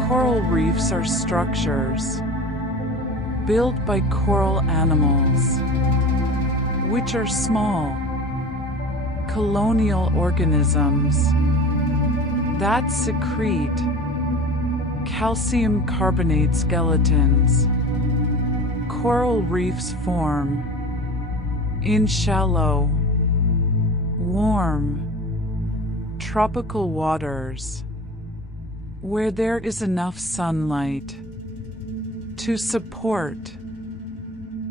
Coral reefs are structures built by coral animals, which are small, colonial organisms that secrete calcium carbonate skeletons. Coral reefs form in shallow, warm, tropical waters where there is enough sunlight to support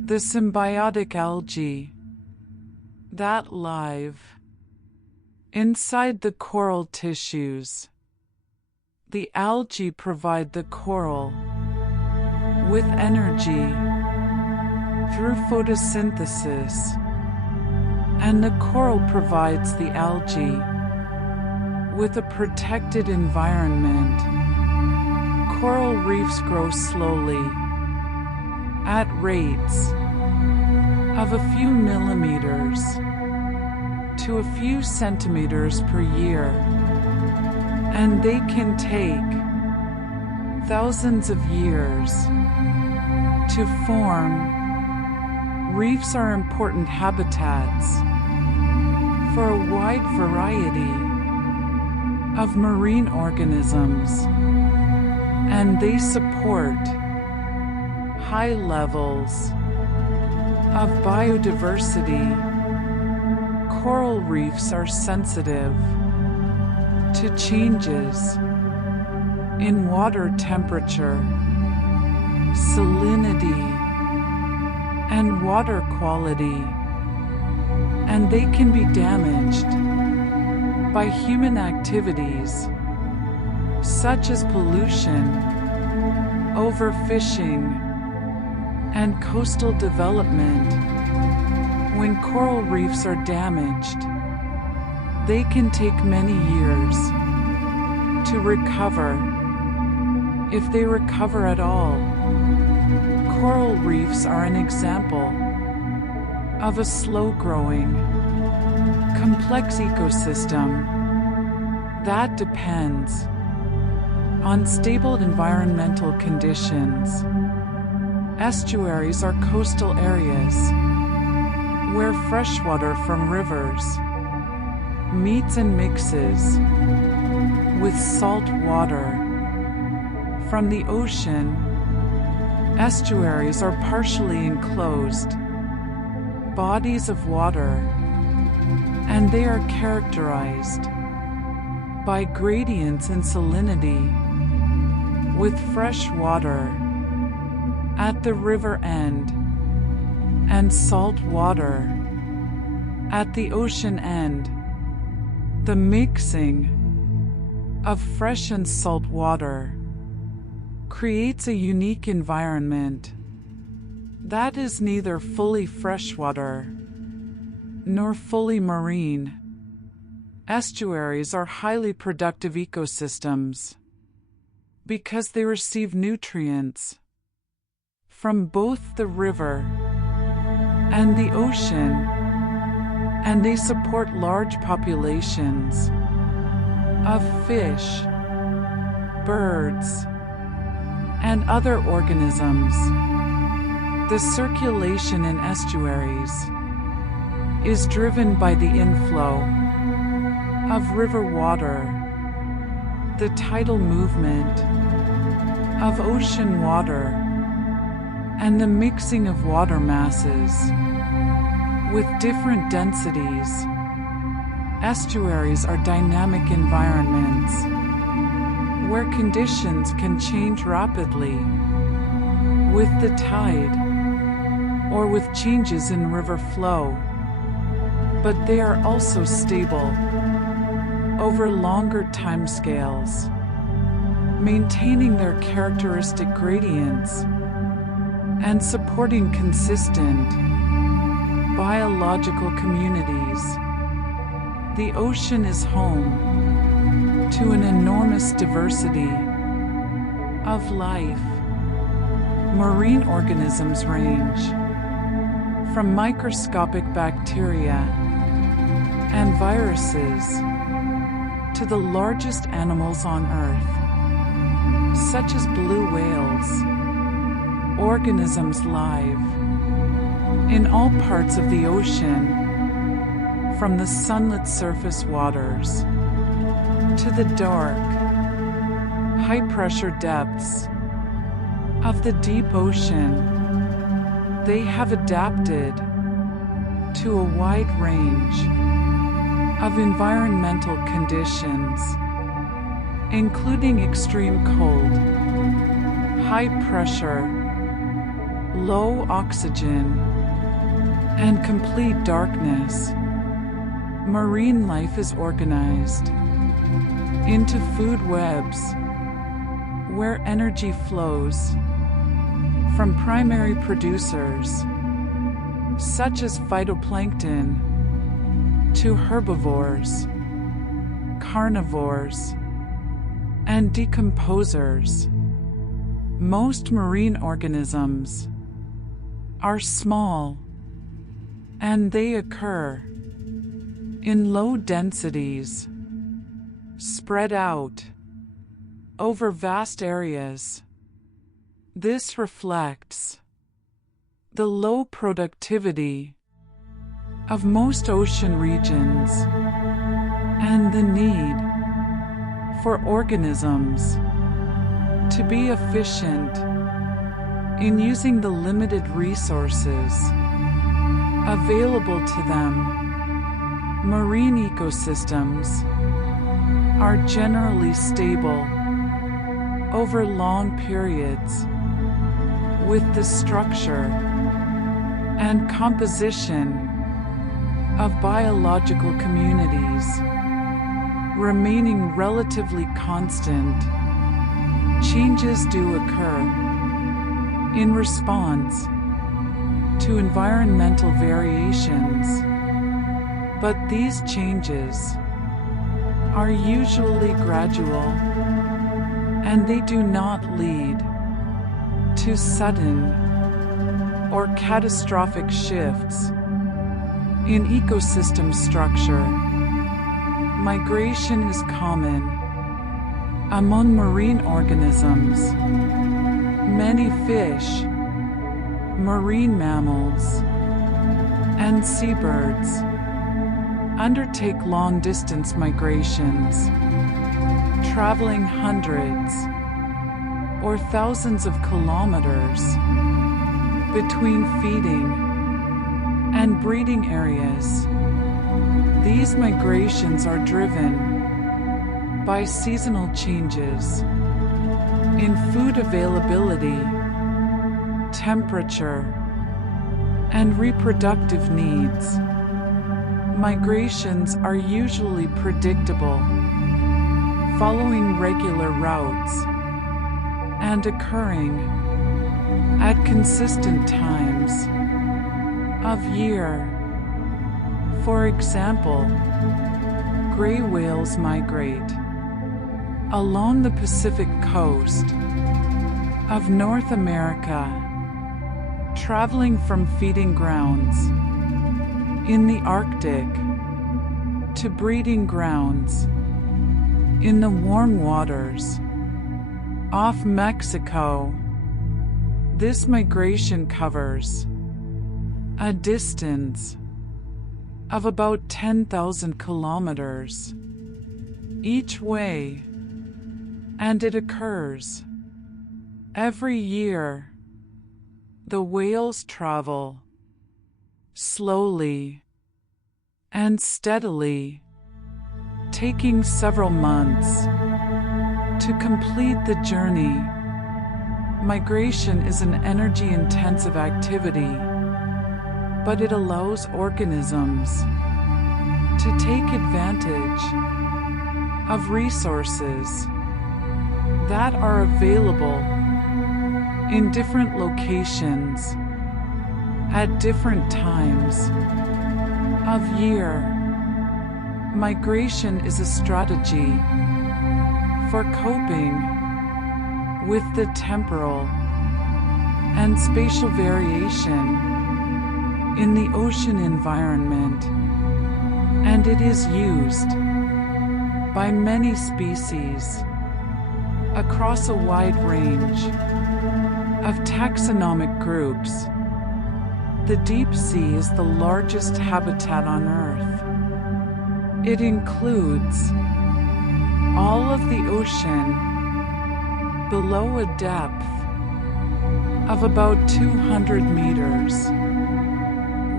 the symbiotic algae that live inside the coral tissues. The algae provide the coral with energy through photosynthesis, and the coral provides the algae with a protected environment. Coral reefs grow slowly at rates of a few millimeters to a few centimeters per year, and they can take thousands of years to form. Reefs are important habitats for a wide variety of marine organisms, and they support high levels of biodiversity. Coral reefs are sensitive to changes in water temperature, salinity, and water quality, and they can be damaged by human activities such as pollution, overfishing, and coastal development. When coral reefs are damaged, they can take many years to recover, if they recover at all. Coral reefs are an example of a slow-growing, complex ecosystem that depends on stable environmental conditions. Estuaries are coastal areas where freshwater from rivers meets and mixes with salt water from the ocean. Estuaries are partially enclosed bodies of water, and they are characterized by gradients in salinity, with fresh water at the river end and salt water at the ocean end. The mixing of fresh and salt water creates a unique environment that is neither fully freshwater nor fully marine. Estuaries are highly productive ecosystems. because they receive nutrients from both the river and the ocean, and they support large populations of fish, birds, and other organisms. The circulation in estuaries is driven by the inflow of river water, the tidal movement of ocean water, and the mixing of water masses with different densities. Estuaries are dynamic environments where conditions can change rapidly with the tide or with changes in river flow, but they are also stable over longer timescales, maintaining their characteristic gradients and supporting consistent biological communities. The ocean is home to an enormous diversity of life. Marine organisms range from microscopic bacteria and viruses to the largest animals on Earth, such as blue whales. Organisms live in all parts of the ocean, from the sunlit surface waters to the dark, high-pressure depths of the deep ocean. They have adapted to a wide range of environmental conditions, including extreme cold, high pressure, low oxygen, and complete darkness. Marine life is organized into food webs where energy flows from primary producers such as phytoplankton to herbivores, carnivores, and decomposers. Most marine organisms are small, and they occur in low densities, spread out over vast areas. This reflects the low productivity of most ocean regions and the need for organisms to be efficient in using the limited resources available to them. Marine ecosystems are generally stable over long periods, with the structure and composition of biological communities remaining relatively constant. Changes do occur in response to environmental variations, but these changes are usually gradual, and they do not lead to sudden or catastrophic shifts in ecosystem structure. Migration is common among marine organisms. Many fish, marine mammals, and seabirds undertake long-distance migrations, traveling hundreds or thousands of kilometers between feeding and breeding areas. These migrations are driven by seasonal changes in food availability, temperature, and reproductive needs. Migrations are usually predictable, following regular routes, and occurring at consistent times of year. For example, gray whales migrate along the Pacific coast of North America, traveling from feeding grounds in the Arctic to breeding grounds in the warm waters off Mexico. This migration covers a distance of about 10,000 kilometers each way, and it occurs every year. The whales travel slowly and steadily, taking several months to complete the journey. Migration is an energy-intensive activity, but it allows organisms to take advantage of resources that are available in different locations at different times of year. Migration is a strategy for coping with the temporal and spatial variation in the ocean environment, and it is used by many species across a wide range of taxonomic groups. The deep sea is the largest habitat on Earth. It includes all of the ocean below a depth of about 200 meters,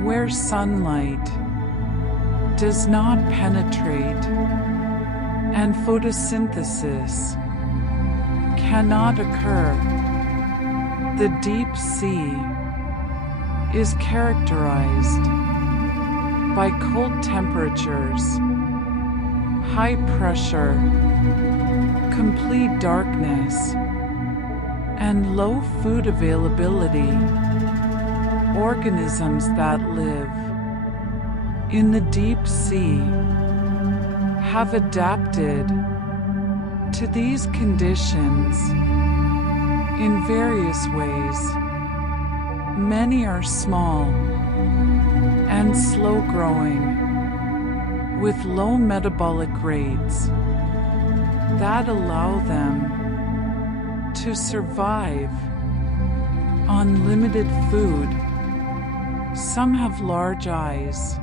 where sunlight does not penetrate and photosynthesis cannot occur. The deep sea is characterized by cold temperatures, high pressure, complete darkness, and low food availability. Organisms that live in the deep sea have adapted to these conditions in various ways. Many are small and slow-growing, with low metabolic rates that allow them to survive on limited food. Some have large eyes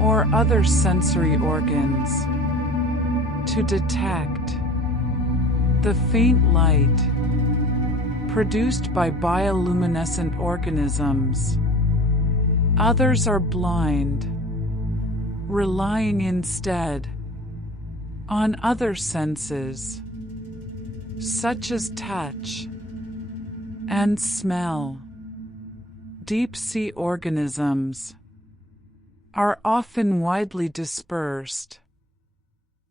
or other sensory organs to detect the faint light produced by bioluminescent organisms. Others are blind, relying instead on other senses, such as touch and smell. Deep-sea organisms are often widely dispersed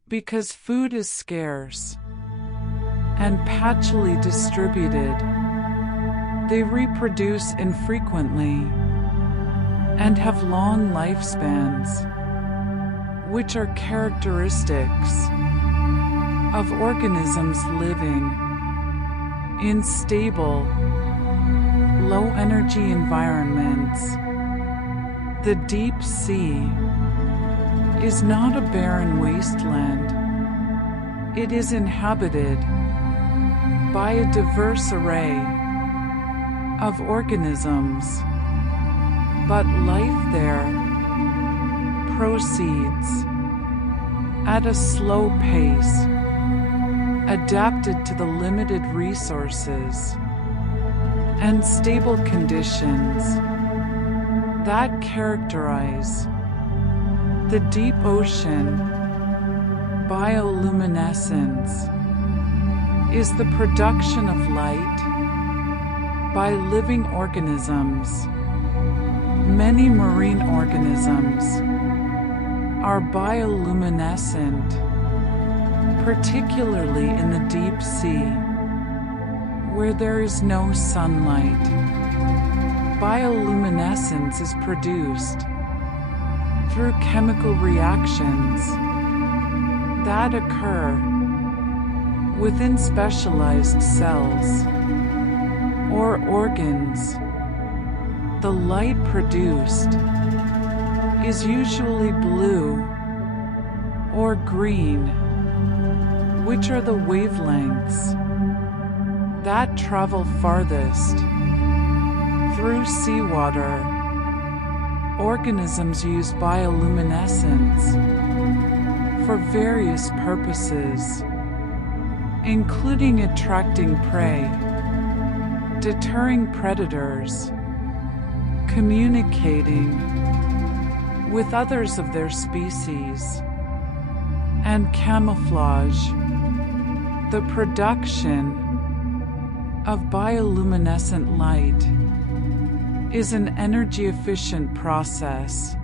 because food is scarce and patchily distributed. They reproduce infrequently and have long lifespans, which are characteristics of organisms living in stable, low-energy environments. The deep sea is not a barren wasteland. It is inhabited by a diverse array of organisms, but life there proceeds at a slow pace, adapted to the limited resources and stable conditions that characterize the deep ocean. Bioluminescence is the production of light by living organisms. Many marine organisms are bioluminescent, particularly in the deep sea, where there is no sunlight. Bioluminescence is produced through chemical reactions that occur within specialized cells or organs. The light produced is usually blue or green, which are the wavelengths that travel farthest through seawater. Organisms use bioluminescence for various purposes, including attracting prey, deterring predators, communicating with others of their species, and camouflage. The production of bioluminescent light is an energy-efficient process,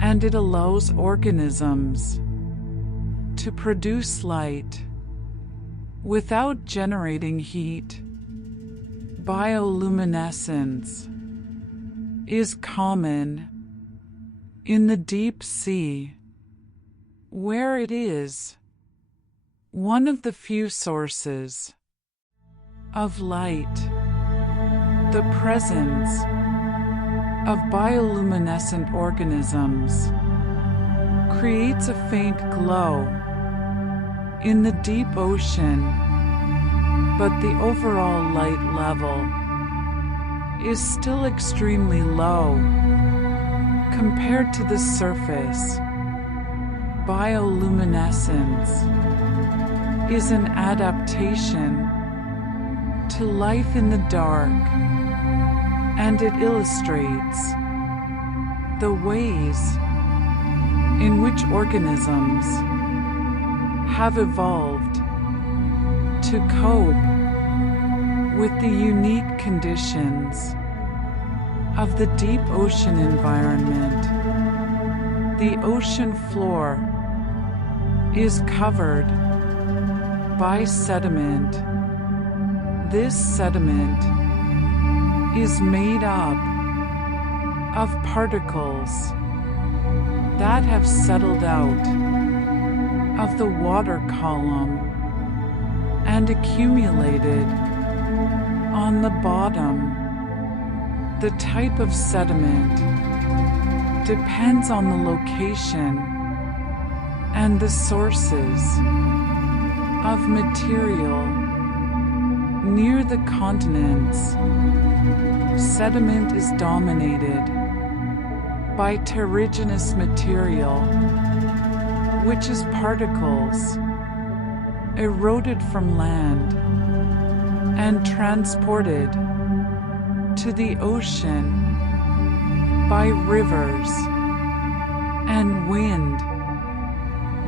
and it allows organisms to produce light without generating heat. Bioluminescence is common in the deep sea, where it is one of the few sources of light. The presence of bioluminescent organisms creates a faint glow in the deep ocean, but the overall light level is still extremely low compared to the surface. Bioluminescence is an adaptation to life in the dark, and it illustrates the ways in which organisms have evolved to cope with the unique conditions of the deep ocean environment. The ocean floor is covered by sediment. This sediment is made up of particles that have settled out of the water column and accumulated on the bottom. The type of sediment depends on the location and the sources of material. Near the continents, sediment is dominated by terrigenous material, which is particles eroded from land and transported to the ocean by rivers and wind.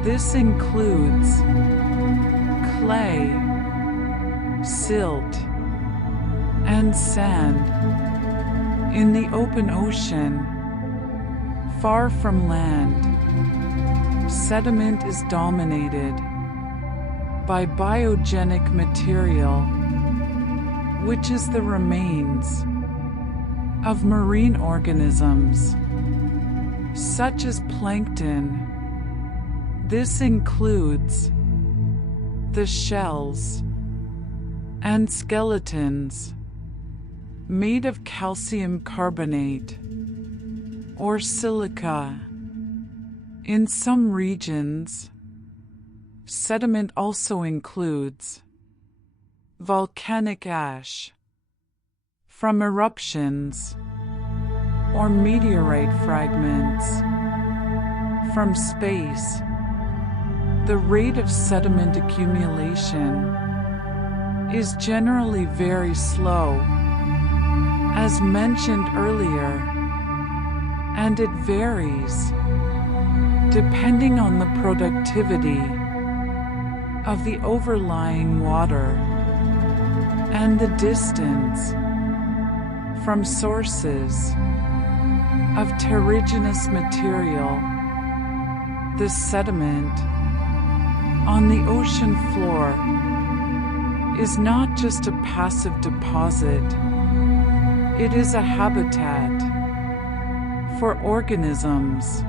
This includes clay, silt, and sand. In the open ocean, far from land, sediment is dominated by biogenic material, which is the remains of marine organisms, such as plankton. This includes the shells and skeletons made of calcium carbonate or silica. In some regions, sediment also includes volcanic ash from eruptions or meteorite fragments from space. The rate of sediment accumulation is generally very slow, as mentioned earlier, and it varies depending on the productivity of the overlying water and the distance from sources of terrigenous material. The sediment on the ocean floor is not just a passive deposit, it is a habitat for organisms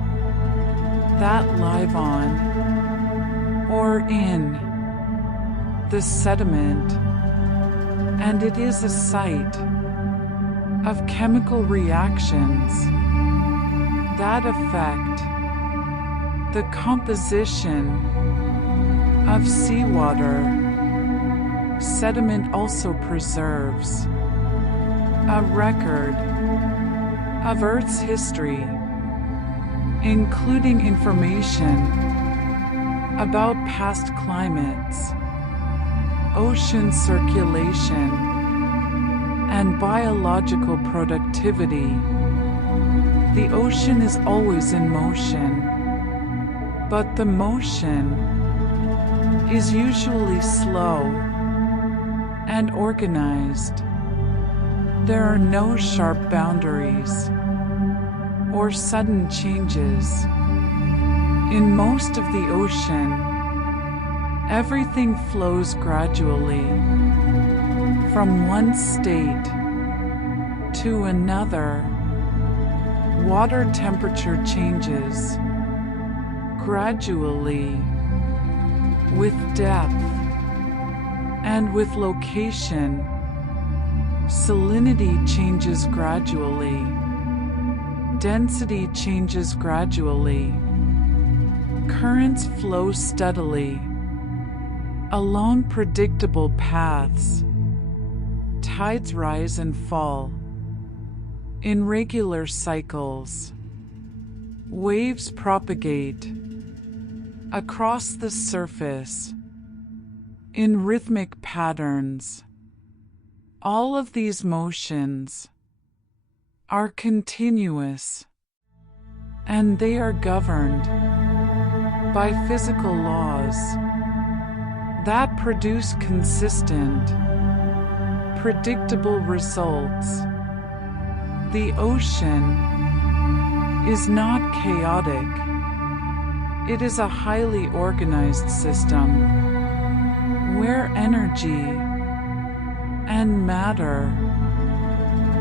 that live on or in the sediment, and it is a site of chemical reactions that affect the composition of seawater. Sediment also preserves a record of Earth's history, including information about past climates, ocean circulation, and biological productivity. The ocean is always in motion, but the motion is usually slow and organized. There are no sharp boundaries or sudden changes. In most of the ocean, everything flows gradually from one state to another. Water temperature changes gradually with depth and with location. Salinity changes gradually. Density changes gradually. Currents flow steadily along predictable paths. Tides rise and fall in regular cycles. Waves propagate across the surface in rhythmic patterns. All of these motions are continuous, and they are governed by physical laws that produce consistent, predictable results. The ocean is not chaotic. It is a highly organized system where energy and matter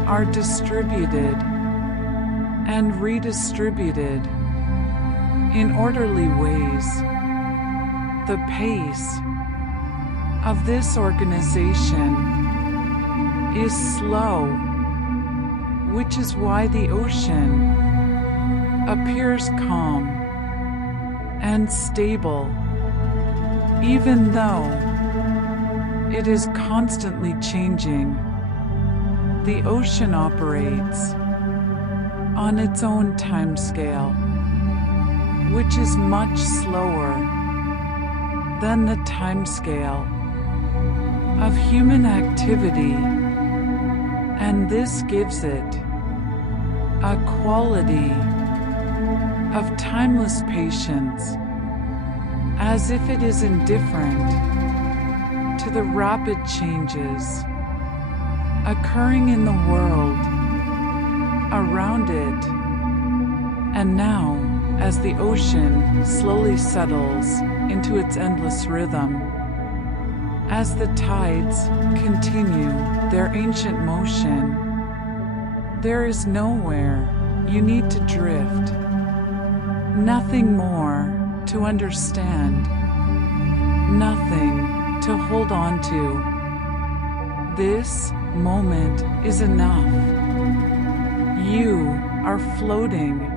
are distributed and redistributed in orderly ways. The pace of this organization is slow, which is why the ocean appears calm and stable, even though it is constantly changing. The ocean operates on its own timescale, which is much slower than the timescale of human activity, and this gives it a quality of timeless patience, as if it is indifferent to the rapid changes occurring in the world around it. And now, as the ocean slowly settles into its endless rhythm, as the tides continue their ancient motion, there is nowhere you need to drift, nothing more to understand, nothing to hold on to. This moment is enough. You are floating.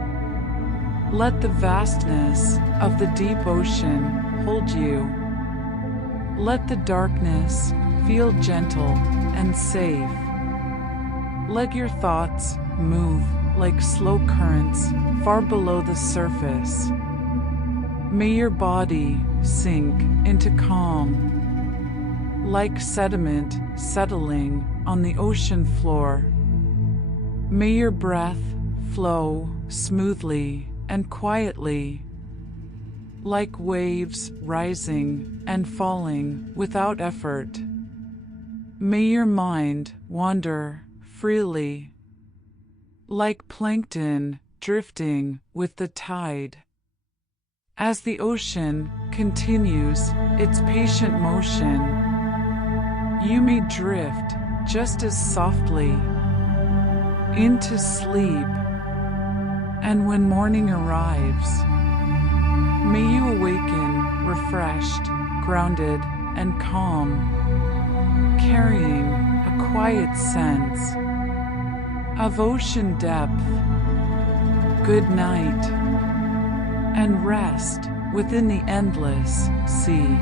Let the vastness of the deep ocean hold you. Let the darkness feel gentle and safe. Let your thoughts move like slow currents far below the surface. May your body sink into calm, like sediment settling on the ocean floor. May your breath flow smoothly and quietly, like waves rising and falling without effort. May your mind wander freely, like plankton drifting with the tide. As the ocean continues its patient motion, you may drift just as softly into sleep, and when morning arrives, may you awaken refreshed, grounded, and calm, carrying a quiet sense of ocean depth. Good night, and rest within the endless sea.